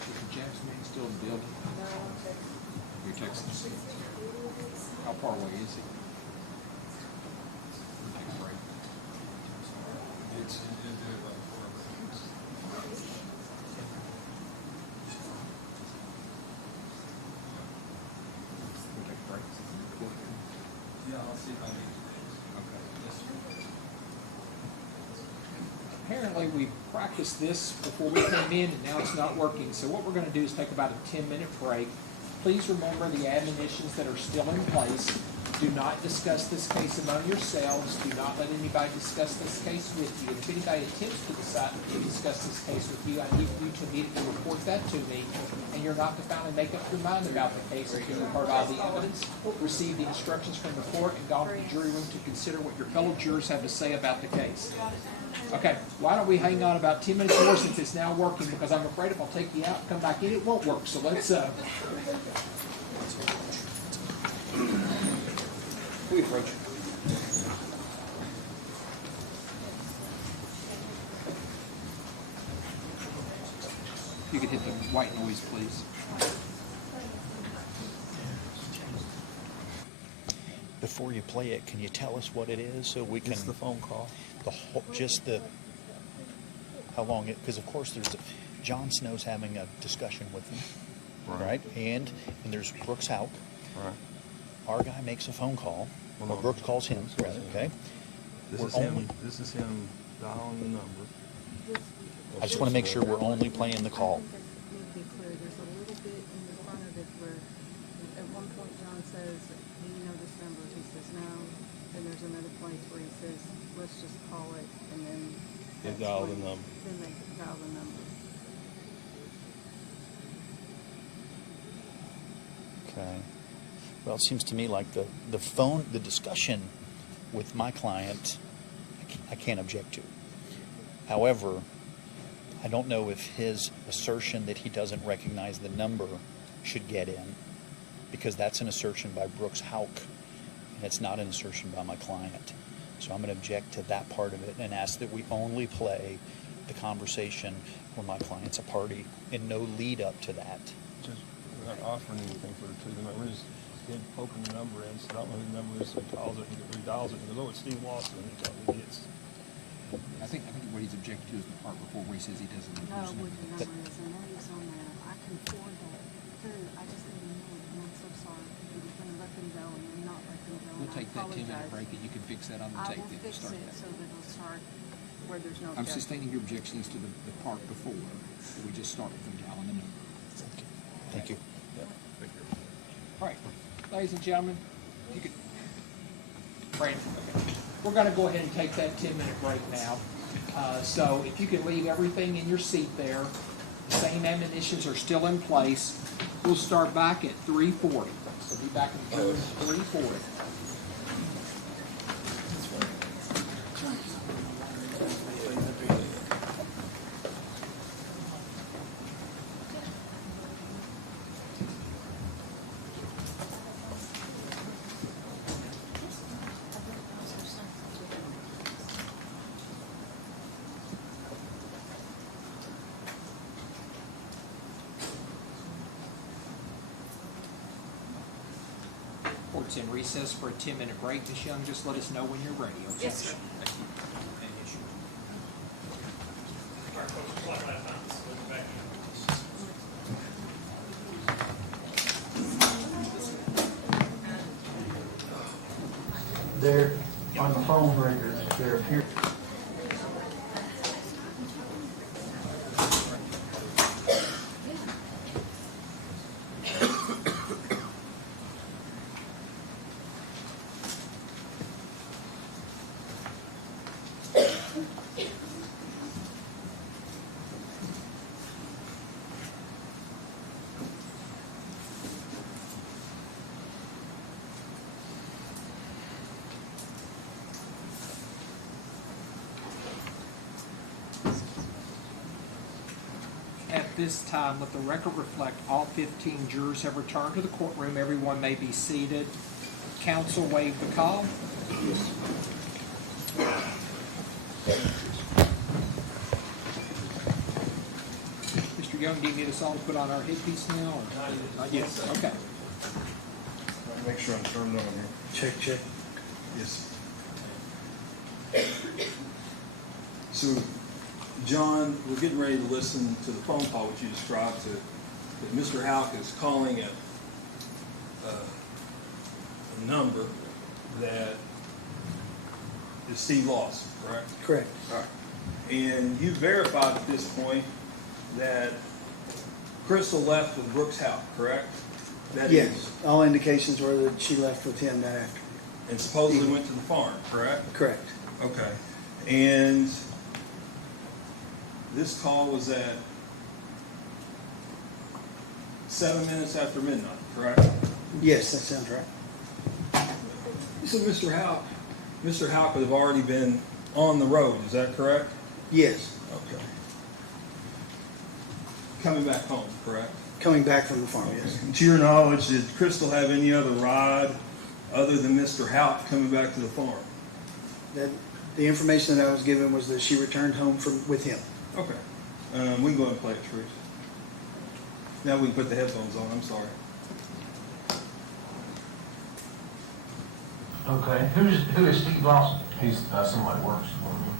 Is the Jack's man still in the building? You're texting. How far away is he? We'll take a break. We'll take a break. Yeah, I'll see if I can. Apparently, we practiced this before we came in, and now it's not working. So what we're going to do is take about a 10-minute break. Please remember the admonitions that are still in place. Do not discuss this case among yourselves. Do not let anybody discuss this case with you. And if anybody attempts to decide to discuss this case with you, I need you to immediately report that to me. And you're not to finally make up your mind about the case until you've heard all the evidence, received the instructions from the court, and gone to the jury room to consider what your fellow jurors have to say about the case. Okay, why don't we hang on about 10 minutes more since it's now working, because I'm afraid if I'll take you out and come back in, it won't work. So let's, We approach. if you could hit the white noise, please. Before you play it, can you tell us what it is so we can? It's the phone call. The whole, just the, how long it, because of course there's, John Snow's having a discussion with him, right? And there's Brooks Hauk. Right. Our guy makes a phone call, Well, or no. Brooks calls him, rather, okay? This We're is only- him. This is him dialing the number. I just want to make sure we're only playing the call. I think that need to be clear, there's a little bit in the front of it where, at one point John says, do you know this number? He says no, then there's another place where he says, let's just call it, and then. They that's dial the when- number. Then they dial the number. Okay. Well, it seems to me like the phone, the discussion with my client, I can't object to. However, I don't know if his assertion that he doesn't recognize the number should get in, because that's an assertion by Brooks Hauk, and it's not an assertion by my client. So I'm going to object to that part of it and ask that we only play the conversation when my client's a party and no lead up to that. Just, we're not offering anything for the two. We're just poking the number in, so I don't know who the number is, so he calls it and redials it and goes, oh, it's Steve Lawson. And that's all he gets. I think what he's objecting to is the part before where he says he doesn't know No, whose what number the it is. number is, and that is on there, I can forward that through, I just didn't know it, and I'm so sorry, we were gonna let them go, and then not let them go, We'll and I take that 10-minute apologize. break and you can fix that on the I tape will then. fix Start it that. so that it'll start where there's no I'm objection. sustaining your objections to the part before, that we just started from dialing the number. Thank you. All right, ladies and gentlemen, you could, Brandon, okay. We're gonna go ahead and take that 10-minute break now. So if you could leave everything in your seat there, the same ammunitions are still in place. We'll start back at 3:40. So be back in 3:40. Court's in recess for a 10-minute break. Ms. Young, just let us know when you're ready, okay? Yes, sir. Thank you. They're on the phone record, they're here. At this time, let the record reflect all 15 jurors have returned to the courtroom. Everyone may be seated. Counsel waive the call. Mr. Young, do you need us all to put on our headpiece now? Or? Not yet. Okay. Make sure I'm turned on here. Check, check. Yes. So, John, we're getting ready to listen to the phone call which you described to, that Mr. Hauk is calling a number that is Steve Lawson, correct? Correct. All right. And you verified at this point that Crystal left with Brooks Hauk, correct? That Yes, is- all indications were that she left with him that afternoon. And supposedly went to the farm, correct? Correct. Okay. And this call was at 7 minutes after midnight, correct? Yes, that sounds right. So Mr. Hauk would have already been on the road, is that correct? Yes, Okay. Coming back home, correct? coming back from the farm, yes. And to your knowledge, did Crystal have any other ride other than Mr. Houck coming back to the farm? That, the information that I was given was that she returned home with him. Okay. We can go ahead and play it, Trish. Now we can put the headphones on, I'm sorry. Okay, who is Steve Lawson? He's somebody works for me.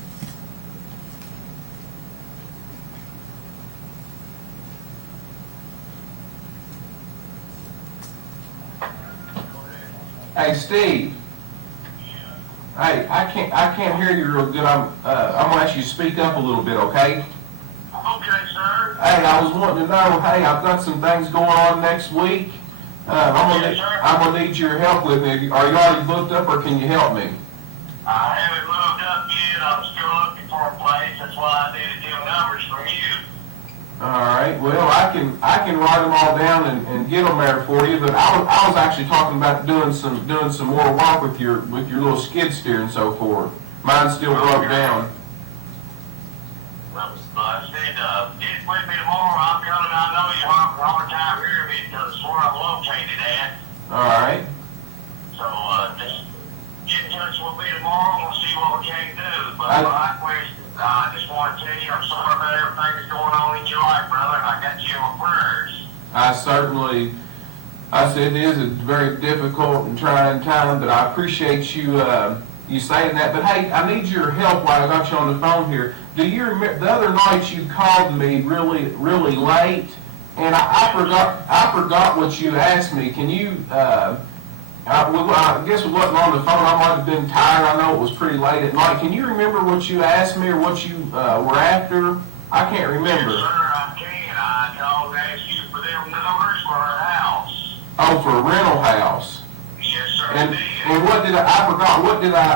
Hey, Steve. Hey, I can't hear you real good. I'm gonna ask you to speak up a little bit, okay? Okay, sir. Hey, I was wanting to know, hey, I've got some things going on next week. I'm gonna need your help with me. Are you already booked up, or can you help me? I haven't moved up yet. I'm still looking for a place. That's why I needed them numbers from you. All right. Well, I can write them all down and get them there for you. But I was actually talking about doing some more work with your little skid steer and so forth. Mine's still broke down. Well, I said, get with me tomorrow. I'm coming. I know you have a hard time hearing me because it's where I'm located at. All right. So, just get in touch with me tomorrow. We'll see what we can do. But I just want to tell you, I'm sorry about everything that's going on in your life, brother, and I got you in my prayers. I said it is a very difficult and trying time, but I appreciate you saying that. But hey, I need your help while I got you on the phone here. Do you remember the other night you called me really late, and I forgot what you asked me. Can you? I guess it wasn't on the phone. I might have been tired. I know it was pretty late at night. Can you remember what you asked me or what you were after? I can't remember. Yes, sir, I can. I called and asked you for them numbers for a house. Oh, for a rental house. Yes, sir, And I did. and what did I forgot?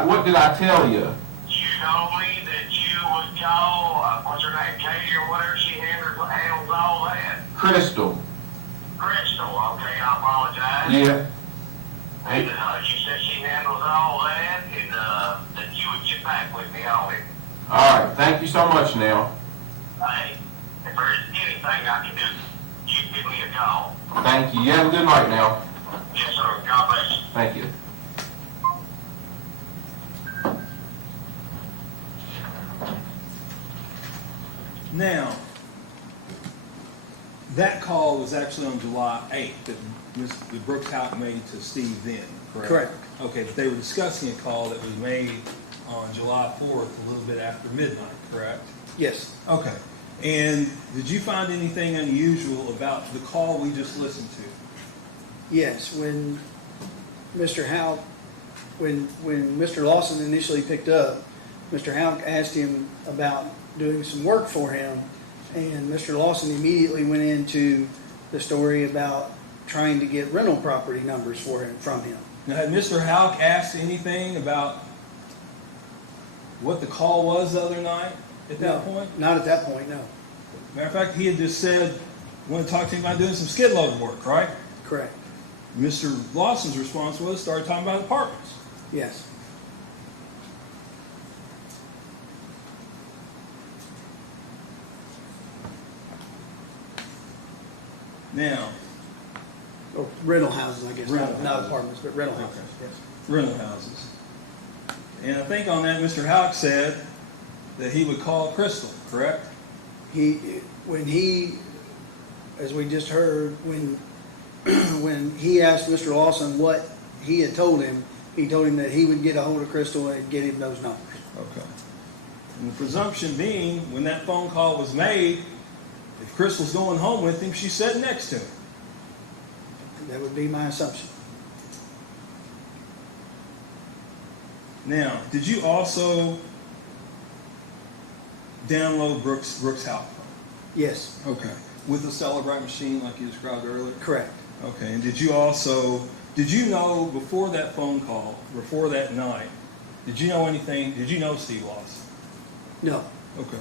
What did I tell you? You told me that you would call, what's her name, Katie or whatever, she handles all that. Crystal. Crystal, okay, I apologize. Yeah. And you said she handles all that, and that you would get back with me on it. All right. Thank you so much now. Hey, if there's anything I can do, you give me a call. Thank you. You have a good night now. Yes, sir. God bless you. Thank you. Now, that call was actually on July 8th that the Brooks Houck made to Steve then, correct? Correct. Okay, but they were discussing a call that was made on July 4th, a little bit after midnight, correct? Yes. Okay. And did you find anything unusual about the call we just listened to? Yes, when Mr. Houck, when Mr. Lawson initially picked up, Mr. Houck asked him about doing some work for him, and Mr. Lawson immediately went into the story about trying to get rental property numbers for him from him. Now, had Mr. Houck asked anything about what the call was the other night at that point? Not at that point, no. Matter of fact, he had just said, want to talk to him about doing some skid loader work, right? Correct. Mr. Lawson's response was started talking about apartments. Yes. Now, Or rental houses, I guess, Rental not houses. apartments, but rental houses, Okay. yes. rental houses. And I think on that, Mr. Houck said that he would call Crystal, correct? When he, as we just heard, when he asked Mr. Lawson what he had told him, he told him that he would get a hold of Crystal and get him those numbers. Okay. And the presumption being, when that phone call was made, if Crystal's going home with him, she's sitting next to him. That would be my assumption. Now, did you also download Brooks Houck? Yes, Okay. With the Celebrite machine like you described earlier? correct. Okay, and did you know before that phone call, before that night, did you know anything, did you know Steve Lawson? No, Okay.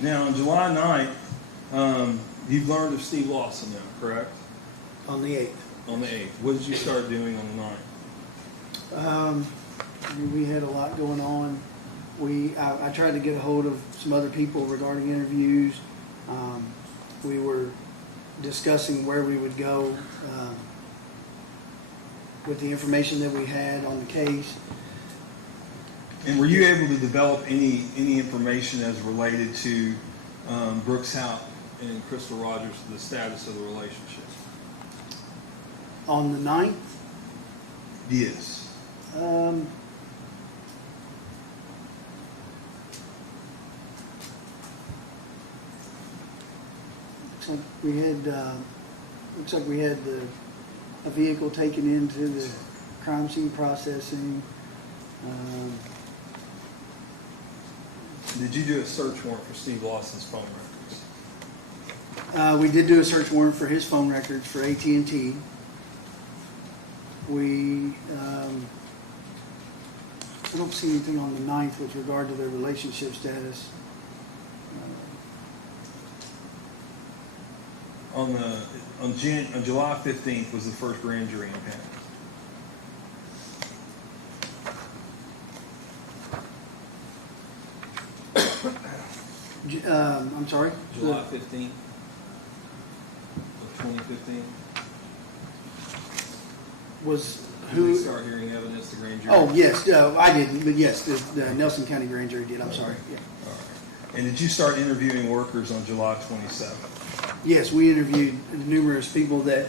Now, on July 9th, You've learned of Steve Lawson now, correct? On the 8th. On the 8th. What did you start doing on the 9th? We had a lot going on. I tried to get a hold of some other people regarding interviews. We were discussing where we would go with the information that we had on the case. And were you able to develop any information as related to Brooks Hout and Crystal Rogers, the status of the relationship? On the 9th? Yes. Looks like we had a vehicle taken into the crime scene processing. Did you do a search warrant for Steve Lawson's phone records? We did do a search warrant for his phone records for AT&T. I don't see anything on the 9th with regard to their relationship status. On July 15th was the first grand jury impound. I'm sorry? July 15th of 2015. Was Did who? they start hearing evidence, the grand jury? Oh, yes, I didn't, but yes, the Nelson County Grand Jury did, I'm sorry. Yeah. All right. And did you start interviewing workers on July 27th? Yes, we interviewed numerous people that,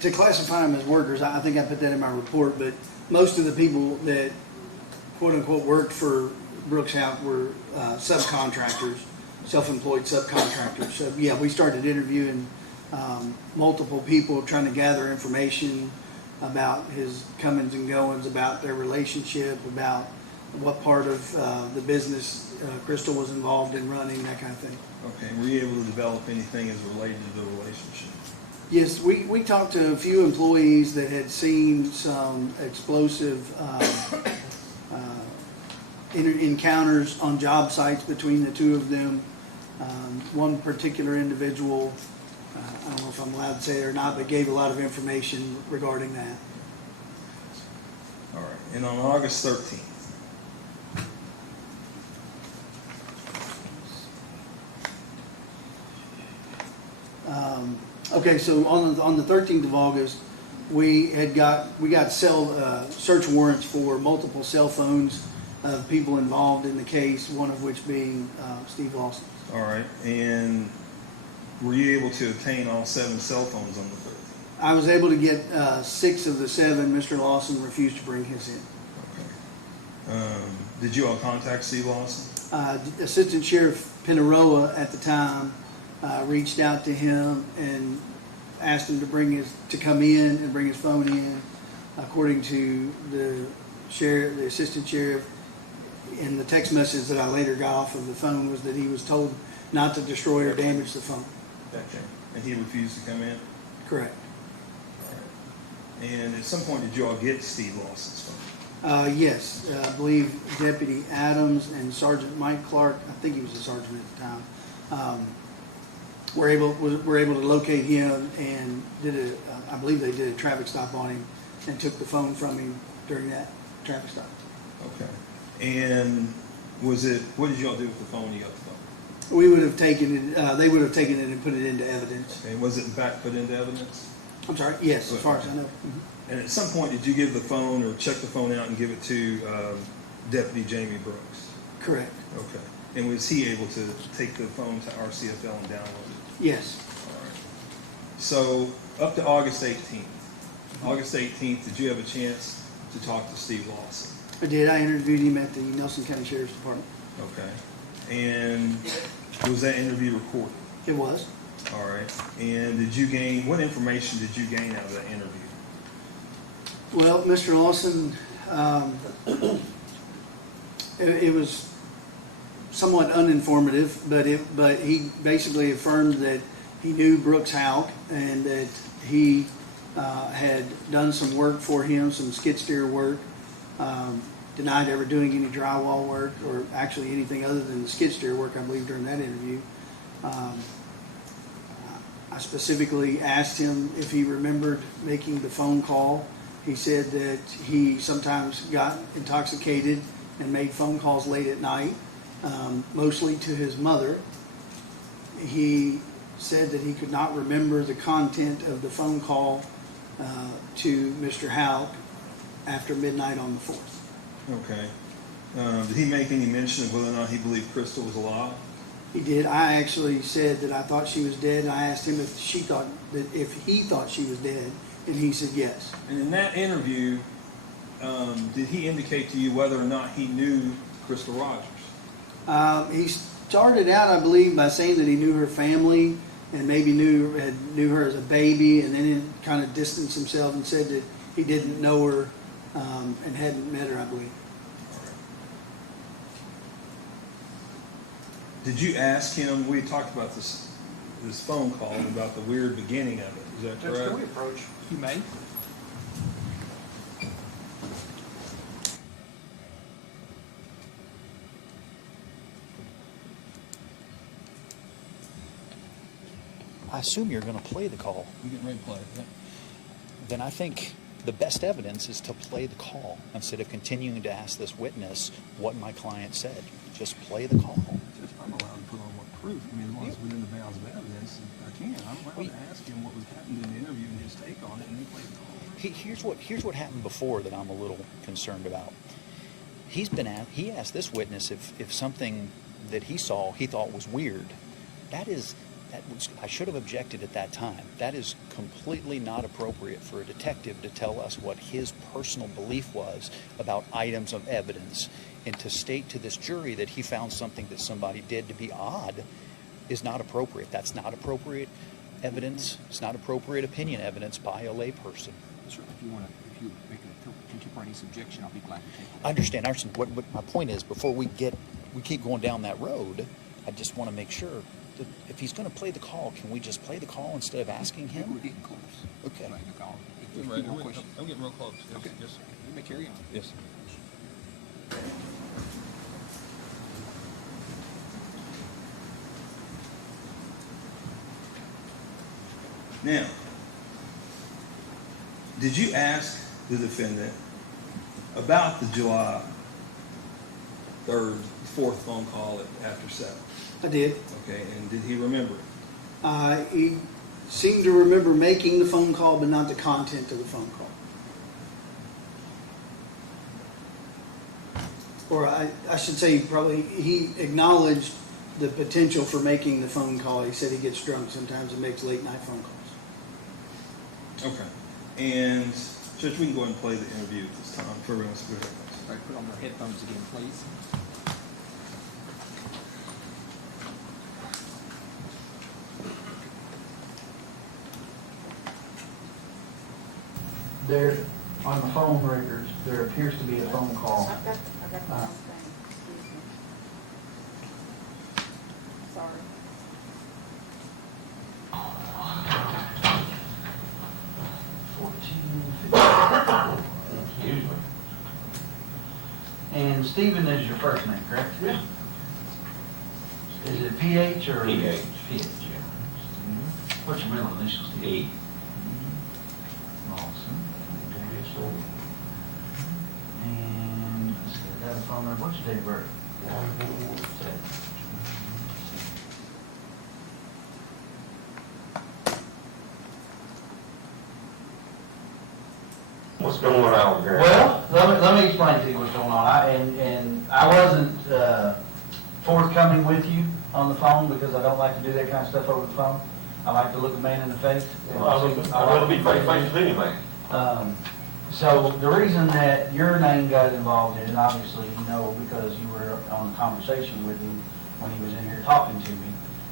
to classify them as workers, I think I put that in my report, but most of the people that quote-unquote worked for Brooks Hout were subcontractors, self-employed subcontractors. So, yeah, we started interviewing multiple people, trying to gather information about his comings and goings, about their relationship, about what part of the business Crystal was involved in running, that kind of thing. Okay. Were you able to develop anything as related to the relationship? Yes, we talked to a few employees that had seen some explosive encounters on job sites between the two of them. One particular individual, I don't know if I'm allowed to say it or not, but gave a lot of information regarding that. All right. And on August 13th? Okay, so on the 13th of August, we got search warrants for multiple cell phones of people involved in the case, one of which being Steve Lawson. All right. And were you able to obtain all 7 cell phones on the 13th? I was able to get 6 of the 7. Mr. Lawson refused to bring his in. Okay. Did you all contact Steve Lawson? Assistant Sheriff Pinaroa at the time reached out to him and asked him to come in and bring his phone in. According to the assistant sheriff, in the text message that I later got off of the phone, was that he was told not to destroy or damage the phone. Okay. And he refused to come in? Correct. All right. And at some point, did you all get Steve Lawson's phone? Yes, I believe Deputy Adams and Sergeant Mike Clark, I think he was a sergeant at the time, were able to locate him and I believe they did a traffic stop on him and took the phone from him during that traffic stop. Okay. And what did you all do with the phone when you got the phone? We would have taken it, they would have taken it and put it into evidence. Okay. Was it in fact put into evidence? I'm sorry, yes, as far as I know. Mm-hmm. And at some point, did you give the phone or check the phone out and give it to Deputy Jamie Brooks? Correct. Okay. And was he able to take the phone to RCFL and download it? Yes. All right. So up to August 18th. August 18th, did you have a chance to talk to Steve Lawson? I did. I interviewed him at the Nelson County Sheriff's Department. Okay. And was that interview recorded? It was. All right. And what information did you gain out of that interview? Well, Mr. Lawson, it was somewhat uninformative, but he basically affirmed that he knew Brooks Hout and that he had done some work for him, some skid steer work, denied ever doing any drywall work or actually anything other than the skid steer work, I believe, during that interview. I specifically asked him if he remembered making the phone call. He said that he sometimes got intoxicated and made phone calls late at night, mostly to his mother. He said that he could not remember the content of the phone call to Mr. Houck after midnight on the 4th. Okay. Did he make any mention of whether or not he believed Crystal was alive? He did. I actually said that I thought she was dead, and I asked him if he thought she was dead, and he said yes. And in that interview, did he indicate to you whether or not he knew Crystal Rogers? He started out, I believe, by saying that he knew her family and maybe knew her as a baby, and then he kind of distanced himself and said that he didn't know her and hadn't met her, I believe. Did you ask him? We talked about this phone call and about the weird beginning of it. Is that correct? Judge, can we approach? You may. I assume you're going to play the call. I'm getting ready to play. Yeah. Then I think the best evidence is to play the call instead of continuing to ask this witness what my client said. Just play the call. Judge, I'm allowed to put on what proof. I mean, as long as it's within the bounds of evidence, I can. I'm allowed to ask him what was happening in the interview and his take on it, and then play the call. Here's what happened before that I'm a little concerned about. He asked this witness if something that he saw he thought was weird. I should have objected at that time. That is completely not appropriate for a detective to tell us what his personal belief was about items of evidence, and to state to this jury that he found something that somebody did to be odd is not appropriate. That's not appropriate evidence. It's not appropriate opinion evidence by a layperson. Sir, if you make a contemporaneous objection, I'll be glad to take it. I understand. What my point is, before we keep going down that road, I just want to make sure that if he's going to play the call, can we just play the call instead of asking him? We're getting close. Okay. Playing the call. If I'm there's ready. more questions. I'm getting real close. Yes, Okay. Yes, sir. You may carry on. Yes, sir. Now, did you ask the defendant about the July 3rd, 4th phone call after 7? I did. Okay, and did he remember it? He seemed to remember making the phone call, but not the content of the phone call. Or I should say, probably he acknowledged the potential for making the phone call. He said he gets drunk sometimes and makes late night phone calls. Okay. And Judge, we can go ahead and play the interview at this time for everyone to go ahead. All right, put on their headphones again, please. There, on the phone records, there appears to be a phone call. I got the wrong thing, excuse me. Sorry. And Stephen is your first name, correct? Yeah. Is it PH or? PH. PH, yeah. What's your middle initials? E. Lawson. And, let's see, I got a phone number. What's your date of birth? What's going on here? Well, let me explain to you what's going on. I wasn't forthcoming with you on the phone because I don't like to do that kind of stuff over the phone. I like to look a man in the face. I'd rather be face-to-face anyway. So the reason that your name got involved in it, obviously you know because you were on a conversation with him when he was in here talking to me.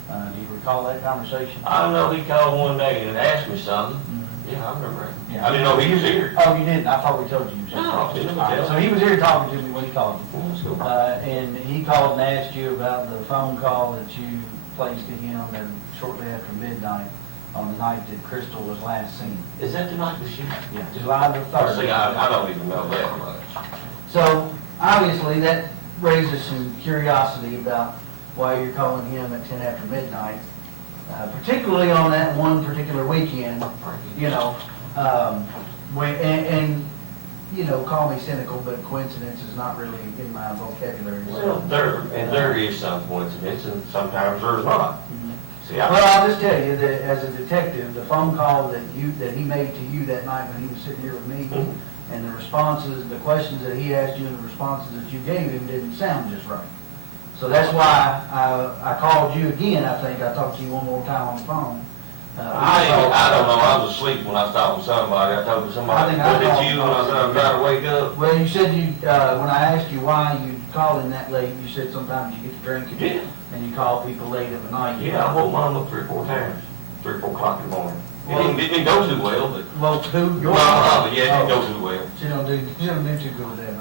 Do you recall that conversation? I know he called one day and asked me something. Yeah, I remember. Yeah. I didn't know he was here. Oh, you didn't? I thought we told you. No, he didn't All right, tell. so he was here talking to me when he called you. Let's go. And he called and asked you about the phone call that you placed to him and shortly after midnight on the night that Crystal was last seen. Is that the night that she? Yeah, July the 3rd. See, I don't even know that much. So obviously that raises some curiosity about why you're calling him at 10 after midnight particularly on that one particular weekend, you know, you know, call me cynical, but coincidence is not really in my vocabulary. Well, there is some coincidence, and sometimes there's not. See, Well, I'll just tell you that as a detective, the phone call that he made to you that night when he was sitting here with me, and the responses, the questions that he asked you and the responses that you gave him didn't sound just right. So that's why I called you again. I think I talked to you one more time on the phone. I don't know, I was asleep when I stopped somebody. I told somebody, was it you when I said I'm trying to wake up? Well, you said when I asked you why you called in that late, you said sometimes you get to drinking. Yeah. And you call people late at night. Yeah, I woke mom up 3 or 4 times, 3 or 4 o'clock in the morning. It didn't go too well, but. Well, who? Your yeah, it didn't go too well. She don't do too good with that.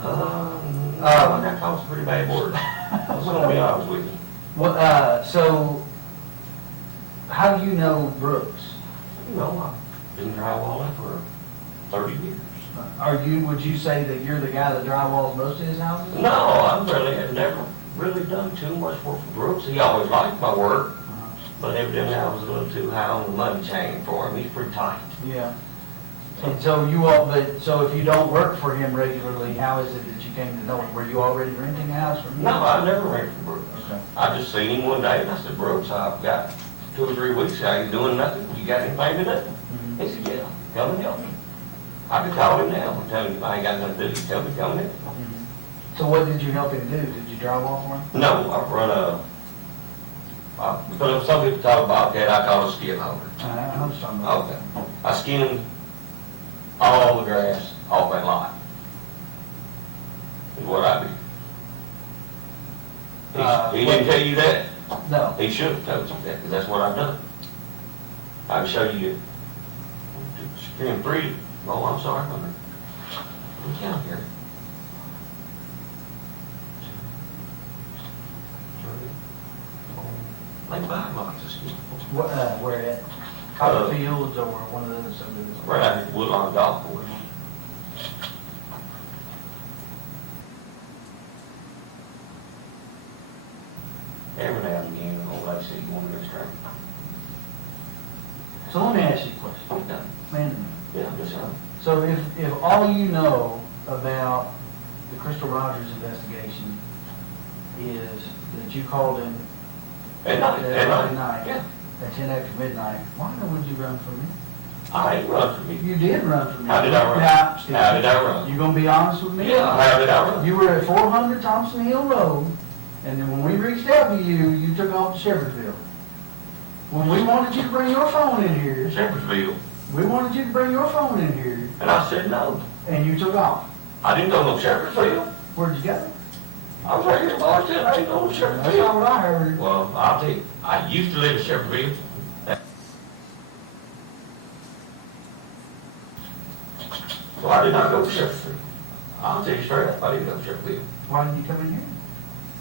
That calls a pretty bad word. I'm gonna be honest with you. Well, so, how do you know Brooks? You know, I've been drywalling for 30 years. Would you say that you're the guy that drywalls most of his houses? No, I really have never really done too much work for Brooks. He always liked my work, but evidently I was a little too high on the money chain for him. He's pretty tight. Yeah. And so so if you don't work for him regularly, how is it that you came to know him? Were you already renting a house from him? No, I never rented from Brooks. Okay. I just seen him one day and I said, Brooks, I've got 2 or 3 weeks out. You doing nothing? You got anything to do? He said, yeah, come and help me. I could call him now and tell him if I ain't got nothing to do, you tell me to come in. So what did you help him do? Did you drywall for him? No, I run but some people talk about that, I call it a skin over. I'm just talking about. Okay. I skin all the grass off that lot. Is what I do. He didn't tell you that? No. He should have told you that, because that's what I've done. I can show you skin free. Oh, I'm sorry. Let me count here. 2, 3, 4, like 5 months of skin. Where at? Cotton Fields or one of the other subdivisions? Right out at Woodlawn Golf Course. Every now and again, old lady said, you want to go straight? So let me ask you a question. Yeah. Man, Yeah, just so if all you know about the Crystal Rogers investigation is that you called in at night, yeah. At 10 after midnight, why would you run from me? I ain't run from you. You did run from me. How did I run? Now, Steve, How did I run? You gonna be honest with me? Yeah, how did I run? You were at 400 Thompson Hill Road, and then when we reached out to you, you took off to Shepherdsville. When we wanted you to bring your phone in here, Shepherdsville. we wanted you to bring your phone in here, And I said no. and you took off. I didn't go to Shepherdsville. Where'd you go? I was right here in Bardstown. I didn't go to That's Shepherdsville. not what I heard. Well, I'll tell you, I used to live in Shepherdsville. So I did not go to Shepherdsville. I'll tell you straight up, I didn't go to Shepherdsville. Why didn't you come in here?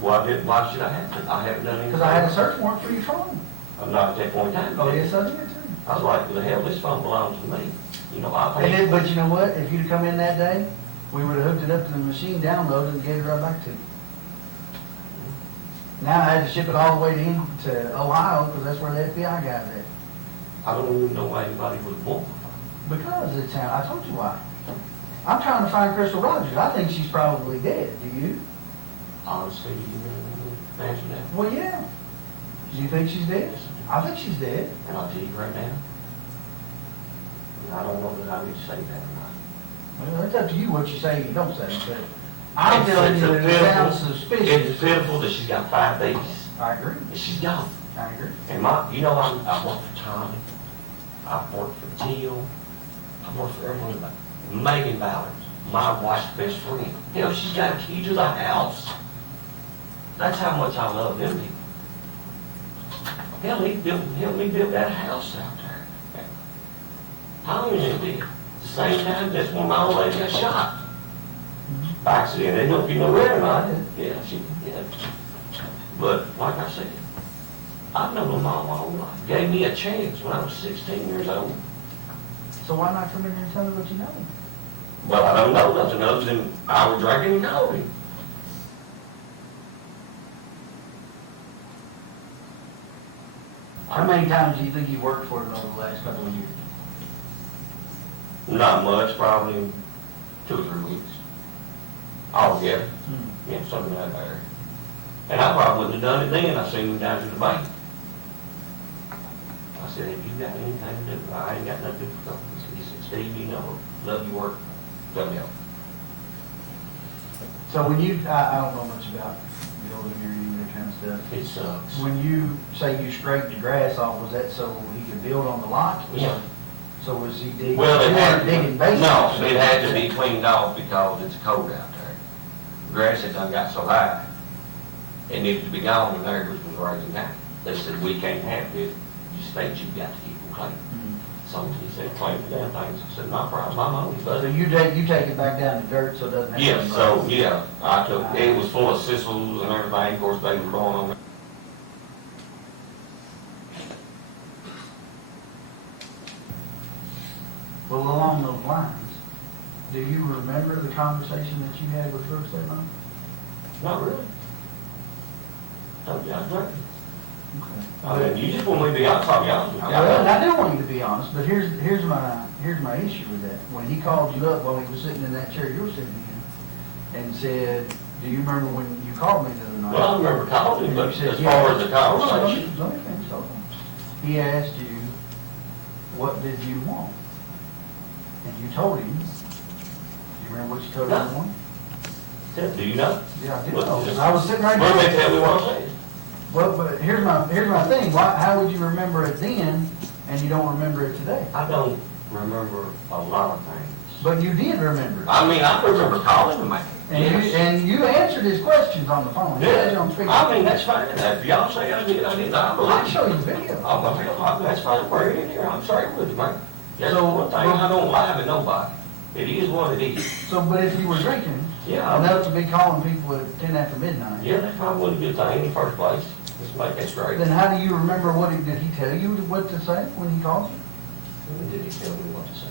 Why should I have to? I haven't done anything. Because I had a search warrant for your phone. I'm not at that point in time. Oh, yes, I did too. I was like, well, the hell, this phone belongs to me. You know, I And paid. but you know what? If you'd come in that day, we would have hooked it up to the machine, downloaded, and gave it right back to you. Now I had to ship it all the way to Ohio, because that's where the FBI got it. I don't even know why anybody would want one. Because it's, I told you why. I'm trying to find Crystal Rogers. I think she's probably dead. Do you? Honestly, you imagine that? Well, yeah. Do you think she's dead? I think she's dead. And I'll tell you right now, I don't know that I need to say that or not. Well, it's up to you what you say and you don't say, but I'm telling you that it sounds suspicious. It's pitiful that she's got 5 babies. I agree. And she's gone. I agree. And you know, I worked for Tommy. I worked for Teal. I worked for everyone. Megan Ballard, my wife's best friend. Hell, she's got a key to the house. That's how much I love them people. Hell, he built that house out there. Tommy was in there. The same time, that's when my old lady got shot. By accident. They don't know if you know where or not. Yeah, yeah. But, like I said, I've known my mom my whole life. Gave me a chance when I was 16 years old. So why not come in here and tell me what you know? Well, I don't know nothing other than I was drinking and called him. How many times do you think you worked for it over the last couple of years? Not much, probably 2 or 3 weeks. Altogether, yeah, something like that. And I probably wouldn't have done it then. I seen him down to the bank. I said, have you got anything to do? I ain't got nothing to do. He said, Steve, you know, love your work. Come help. So when you, I don't know much about building or any of that kind of stuff. It sucks. When you say you scraped the grass off, was that so he could build on the lot? Yeah. So was he digging? Well, it you had, weren't digging basements? no, it had to be cleaned off because it's cold out there. The grass had done got so high, it needed to be gone when there was rising down. They said, we can't have it, you state you've got to keep them clean. So he said, clean the damn things. I said, no problem, I'm on it, So buddy. you take it back down to dirt so it doesn't have. Yeah, any so, rust? yeah, I took, it was full of thistles and everything, of course, they were growing on it. Well, along those lines, do you remember the conversation that you had with Brooks that night? Not really. Told you I was drinking. Okay. I mean, you just want me to be honest, I'll be honest with you. Well, I do want you to be honest, but here's my issue with that. When he called you up while he was sitting in that chair you were sitting in, and said, do you remember when you called me the other night? Well, I remember calling him, but You said, as yeah. far as the Hold on, conversation, let me finish, hold on. He asked you, what did you want? And you told him, do you remember what you told him you wanted? said, do you know? Yeah, I did Well, know. just- I was sitting right Well, there. they tell me what I said. Well, but here's my thing. How would you remember it then and you don't remember it today? I don't remember a lot of things. But you did remember it. I mean, I remember calling him, man. And you answered his questions on the phone. He had you on speaker. I mean, that's fine. If y'all say I did, I did. I Well, believe I'll show you the video. That's fine. We're in here. I'm sorry with you, man. That's So, one thing. I don't lie to nobody. It is what it is. So, but if you were drinking, Yeah. enough to be calling people at 10 after midnight, Yeah, that's probably wasn't a good thing in the first place. Let's make that straight. then how do you remember did he tell you what to say when he called you? When did he tell me what to say?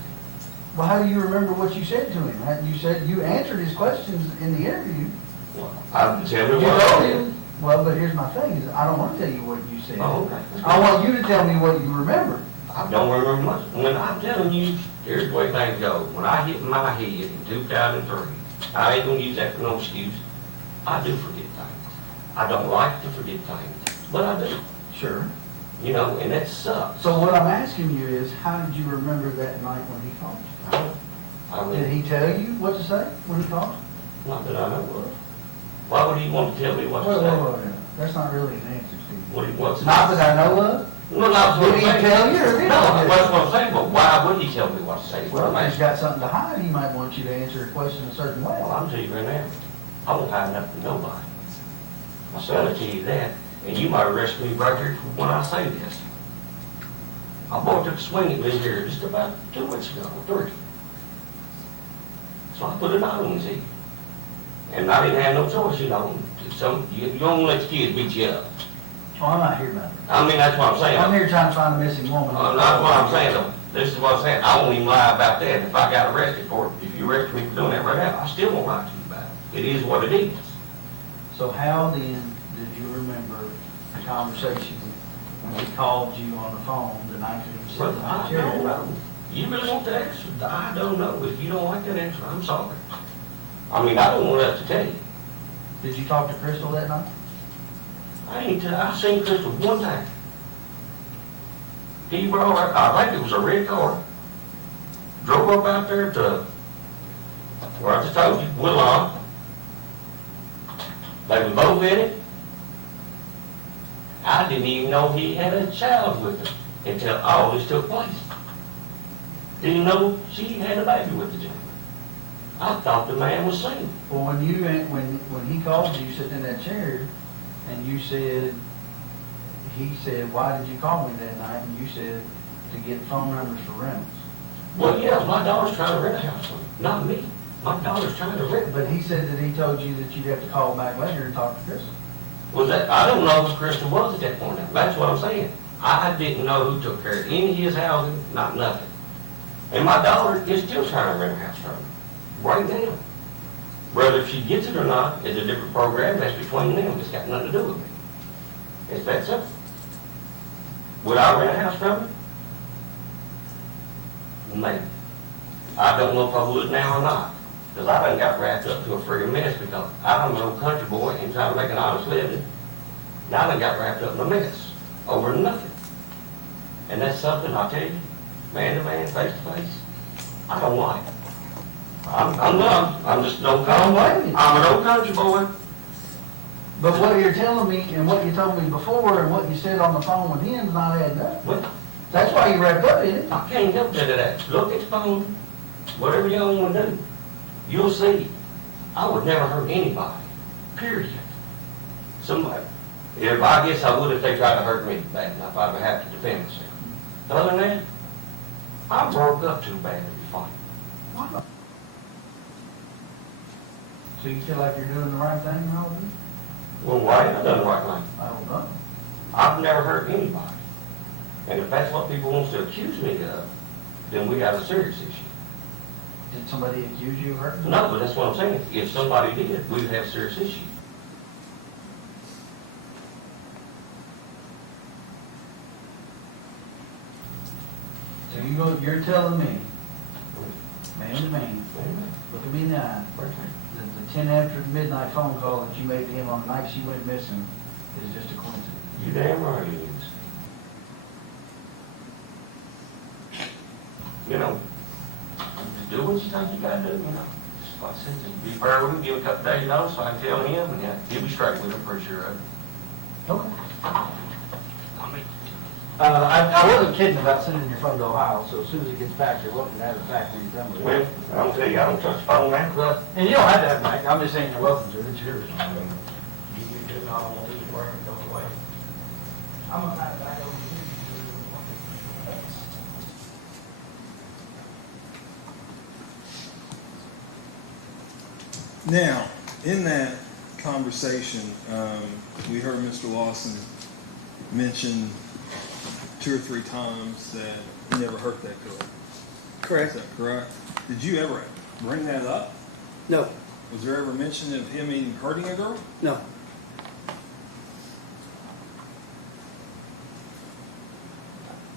Well, how do you remember what you said to him? You said you answered his questions in the interview. Well, I can tell You you what told I did. him. Well, but here's my thing, is I don't want to tell you what you said. Oh, okay. I want you to tell me what you remember. I don't remember much. When I'm telling you, here's the way things go. When I hit my head in 2003, I ain't gonna use that for no excuse. I do forget things. I don't like to forget things, but I do. Sure. You know, and that sucks. So what I'm asking you is, how did you remember that night when he called you? I Did mean, he tell you what to say when he called? not that I know of. Why would he want to tell me what to Wait, say? wait, wait. That's not really an answer, Steve. What he wants to Not that I know of. Well, that's what Did I'm he saying. tell you or did he? No, that's what I'm saying, but why would he tell me what to say? Well, if he's got something to hide, he might want you to answer a question a certain way. Well, I'm telling you right now, I won't hide nothing from nobody. I said, I'll tell you that, and you might arrest me right here when I say this. I boy took a swing at me here just about 2 weeks ago, or 3. So I put a knot on his head. And I didn't have no choice, you know. You don't let the kids beat you up. Oh, I'm not here about it. I mean, that's what I'm saying. I'm here trying to find a missing woman. That's what I'm saying, though. This is what I'm saying. I won't even lie about that. If I got arrested for it, if you arrested me for doing that right now, I still won't lie to you about it. It is what it is. So how then did you remember the conversation when he called you on the phone the night that he was Brother, sitting in I the chair? don't know. You really want the answer? I don't know. If you don't like that answer, I'm sorry. I mean, I don't want us to tell you. Did you talk to Crystal that night? I seen Crystal one time. He brought her, I think it was a red car. Drove up out there to, where I just told you, Woodlawn. They were both in it. I didn't even know he had a child with her until all this took place. Didn't know she had a baby with the gentleman. I thought the man was single. Well, when he called you sitting in that chair, and you said, he said, why did you call me that night? And you said, to get phone numbers for rentals. Well, yeah, my daughter's trying to rent a house, not me. My daughter's trying to rent. But he said that he told you that you'd have to call back later and talk to Crystal. Was that, I don't know who Crystal was at that point. That's what I'm saying. I didn't know who took care of any of his housing, not nothing. And my daughter is still trying to rent a house from him, right now. Whether she gets it or not is a different program. That's between them. It's got nothing to do with me. It's that simple. Would I rent a house from him? Maybe. I don't know if I would now or not, because I done got wrapped up to a friggin' mess because I'm an old country boy and trying to make an honest living. And I done got wrapped up in a mess over nothing. And that's something, I tell you, man to man, face to face, I don't like. I'm not, I'm just an old country boy. I'm an old country boy. But what you're telling me and what you told me before and what you said on the phone with him is not adding up. Well, That's why you wrapped up in it. I can't help that. Look at the phone, whatever y'all want to do, you'll see. I would never hurt anybody, period. Somebody, I guess I would if they tried to hurt me bad enough, I would have to defend myself. Other than that, I broke up too bad to be fighting. So you feel like you're doing the right thing and all this? Well, why ain't I done the right thing? I don't know. I've never hurt anybody. And if that's what people wants to accuse me of, then we got a serious issue. Did somebody accuse you of hurting? No, but that's what I'm saying. If somebody did, we'd have a serious issue. So you're telling me, man to man, look at me in the eye, that the 10 after midnight phone call that you made to him on the night she went missing is just a coincidence? You damn right it is. You know, just do what you think you gotta do, you know. Just like I said, just be fair with him, give a couple days notice so I can tell him, and he'll be straight with him, pretty sure of it. Okay. I mean, I wasn't kidding about sending your phone to Ohio, so as soon as it gets back, you're welcome to have it back when you're done with well, it. I'll tell you, I don't trust the phone, man. Well, and you don't have to have it back, I'm just saying you're welcome to, it's yours. You do not want to leave work and go away. I'm gonna have it back over to you. Now, in that conversation, we heard Mr. Lawson mention 2 or 3 times that he never hurt that girl. Correct. Is that correct? Did you ever bring that up? No, Was there ever mention of him even hurting a girl? no.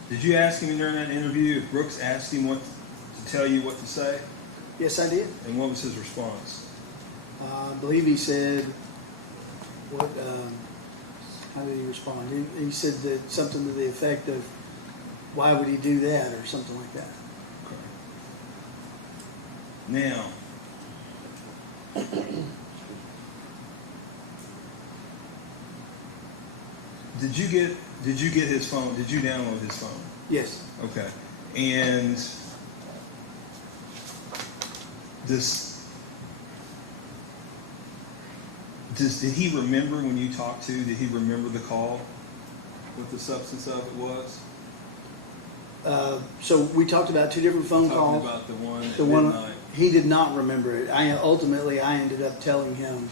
Did you ask him during that interview if Brooks asked him what to tell you what to say? Yes, I did. And what was his response? I believe he said, what, how did he respond? He said that something to the effect of, why would he do that, or something like that. Now, did you get his phone? Did you download his phone? Yes. Okay. And did he remember when you talked to? Did he remember the call? What the substance of it was? So we talked about 2 different phone calls. Talking about the one at The one, midnight. he did not remember it. Ultimately, I ended up telling him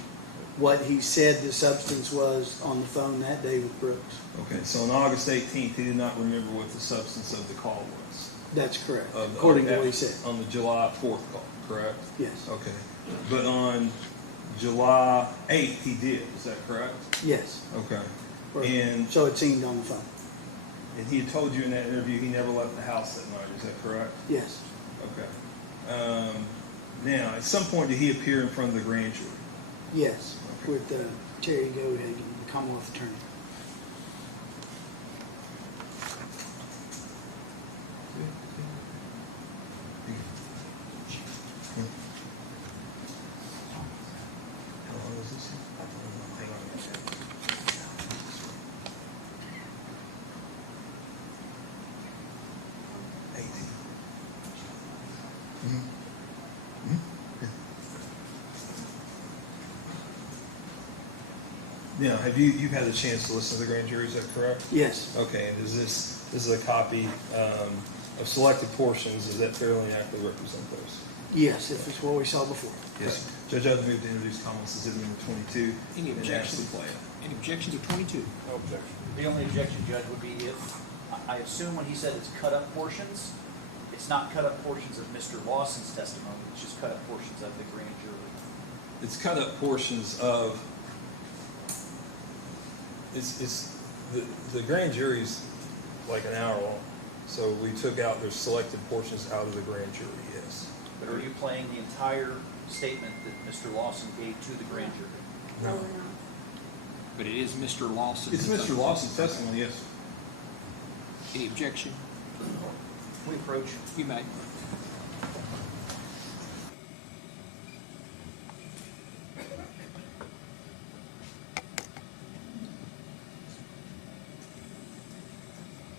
what he said the substance was on the phone that day with Brooks. Okay, so on August 18th, he did not remember what the substance of the call was. That's correct, according to what he said. On the July 4th call, correct? Yes. Okay. But on July 8th, he did, is that correct? Yes. Okay. Or- And So it seemed on the phone. he had told you in that interview he never left the house that night, is that correct? Yes. Okay. Now, at some point, did he appear in front of the grand jury? Yes, with Terry Gohagen, the Commonwealth Attorney. How long was this? Hang on a second. 18. Now, you've had a chance to listen to the grand jury, is that correct? Yes. Okay, and this is a copy of selected portions, does that fairly accurately represent those? Yes, if it's what we saw before. Yes. Judge, I'd move to introduce comments to number 22. Any and objection? Ashley Playa. Any objection to 22? No objection. The only objection, Judge, would be if, I assume when he said it's cut up portions, it's not cut up portions of Mr. Lawson's testimony, it's just cut up portions of the grand jury. It's cut up portions of, it's the grand jury's like an hour long. So we took out, there's selected portions out of the grand jury, yes. But are you playing the entire statement that Mr. Lawson gave to the grand jury? No, we're not. But it is Mr. Lawson. It's Mr. Lawson's testimony, yes. Any objection? We approach. You may.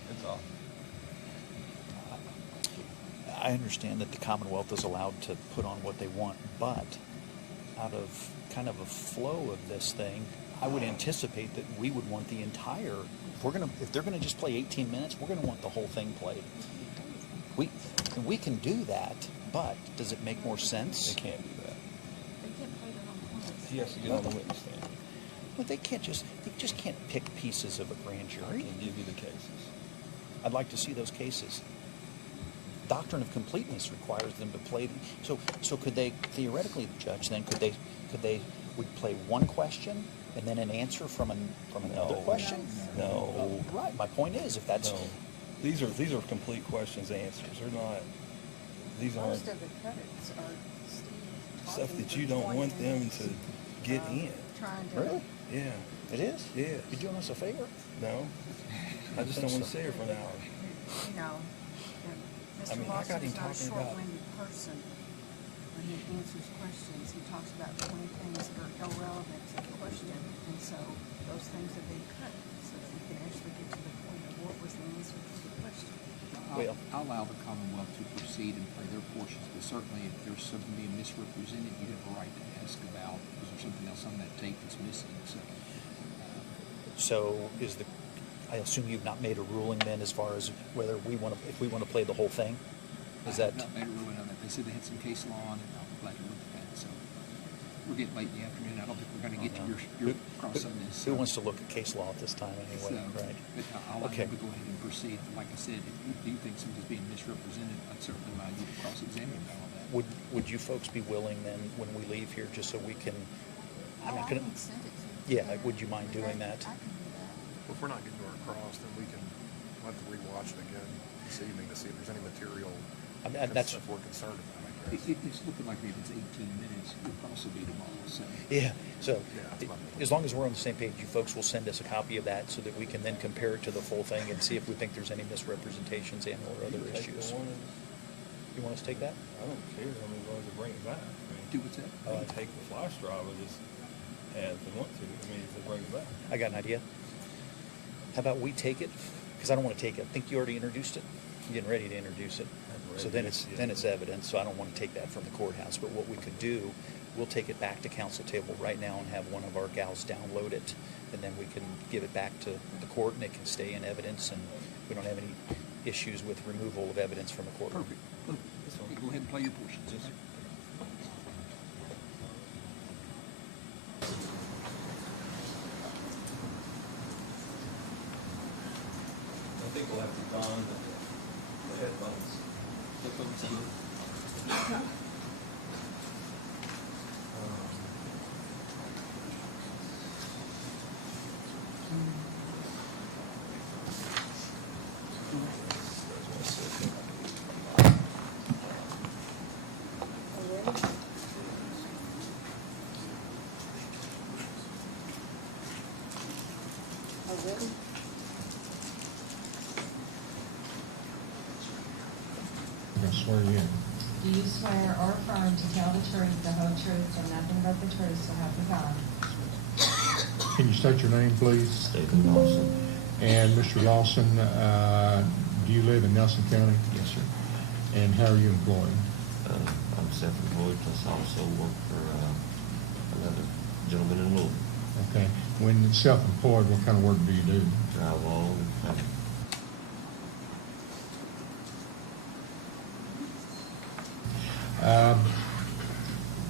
That's all. I understand that the Commonwealth is allowed to put on what they want, but out of kind of a flow of this thing, I would anticipate that we would want the entire, if they're gonna just play 18 minutes, we're gonna want the whole thing played. We can do that, but does it make more sense? They can't do that. They can't play their own cards. He has to get on the witness stand. Well, they just can't pick pieces of a grand I jury. can give you the cases. I'd like to see those cases. Doctrine of completeness requires them to play. So could they theoretically, Judge? Then could they? We play one question and then an answer from another question. No. Right. My point is, if that's No. These are complete questions, answers. They're not. These aren't Most of the credits are Steve stuff talking that for you don't 20 want them minutes, to get in. Trying to. really, Yeah. it is. Yeah. You're doing us a favor. No. I just don't want to stay here for an hour. You know, and I Mr. mean, I got him Lawson's not a talking about- short-winded person. When he answers questions, he talks about 20 things that are irrelevant to the question. And so those things have been cut so that we can actually get to the point of what was the answer to the question. Well- I'll allow the Commonwealth to proceed and play their portions, but certainly if there's something being misrepresented, you have a right to ask about, is there something else on that tape that's missing? So I assume you've not made a ruling then as far as whether if we want to play the whole thing? Is that? I have not made a ruling on that. They said they had some case law on it, and I'll be glad to look at that, so. We're getting late in the afternoon, I don't think we're gonna get to your cross on this. Who wants to look at case law at this time anyway, right? But I'll let Okay. you go ahead and proceed. Like I said, if you do think something's being misrepresented, I'd certainly allow you to cross-examine about all that. Would you folks be willing then, when we leave here, just so we can, I'm not gonna, I can send it to you. yeah, would you mind doing that? I can do that. Well, if we're not getting to our cross, then we can, we'll have to rewatch it again this evening to see if there's any material I mean, that's, stuff we're concerned about, I guess. It's looking like maybe it's 18 minutes, it'll cross will be tomorrow, so. yeah, so, Yeah, that's my point. as long as we're on the same page, you folks will send us a copy of that so that we can then compare it to the full thing and see if we think there's any misrepresentations and or other Take the issues. one and- You want us to take that? I don't care. I mean, as long as they bring it back. I mean, Do what's that? I can take the flash drive and just add if they want to. I mean, if they bring it back. I got an idea. How about we take it, because I don't want to take it, I think you already introduced it, you're getting ready to introduce it. So then it's evidence, so I don't want to take that from the courthouse, but what we could do, we'll take it back to council table right now and have one of our gals download it, and then we can give it back to the court and it can stay in evidence, and we don't have any issues with removal of evidence from the courtroom. Perfect. Okay, go ahead and play your portions. Yes, sir. I think we'll have to don the headphones. Oh, really? I'm gonna swear you in. Do you swear or affirm to tell the truth, the whole truth, and nothing but the truth, so help you God? Can you state your name, please? Stephen Lawson. And Mr. Lawson, do you live in Nelson County? Yes, sir. And how are you employed? I'm self-employed, plus I also work for another gentleman in Louisville. Okay. When self-employed, what kind of work do you do? Drywall and plumbing.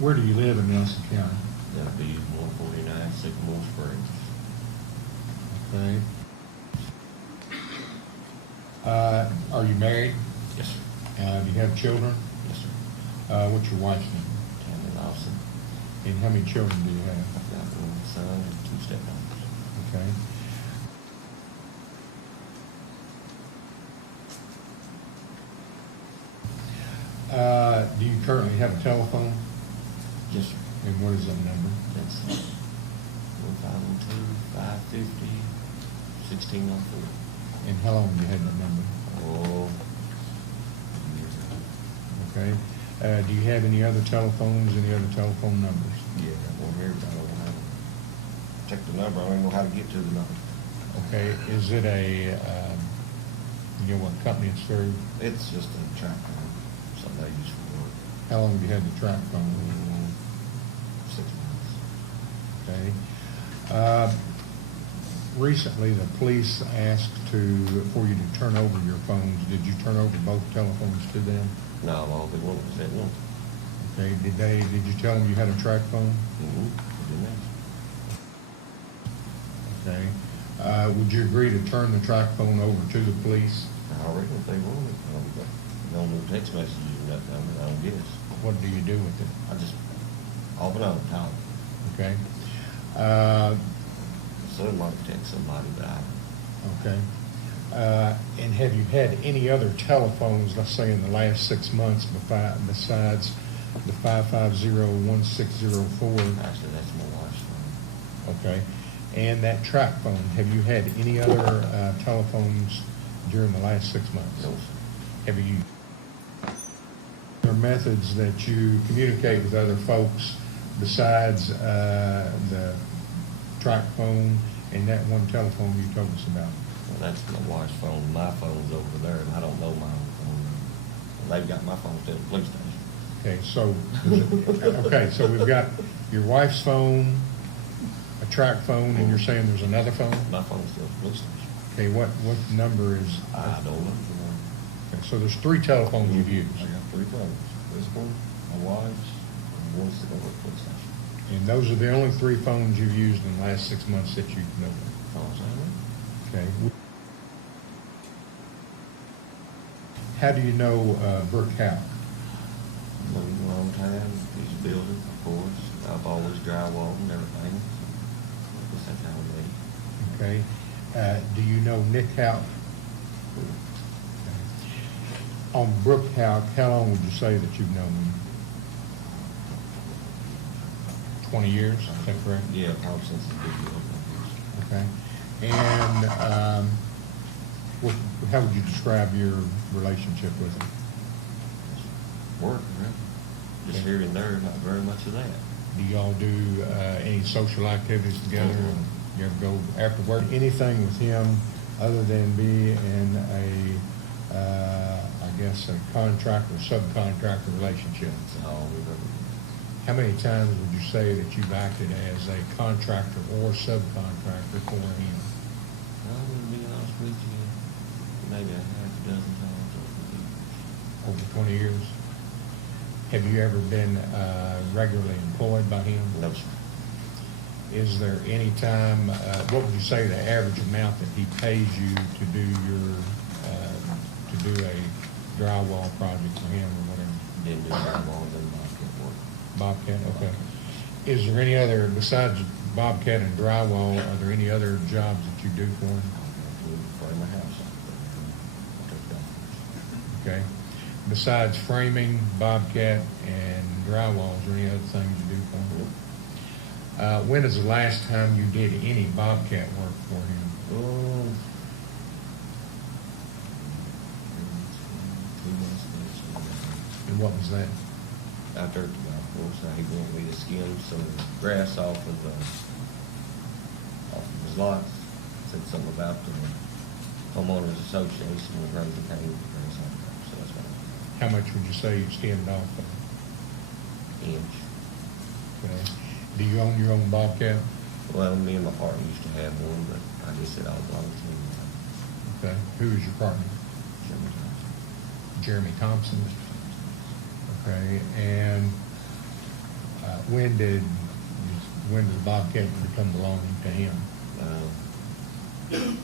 Where do you live in Nelson County? That'd be 149 Sycamore Springs. Okay. Are you married? Yes, sir. Do you have children? Yes, sir. What's your wife's name? Tammy Lawson. And how many children do you have? I've got one son and two stepdaughters. Okay. Do you currently have a telephone? Yes, sir. And what is that number? That's 1512-550-1604. And how long have you had that number? Oh, Okay. Do you have any other telephones, any other telephone numbers? yeah, well, here, I don't know how to check the number. I don't even know how to get to the number. Okay, is it a, you know what company it's through? It's just a track phone, something I use for work. How long have you had the track phone? 6 months. Okay. Recently, the police asked for you to turn over your phones. Did you turn over both telephones to them? No, all they want was that one. Okay, did you tell them you had a track phone? Mm-hmm. Okay. Would you agree to turn the track phone over to the police? I reckon if they want it. No new text messages or nothing, I don't guess. What do you do with it? I just, off and on, talk. Okay. So it might text somebody, but I Okay. And have you had any other telephones, let's say in the last 6 months, besides the 550-1604? actually, that's my wife's phone. Okay. And that track phone, have you had any other telephones during the last 6 months? No, sir. Have you, are methods that you communicate with other folks besides the track phone and that one telephone you told us about? Well, that's my wife's phone. My phone's over there, and I don't know my own phone number. They've got my phone still at the police station. Okay, so, okay, so we've got your wife's phone, a track phone, and you're saying there's another phone? My phone's still at the police station. Okay, what number is? I don't know. Okay, so there's 3 telephones you've used, I got 3 phones. This one, my wife's, and one's still over at the police station. and those are the only 3 phones you've used in the last 6 months that you know of? Phones I know. Okay. How do you know Brooke Howe? Known him a long time. He's building, of course. I've always drywalled and everything. Guess that's how we met. Okay. Do you know Nick Howe? On Brooke Howe, how long would you say that you've known him? 20 years, is that correct? Yeah, probably since the big deal. Okay. And how would you describe your relationship with him? Work, right? Just here and there, not very much of that. Do y'all do any social activities together? You ever go after work? Anything with him other than being in a, I guess, a contractor, subcontractor relationship? All we've ever done. How many times would you say that you've acted as a contractor or subcontractor for him? Well, to be honest with you, maybe a half a dozen times over the years. Over 20 years? Have you ever been regularly employed by him? No, sir. Is there any time, what would you say the average amount that he pays you to do a drywall project for him or whatever? Didn't do drywall, didn't Bobcat work. Bobcat, okay. Is there any other, besides Bobcat and drywall, are there any other jobs that you do for him? Frame my house up there. Okay. Besides framing, Bobcat, and drywall, is there any other things you do for him? When is the last time you did any Bobcat work for him? Oh. 2 months ago. And what was that? Out there at the golf course, he wanted me to skim some grass off of his lots. Said something about the homeowners association with Rosie County grass on there, so that's what I did. How much would you say you skimmed off of? Inch. Okay. Do you own your own Bobcat? Well, me and my partner used to have one, but I just said I was belong to him. Okay. Who is your partner? Jeremy Thompson. Okay. And when did the Bobcat become belonging to him? Okay.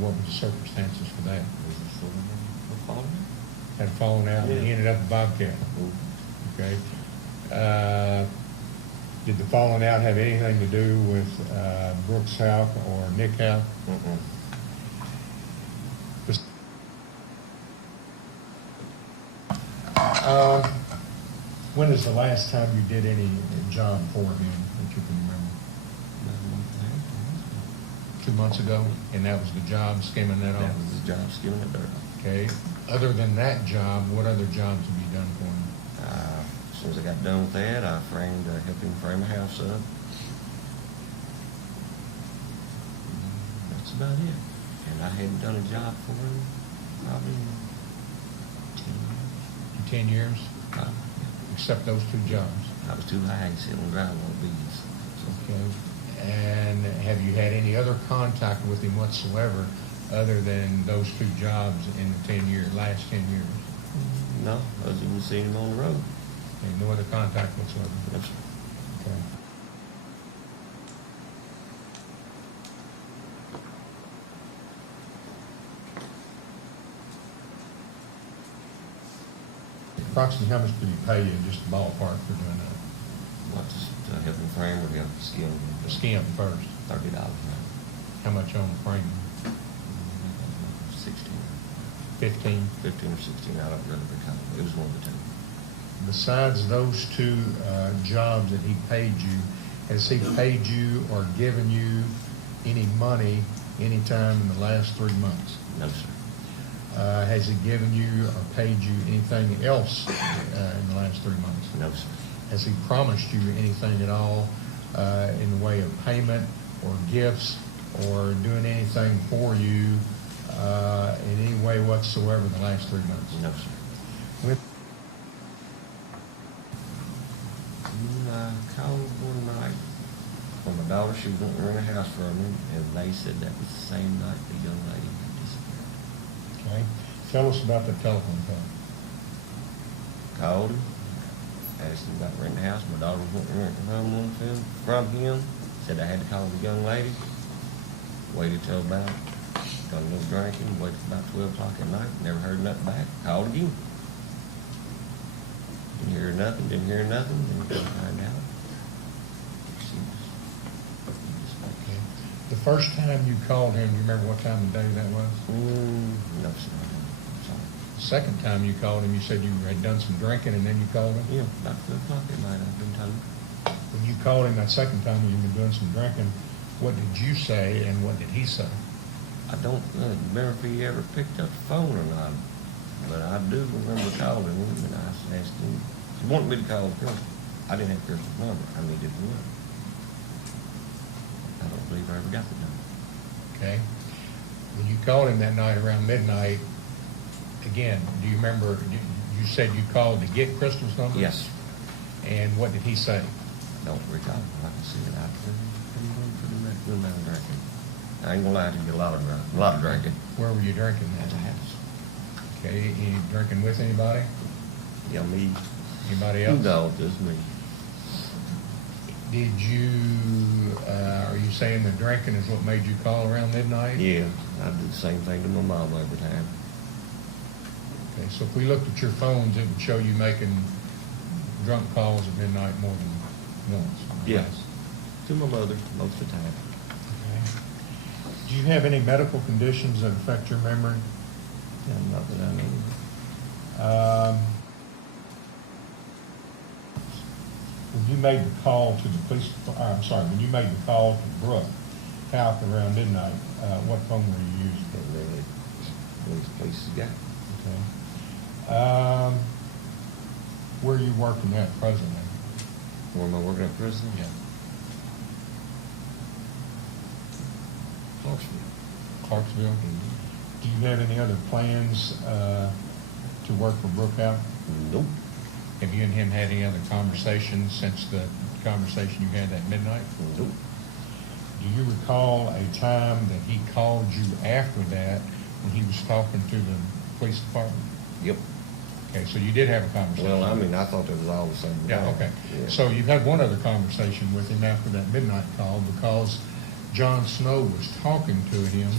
What were the circumstances for that? Had fallen out and he ended up with Bobcat. Okay. Did the falling out have anything to do with Brooks Howe or Nick Howe? When is the last time you did any job for him that you can remember? 2 months ago, and that was the job skimming that off? That was the job skimming the dirt. Okay. Other than that job, what other jobs have you done for him? As soon as I got done with that, I helped him frame a house up. That's about it. And I hadn't done a job for him probably 10 years. 10 years? Except those 2 jobs? I was too high to sit on drywall beads. Okay. And have you had any other contact with him whatsoever other than those 2 jobs in the last 10 years? No, other than seeing him on the road. Okay, no other contact whatsoever? Yes, sir. Okay. Approximately how much did he pay you, just ballpark, for doing that? What, just help him frame or help him skim? The skim first. $30. How much on the frame? 16. 15? 15 or 16, I don't really recall. It was one of the 2. Besides those 2 jobs that he paid you, has he paid you or given you any money anytime in the last 3 months? No, sir. Has he given you or paid you anything else in the last 3 months? No, sir. Has he promised you anything at all in the way of payment or gifts or doing anything for you in any way whatsoever in the last 3 months? No, sir. I called one night for my daughter. She was wanting to rent a house for me, and they said that was the same night the young lady disappeared. Okay. Tell us about the telephone call. Called him, asked him about renting a house. My daughter was wanting to rent from him. Said I had to call the young lady. Waited till about, got a little drinking, waited till about 12 o'clock at night. Never heard nothing back. Called again. Didn't hear nothing. Then come find out. Okay. The first time you called him, do you remember what time of day that was? No, sir. I'm sorry. The second time you called him, you said you had done some drinking and then you called him? Yeah, about 12 o'clock at night, I've been told. When you called him that second time when you were doing some drinking, what did you say and what did he say? I don't remember if he ever picked up the phone or not, but I do remember calling him and I asked him. He wanted me to call Crystal. I didn't have Crystal's number. I needed one. I don't believe I ever got the number. Okay. When you called him that night around midnight, again, do you remember, you said you called to get Crystal's number? Yes. And what did he say? Don't recall. I can see it out there. Good amount of drinking. I ain't gonna lie to you, a lot of drinking. Where were you drinking At at? the house. Okay, you drinking with anybody? Yeah, me. Anybody else? No, just me. Did you, are you saying the drinking is what made you call around midnight? Yeah, I did the same thing to my mom every time. Okay, so if we looked at your phones, it would show you making drunk calls at midnight more than once. Yeah. To my mother most of the time. Okay. Do you have any medical conditions that affect your memory? Yeah, not that I know. When you made the call to the police, when you made the call to Brooke House around midnight, what phone were you using? These places got. Okay. Where are you working at presently? Where am I working at prison? Yeah. Clarksville? Do you have any other plans to work for Brooke House? Nope. Have you and him had any other conversations since the conversation you had at midnight? Nope. Do you recall a time that he called you after that when he was talking to the police department? Yep. Okay, so you did have a conversation. Well, I mean, I thought it was all the same. Yeah, guy. okay. Yeah. So you've had one other conversation with him after that midnight call because John Snow was talking to him,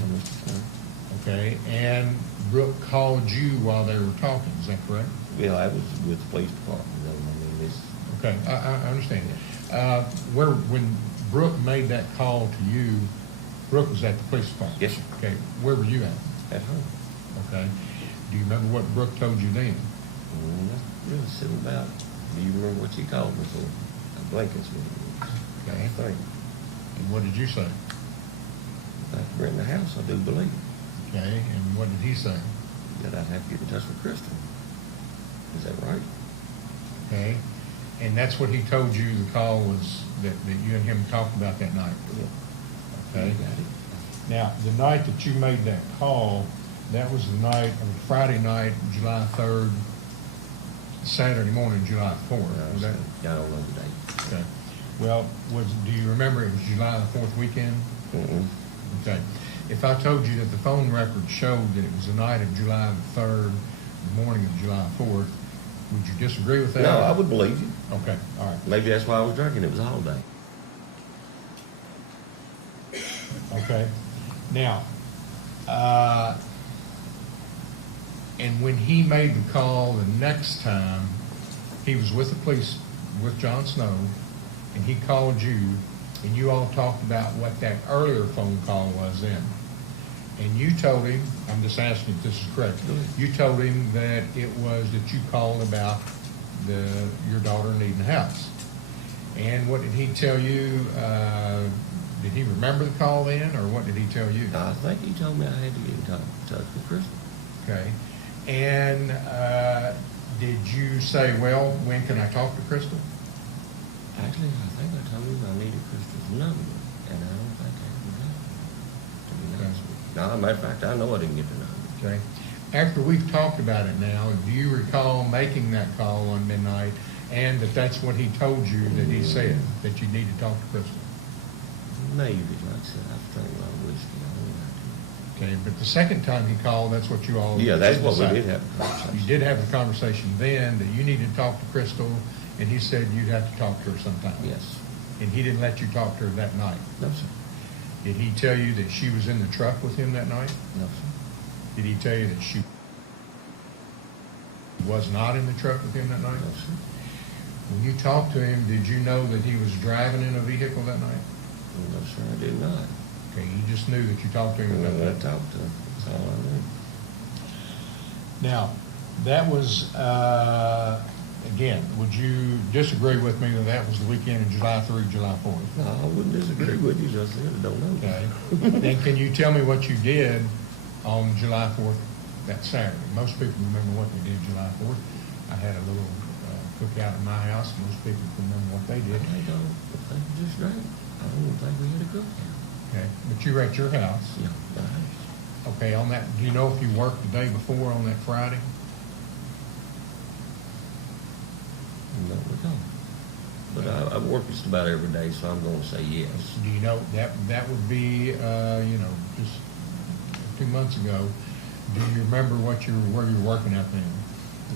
okay, and Brooke called you while they were talking, is that correct? Yeah, I was with the police department. I mean, it's. Okay, I understand. When Brooke made that call to you, Brooke was at the police department? Yes, sir. Okay, where were you at? At home. Okay. Do you remember what Brooke told you then? Really sitting about, do you remember what you called me for? A blankets meeting. Okay. Thing. And what did you say? About to rent the house, I do believe. Okay, and what did he say? That I'd have to get in touch with Crystal. Is that right? Okay, and that's what he told you the call was, that you and him talked about that night? Yeah. Okay. You got it. Now, the night that you made that call, that was the night, of Friday night, July 3rd, Saturday morning, July 4th. Was that? I don't know the date. Okay. Well, do you remember it was July the 4th weekend? Mm-mm. Okay. If I told you that the phone record showed that it was the night of July the 3rd, the morning of July 4th, would you disagree with that? No, I would believe you. Okay, all right. Maybe that's why I was drinking. It was a holiday. Okay. Now, and when he made the call the next time, he was with the police, with John Snow, and he called you, and you all talked about what that earlier phone call was then. And you told him, I'm just asking if this is correct, you told him that it was that you called about your daughter needing a house. And what did he tell you? Did he remember the call then, or what did he tell you? I think he told me I had to get in touch with Crystal. Okay. And did you say, well, when can I talk to Crystal? Actually, I think I told him I needed Crystal's number, and I don't think I ever got it, to be honest with you. Now, as a matter of fact, I know I didn't get the number. Okay. After we've talked about it now, do you recall making that call on midnight, and that's what he told you that he said, that you need to talk to Crystal? Maybe, like I said, I've drank a lot of whiskey. I don't know. Okay, but the second time he called, that's what you all Yeah, that's did what we decide. did have a conversation. You did have a conversation then that you needed to talk to Crystal, and he said you'd have to talk to her sometime. Yes. And he didn't let you talk to her that night. No, sir. Did he tell you that she was in the truck with him that night? No, sir. Did he tell you that she was not in the truck with him that night? No, sir. When you talked to him, did you know that he was driving in a vehicle that night? No, sir, I did not. Okay, you just knew that you talked to him about I that. talked to him. That's all I knew. Now, that was, again, would you disagree with me that that was the weekend of July 3, July 4th? No, I wouldn't disagree with you, just said I don't know. Okay. Then can you tell me what you did on July 4th, that Saturday? Most people remember what they did July 4th. I had a little cookout at my house. Most people can remember what they did. I don't think we just drank. I don't think we had a cookout. Okay, but you were at your house. Yeah, my house. Okay, on that, do you know if you worked the day before on that Friday? No, we don't. But I work just about every day, so I'm gonna say yes. Do you know, that would be, just 2 months ago. Do you remember where you were working at then?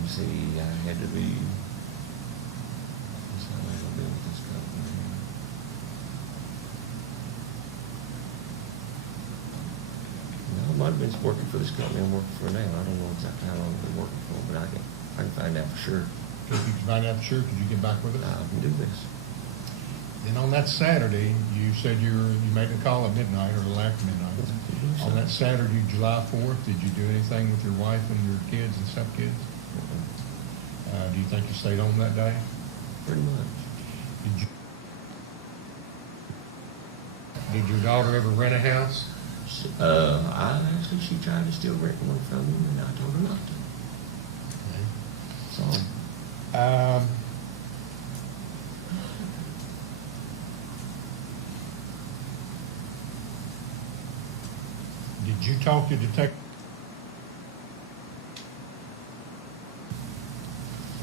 You see, I had to be, that's how long I've been with this company. No, I might have been working for this company I'm working for now. I don't know exactly how long I've been working for, but I can find out for sure. If you can find out for sure, could you get back with us? I can do this. Then on that Saturday, you said you made a call at midnight or a little after midnight. On that Saturday, July 4th, did you do anything with your wife and your kids and stepkids? Do you think you stayed home that day? Pretty much. Did your daughter ever rent a house? She tried to still rent one from me, and I told her not to. So. Did you talk to Detective?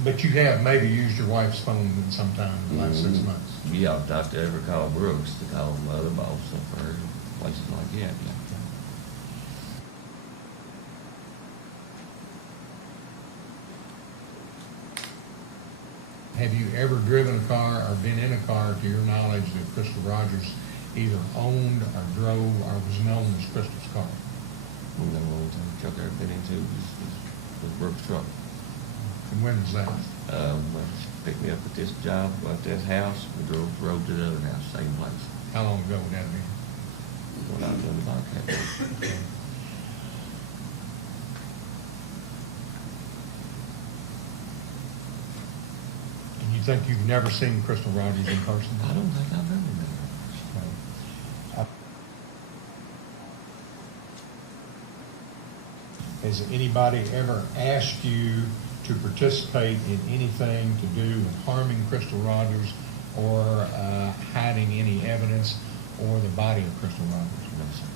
But you have maybe used your wife's phone sometime in the last 6 months. Yeah, if I ever call Brooks to call my other boss up there, places like that. Yeah. Have you ever driven a car or been in a car, to your knowledge, that Crystal Rogers either owned or drove or was known as Crystal's car? The only truck I've ever been into was Brooks' truck. And when was that? She picked me up at this job, at this house, and drove to the other house, same place. How long ago would that be? When I was doing the Bobcat. You think you've never seen Crystal Rogers in person? I don't think I've ever been there. Has anybody ever asked you to participate in anything to do with harming Crystal Rogers or hiding any evidence or the body of Crystal Rogers? No, sir.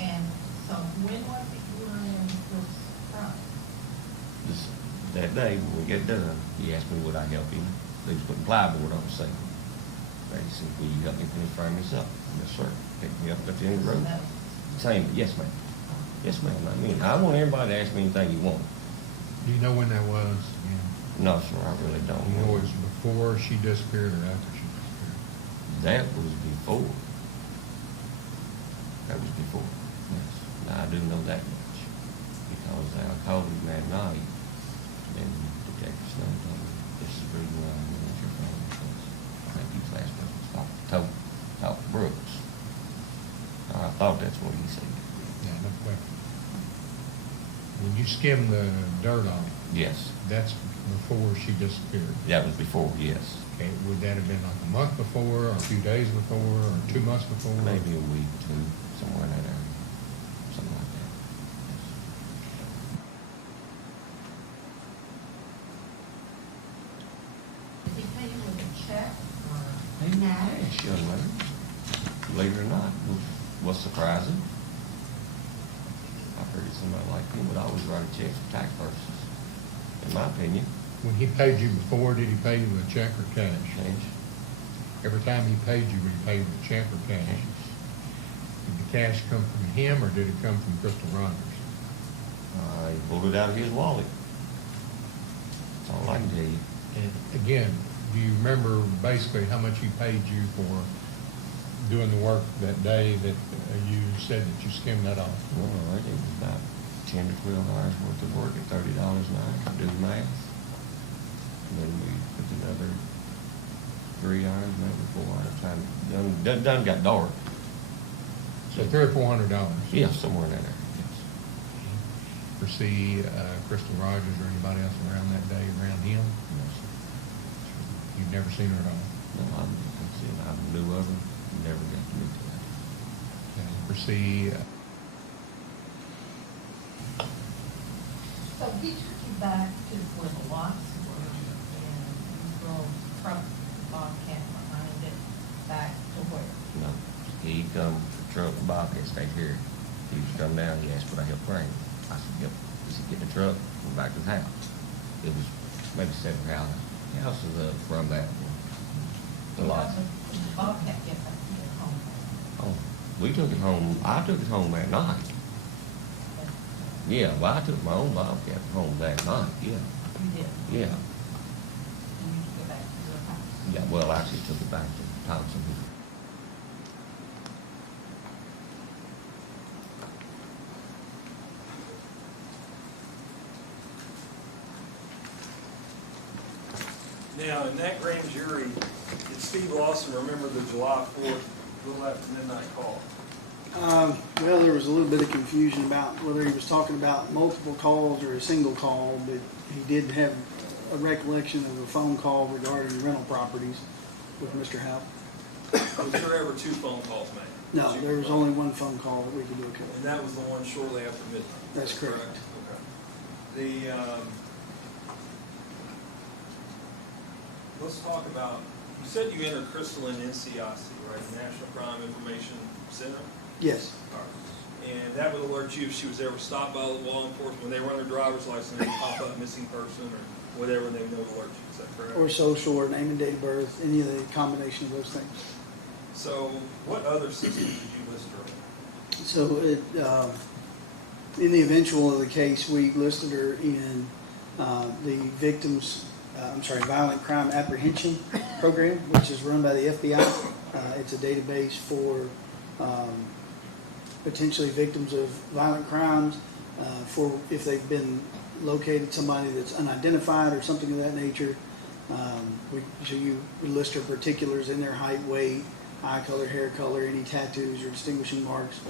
And so when was it you were in this front? That day when we got done, he asked me would I help him. They was putting plywood on the ceiling. They said, will you help me finish framing this up? Yes, sir. Pick me up at the end of the road. Same, yes, ma'am. Yes, ma'am. I mean, I want everybody to ask me anything you want. Do you know when that was? No, sir, I really don't. You know, it was before she disappeared or after she disappeared? That was before. That was before, yes. Now, I do know that much. Because I called him that night, and Detective Snow told me, this is the reason why I'm going to your phone, because I think he was the last person to talk to Brooks. I thought that's what he said. Yeah, no question. When you skim the dirt off, Yes, that's before she disappeared. that was before, yes. Okay, would that have been like a month before, or a few days before, or 2 months before? Maybe a week, two, somewhere in that area, something like that. Did he pay you with a check or? Hey, cash, young lady. Believe it or not, was surprising. I figured somebody like him would always write a check for tax purposes, in my opinion. When he paid you before, did he pay you with a check or cash? Cash. Every time he paid you, would he pay you with a check or cash? Did the cash come from him, or did it come from Crystal Rogers? He pulled it out of his wallet. That's all I can tell you. And again, do you remember basically how much he paid you for doing the work that day that you said that you skimmed that off? Well, I think it was about 10 to 12 hours worth of work at $30 an hour. Do the math. And then we put another 3 hours, maybe 4 hours. Done got dark. So $300 or $400? Yeah, somewhere in that area, yes. Foresee Crystal Rogers or anybody else around that day around him? No, sir. You've never seen her at all? No, I knew of her. Never got to meet her. Okay. Foresee So he took you back to where the lots were and you drove truck Bobcat behind it back to where? No, he come, truck, Bobcat stayed here. He was come down, he asked would I help bring him. I said, yep. He said, get in the truck, and back to the house. It was maybe 7 houses up from that. The lot. Did the Bobcat get back to your home? Oh, we took it home, I took it home that night. Yeah, well, I took my own Bobcat home that night, yeah. You did? Yeah. And you took it back to your house? Yeah, well, I actually took it back to Thompson. Now, in that grand jury, did Steve Lawson remember the July 4th, little after midnight call? Well, there was a little bit of confusion about whether he was talking about multiple calls or a single call, but he did have a recollection of a phone call regarding rental properties with Mr. Howe. Was there ever 2 phone calls made? No, there was only one phone call that we could look And at. that was the one shortly after midnight? That's correct. Okay. Let's talk about, you said you entered Crystal in NCIC, right, National Crime Information Center? Yes, All right. And that would alert you if she was ever stopped by law enforcement, when they run their driver's license, they pop up missing person or whatever, and they know to alert you, is that correct? or social, or name and date of birth, any of the combination of those things. So, what other systems did you list her in? So in the eventual of the case, we listed her in the Violent Crime Apprehension Program, which is run by the FBI. It's a database for potentially victims of violent crimes, for if they've been located, somebody that's unidentified or something of that nature. So you list her particulars in their height, weight, eye color, hair color, any tattoos or distinguishing marks.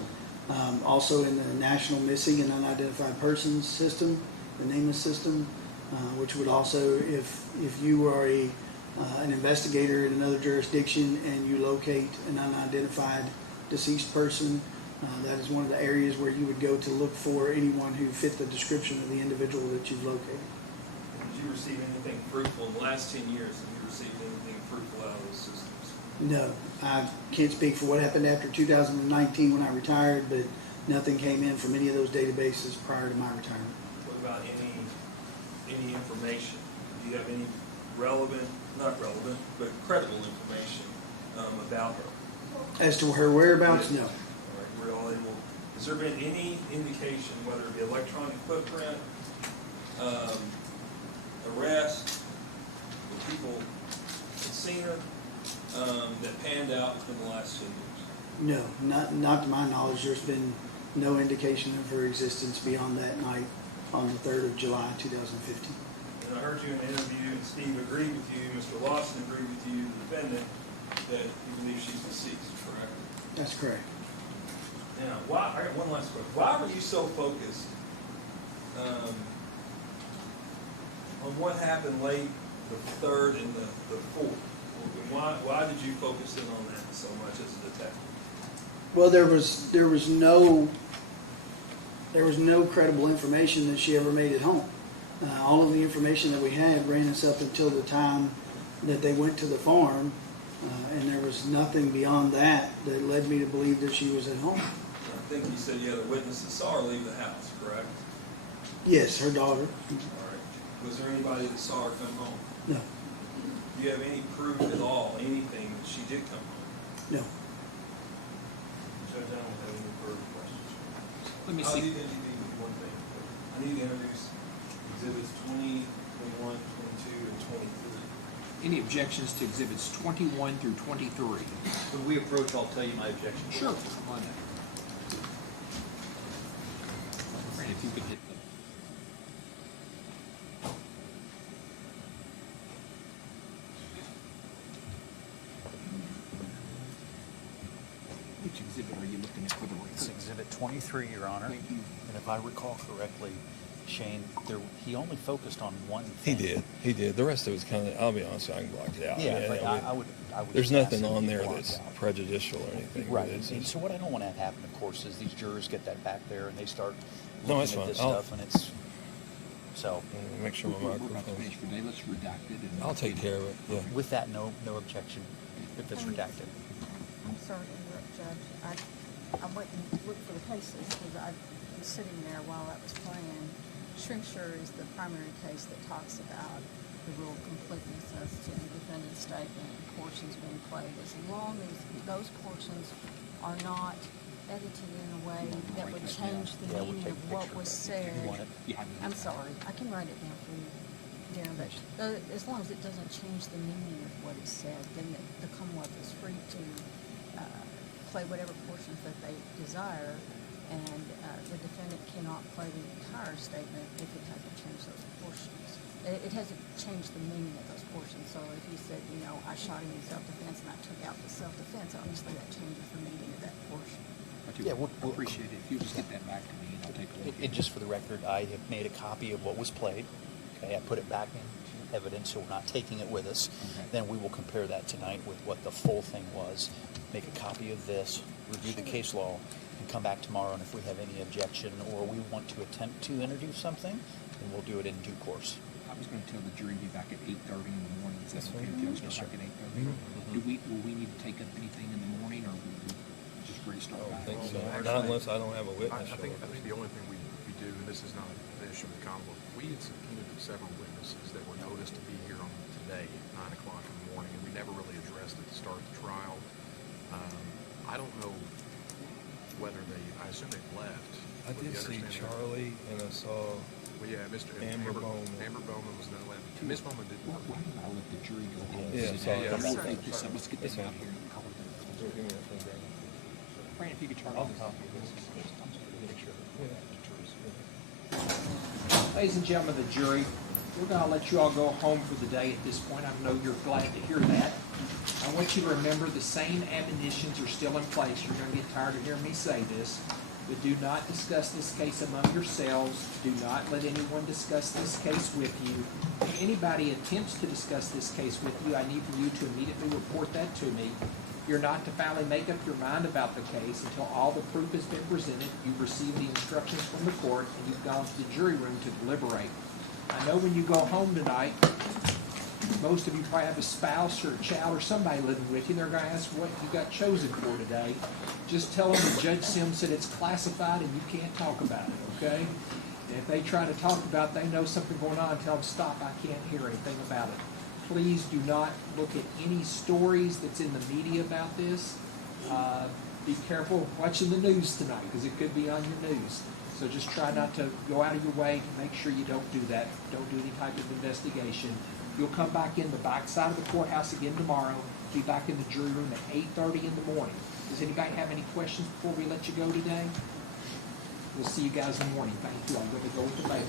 Also in the National Missing and Unidentified Persons System, the NAMUS system, which would also, if you are an investigator in another jurisdiction and you locate an unidentified deceased person, that is one of the areas where you would go to look for anyone who fit the description of the individual that you've located. Did you receive anything fruitful in the last 10 years? Have you received anything fruitful out of those systems? No, I can't speak for what happened after 2019 when I retired, but nothing came in from any of those databases prior to my retirement. What about any information? Do you have any relevant, not relevant, but credible information about her? As to her whereabouts, no. All right, we're all able. Has there been any indication, whether it be electronic footprint, arrest, the people had seen her, that panned out within the last 10 years? No, not to my knowledge. There's been no indication of her existence beyond that night on the 3rd of July, 2015. And I heard you in an interview, and Steve agreed with you, Mr. Lawson agreed with you, the defendant, that you believe she's deceased, correct? That's correct. Now, I got one last question. Why were you so focused on what happened late the 3rd and the 4th? Why did you focus in on that so much as a detective? Well, there was no credible information that she ever made it home. All of the information that we had ran us up until the time that they went to the farm, and there was nothing beyond that that led me to believe that she was at home. I think you said you had a witness that saw her leave the house, correct? Yes, her daughter. All right. Was there anybody that saw her come home? No. Do you have any proof at all, anything that she did come home? No. Judge, I don't have any further questions. Let me I see. need to do one thing. I need to introduce exhibits 20, 21, 22, and 23. Any objections to exhibits 21 through 23? When we approach, I'll tell you my objection. Sure. Come on down. Fran, if you could hit the... Which exhibit are you looking at for the It's record? Exhibit 23, Your Honor. Thank you. And if I recall correctly, Shane, he only focused on one He thing. did. The rest of it's kind of, I'll be honest, I can block it out. Yeah, but I would. There's just ask nothing that it on be there blocked that's out. prejudicial or anything. Right, It's and so what I don't want to have happen, of course, is these jurors get that back there and they start No, looking it's at fine. this I'll- stuff, and it's, so, Make sure We're my about to microphone. finish for today. Let's redact it. And I'll take care of it, yeah. with that, no objection, if it's redacted. I'm sorry to interrupt, Judge. I went and looked for the cases because I was sitting there while that was playing. Shrinkshire is the primary case that talks about the rule of completeness as to the defendant's statement and portions being played. As long as those portions are not edited in a way that would change the Yeah, we'll meaning take of a what picture was of it. said. You want it? I'm sorry, I can write it down for you. Yeah, but as long as it doesn't change the meaning of what is said, then the Commonwealth is free to play whatever portions that they desire, and the defendant cannot play the entire statement if it hasn't changed those portions. It hasn't changed the meaning of those portions. So if you said, I shot him in self-defense and I took out the self-defense, obviously that changes the meaning of that portion. Yeah, we'll appreciate it. If you just get that back to me, and I'll take a look. And just for the record, I have made a copy of what was played. Okay, I put it back in evidence, so we're not taking it with us. Okay. Then we will compare that tonight with what the full thing was. Make a copy of this, review the case law, and come back tomorrow. And if we have any objection or we want to attempt to introduce something, then we'll do it in due course. I was going to tell the jury to be back at 8:30 in the morning. Is that okay if you start back at 8:30? Will we need to take up anything in the morning, or will we just ready to start back? Not unless I don't have a witness. I think the only thing we do, and this is not the issue with the Commonwealth, we had subpoenaed several witnesses that were noticed to be here on today at 9 o'clock in the morning, and we never really addressed it to start the trial. I don't know whether I assume they've left. I did see Charlie and I saw Well, yeah, Amber Bowman. Amber Bowman was not left. Miss Bowman did. Why don't I let the jury go home? Yeah, sorry. Let's take this up. Let's get this out here and call it Give me that thing, Brandon. Fran, if you could turn on the copy of this. Make sure. Ladies and gentlemen of the jury, we're going to let you all go home for the day at this point. I know you're glad to hear that. I want you to remember the same admonitions are still in place. You're going to get tired of hearing me say this. But do not discuss this case among yourselves. Do not let anyone discuss this case with you. If anybody attempts to discuss this case with you, I need for you to immediately report that to me. You're not to finally make up your mind about the case until all the proof has been presented, you've received the instructions from the court, and you've gone to the jury room to deliberate. I know when you go home tonight, most of you probably have a spouse or a child or somebody living with you, and they're going to ask what you got chosen for today. Just tell them that Judge Sims said it's classified and you can't talk about it, okay? And if they try to talk about it, they know something going on, tell them, stop, I can't hear anything about it. Please do not look at any stories that's in the media about this. Be careful watching the news tonight because it could be on your news. So just try not to go out of your way to make sure you don't do that. Don't do any type of investigation. You'll come back in the back side of the courthouse again tomorrow. Be back in the jury room at 8:30 in the morning. Does anybody have any questions before we let you go today? We'll see you guys in the morning. Thank you. I'm going to go with the baby.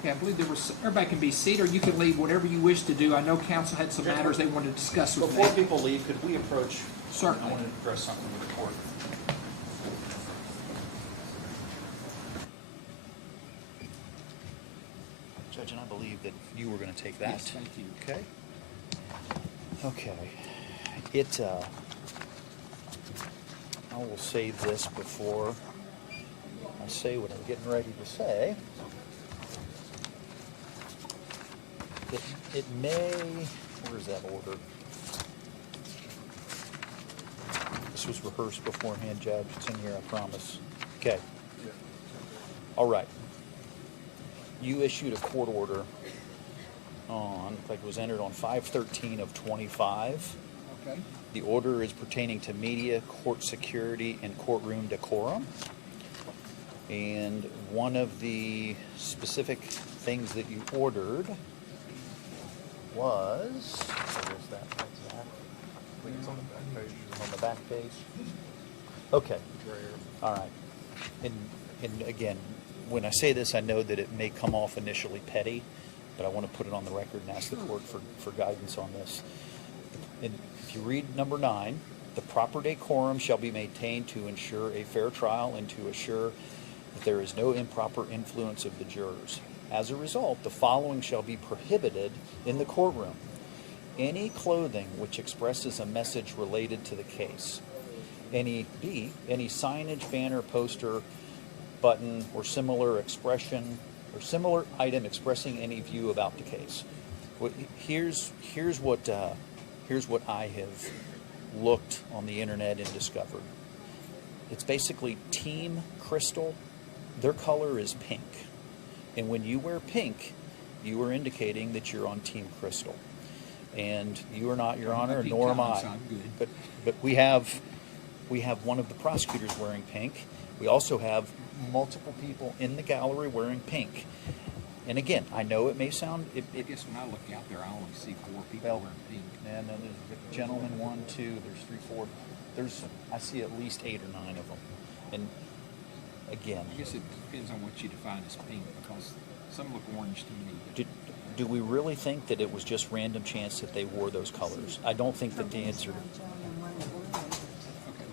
Okay, I believe there was, everybody can be seated, or you can leave, whatever you wish to do. I know council had some matters they wanted to discuss with me. Before people leave, could we approach? Certainly. I want to address something with the court. Judge, and I believe that you were going to take that. Yes, thank you. Okay. Okay. I will say this before I say what I'm getting ready to say. It may, where's that order? This was rehearsed beforehand, Judge. It's in here, I promise. Okay. All right. You issued a court order on, like it was entered on 5/13 of 25. Okay. The order is pertaining to media, court security, and courtroom decorum. And one of the specific things that you ordered was, where's that? I think it's on the back page. On the back page? Okay. All right. And again, when I say this, I know that it may come off initially petty, but I want to put it on the record and ask the court for guidance on this. And if you read number 9, the proper decorum shall be maintained to ensure a fair trial and to assure that there is no improper influence of the jurors. As a result, the following shall be prohibited in the courtroom. Any clothing which expresses a message related to the case. Any signage, banner, poster, button, or similar expression, or similar item expressing any view about the case. Here's what I have looked on the internet and discovered. It's basically Team Crystal. Their color is pink. And when you wear pink, you are indicating that you're on Team Crystal. And you are not, Your Honor, nor am I. But we have one of the prosecutors wearing pink. We also have multiple people in the gallery wearing pink. And again, I know it may sound... I guess when I look out there, I only see 4 people wearing pink. And then there's a gentleman, 1, 2, there's 3, 4. I see at least 8 or 9 of them. And again... I guess it depends on what you define as pink, because some look orange to me. Do we really think that it was just random chance that they wore those colors? I don't think that the answer... Okay,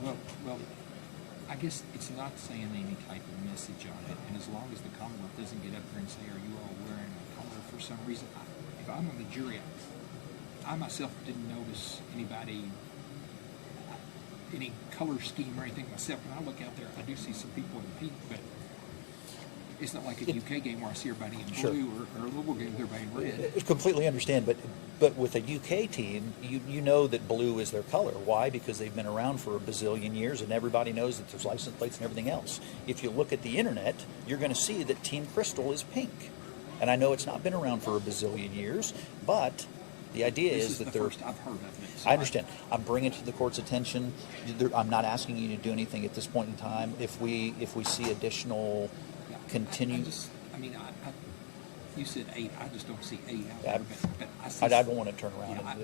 well, I guess it's not saying any type of message on it, and as long as the Commonwealth doesn't get up there and say, are you all wearing a color for some reason? If I'm on the jury, I myself didn't notice any color scheme or anything myself. When I look out there, I do see some people in pink, but it's not like a UK game where I see everybody in blue, or a Louisville game with everybody in red. I completely understand, but with a UK team, you know that blue is their color. Why? Because they've been around for a bazillion years, and everybody knows that there's license plates and everything else. If you look at the internet, you're going to see that Team Crystal is pink. And I know it's not been around for a bazillion years, but the idea This is is that the they're. first I've heard of it. So I understand. I'm bringing it to the court's attention. I'm not asking you to do anything at this point in time. If we see additional continue. You said 8. I just don't see 8 out Yeah, there. But I see. I don't want to turn around. I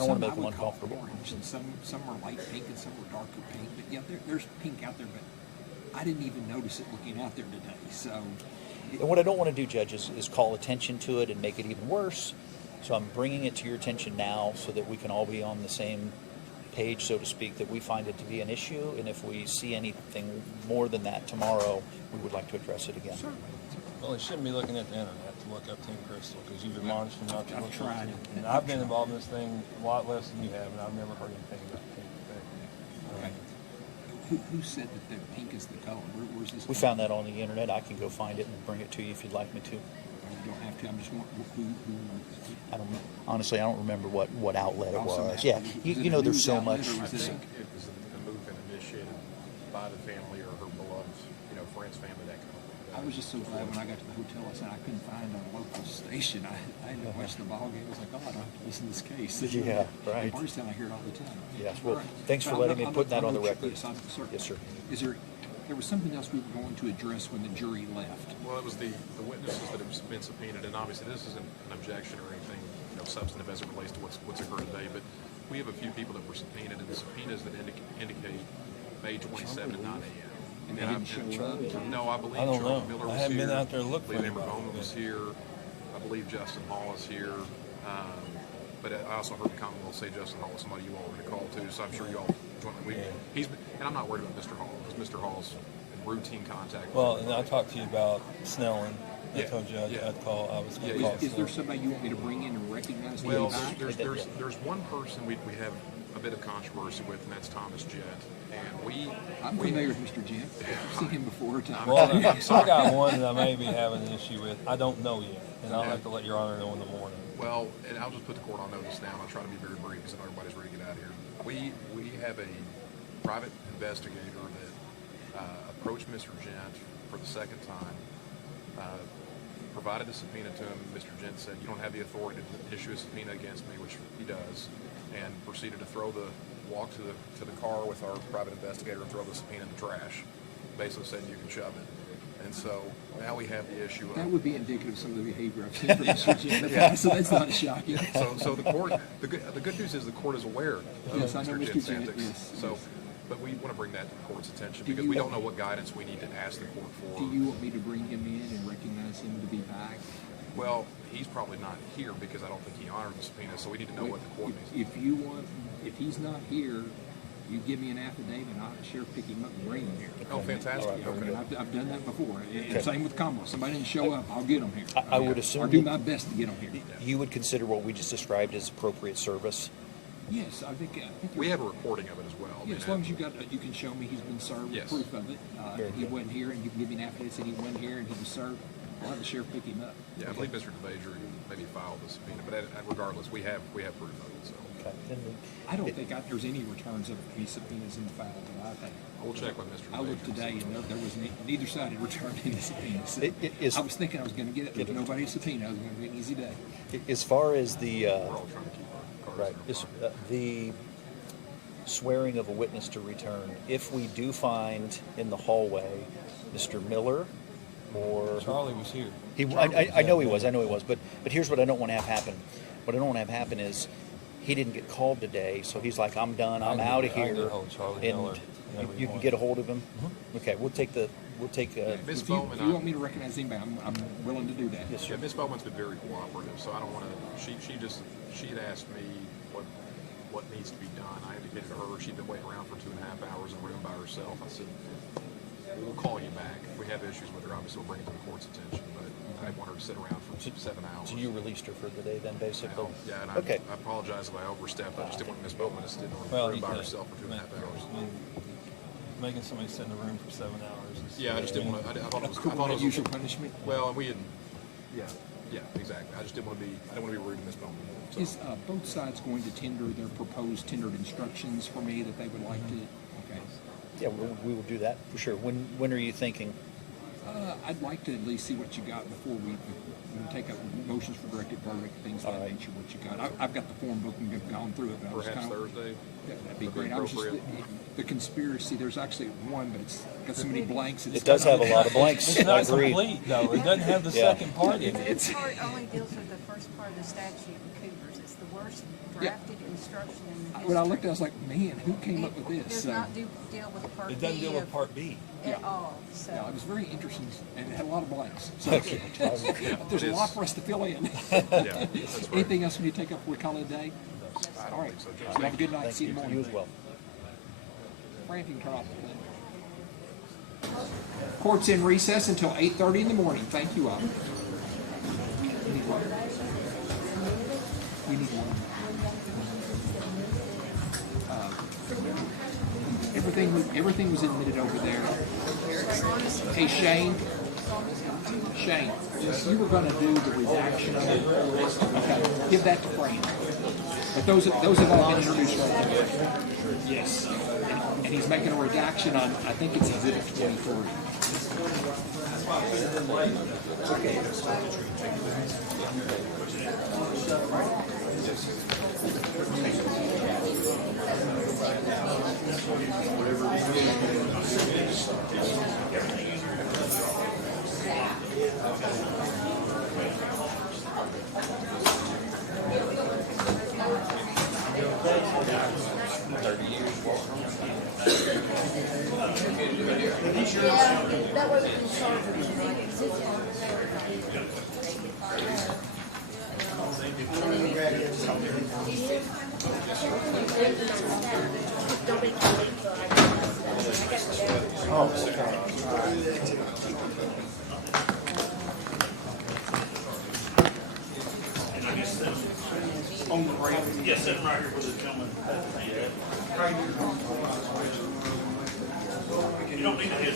don't want to make them uncomfortable. Orange, and some are light pink and some are darker pink. But yeah, there's pink out there. But I didn't even notice it looking out there today. So. And what I don't want to do, Judge, is call attention to it and make it even worse. So I'm bringing it to your attention now so that we can all be on the same page, so to speak, that we find it to be an issue. And if we see anything more than that tomorrow, we would like to address it again. Sure. Well, they shouldn't be looking at the internet to look up Team Crystal because you've admonished them not to I've look tried. at it. And I've been involved in this thing a lot less than you have, and I've never heard anything about Team Okay. Who said that the pink is the color? Where's this? We found that on the internet. I can go find it and bring it to you if you'd like me to. You don't have to. I'm just wondering who. I don't honestly. I don't remember what outlet it Also, was. Yeah, you know, there's so much. I think it was a movement initiated by the family or her beloved, friends, family, that kind of thing. I was just so glad when I got to the hotel. I said I couldn't find a local station. I had to watch the ball game. I was like, oh, I don't have to listen to this case. Yeah, right. In Bardstown, I hear it all the time. Yes. Well, All right. thanks for But letting me put that on the record. Yes, I'm certain. Yes, sir. Is there was something else we were going to address when the jury left? Well, it was the witnesses that have been subpoenaed, and obviously this isn't an objection or anything substantive as it relates to what's occurred today, but we have a few people that were subpoenaed, and the subpoenas that indicate May 27 at 9 a.m. And they didn't show up? No, I believe I don't Charles know. Miller I was haven't here. been out there to look for I believe Amber anybody. Bowman was here. I believe Justin Hall is here. But I also heard the Commonwealth say Justin Hall is somebody you all were going to call too, so I'm sure you all jointly. And I'm not worried about Mr. Hall, because Mr. Hall's in routine contact with Well, and everybody. I talked to you about Snelling. I Yeah, told you I'd yeah. call. I was going to call. Is there somebody you want me to bring in and recognize? Well, back? there's one person we have a bit of controversy with, and that's Thomas Jett. And I'm familiar with Mr. Jim. I've seen him before. Well, I got one that I may be having an issue with. I don't know yet, and I'll have to let Your Honor know in the morning. Well, and I'll just put the court on notice now, and I'll try to be very brief because I know everybody's ready to get out of here. We have a private investigator that approached Mr. Gent for the second time, provided a subpoena to him. Mr. Gent said, you don't have the authority to issue a subpoena against me, which he does, and proceeded to walk to the car with our private investigator and throw the subpoena in the trash, basically saying you can shove it. And so now we have the issue of... That would be indicative of some of the behavior I've seen from Mr. Jim. Yeah. So that's not shocking. So the court, the good news is the court is aware of Yes, I know Mr. Mr. Jent's Jent, antics. yes, So, yes. but we want to bring that to the court's attention Do because you we don't want- know what guidance we need to ask the court for. Do you want me to bring him in and recognize him to be back? Well, he's probably not here because I don't think he honored the subpoena, so we need to know what the court needs. If he's not here, you give me an affidavit, and I'll sure pick him up and bring him here. Oh, fantastic. You know, Okay. I've done that before. And same with Commonwealth. Somebody didn't show up, I'll get them here. I would assume Or do my best to get them here. you would consider what we just described as appropriate service. Yes, I think We have a recording of it as well. Yeah, as long as you can show me he's been served Yes. with proof of it. Very He good. wasn't here, and you can give me an affidavit that he wasn't here and he was served. I'll have the sheriff pick him up. Yeah, I believe Mr. DeVadre maybe filed the subpoena, but regardless, we have proof of it. So I don't think there's any returns of any subpoenas in the file that I've had. we'll check with Mr. I looked today, and there was neither side had returned any subpoenas. So I was thinking I was going to get it, but nobody subpoena. I was going to be an easy day. As far as the We're all trying to keep our cards in our mind. the swearing of a witness to return, if we do find in the hallway Mr. Miller or Charlie was here. I know he was, but here's what I don't want to have happen. What I don't want to have happen is he didn't get called today, so he's like, I'm done, I'm out of I can here. get hold of Charlie And Miller whenever you you can want. get a hold of him. Okay, we'll take. Miss If you Bowman, want me to recognize anybody, I'm willing to do that. Yes, sir. Yeah, Miss Bowman's been very cooperative, so I don't want to. She had asked me what needs to be done. I indicated to her she'd been waiting around for 2.5 hours in a room by herself. I said, we'll call you back if we have issues with her. Obviously, we'll bring it to the court's attention, but I didn't want her to sit around for 7 hours. So you released her for the day then, basically? Yeah, and Okay. I apologize if I overstepped. I just didn't want Miss Bowman to sit in a Well, room by he herself for 2.5 hours. Making somebody sit in a room for 7 hours. Yeah, I just didn't want to. I thought it was. I Could thought it was unusual punishment. Well, and we had. Yeah, exactly. I just didn't want to be. I didn't want to be rude to Miss Bowman. So. Is both sides going to tender their proposed tendered instructions for me that they would like to? Okay. Yeah, we will do that for sure. When are you thinking? I'd like to at least see what you got before we you take up motions for directed verdict, things of that Alright. nature, what you got. I've got the form book and have gone through it, but I was Perhaps kind of. Thursday? That'd be would be great. I was just, appropriate. the conspiracy, there's actually one, but it's got so many blanks. It does have a lot of blanks. It's not I agree. complete, though. It doesn't have the Yeah. second part in it. This part only deals with the first part of the statute in Coopers. It's the worst drafted instruction in the history. When I looked, I was like, man, who came up with It this? does So, not deal with part B. It doesn't deal with part B. At all, so. yeah, it was very interesting, and it had a lot of blanks. So, Okay. there's It a lot is. for us to fill in. Yeah, that's right. Anything else we need to take up before we call it a day? I All don't right. think so, So Judge. have a good night. Thank See you in the you. morning. You as well. Frank, you can turn off the thing. Court's in recess until 8:30 in the morning. Thank you all. We need one. We need one. Everything was admitted over there. Hey, Shane, you were going to do the redaction of it. Okay, give that to Fran. But those have all been introduced right there. Yes. And he's making a redaction on, I think it's Exhibit 23. That wasn't in charge of it. Yes, sitting right here with the gentleman. You don't need to hit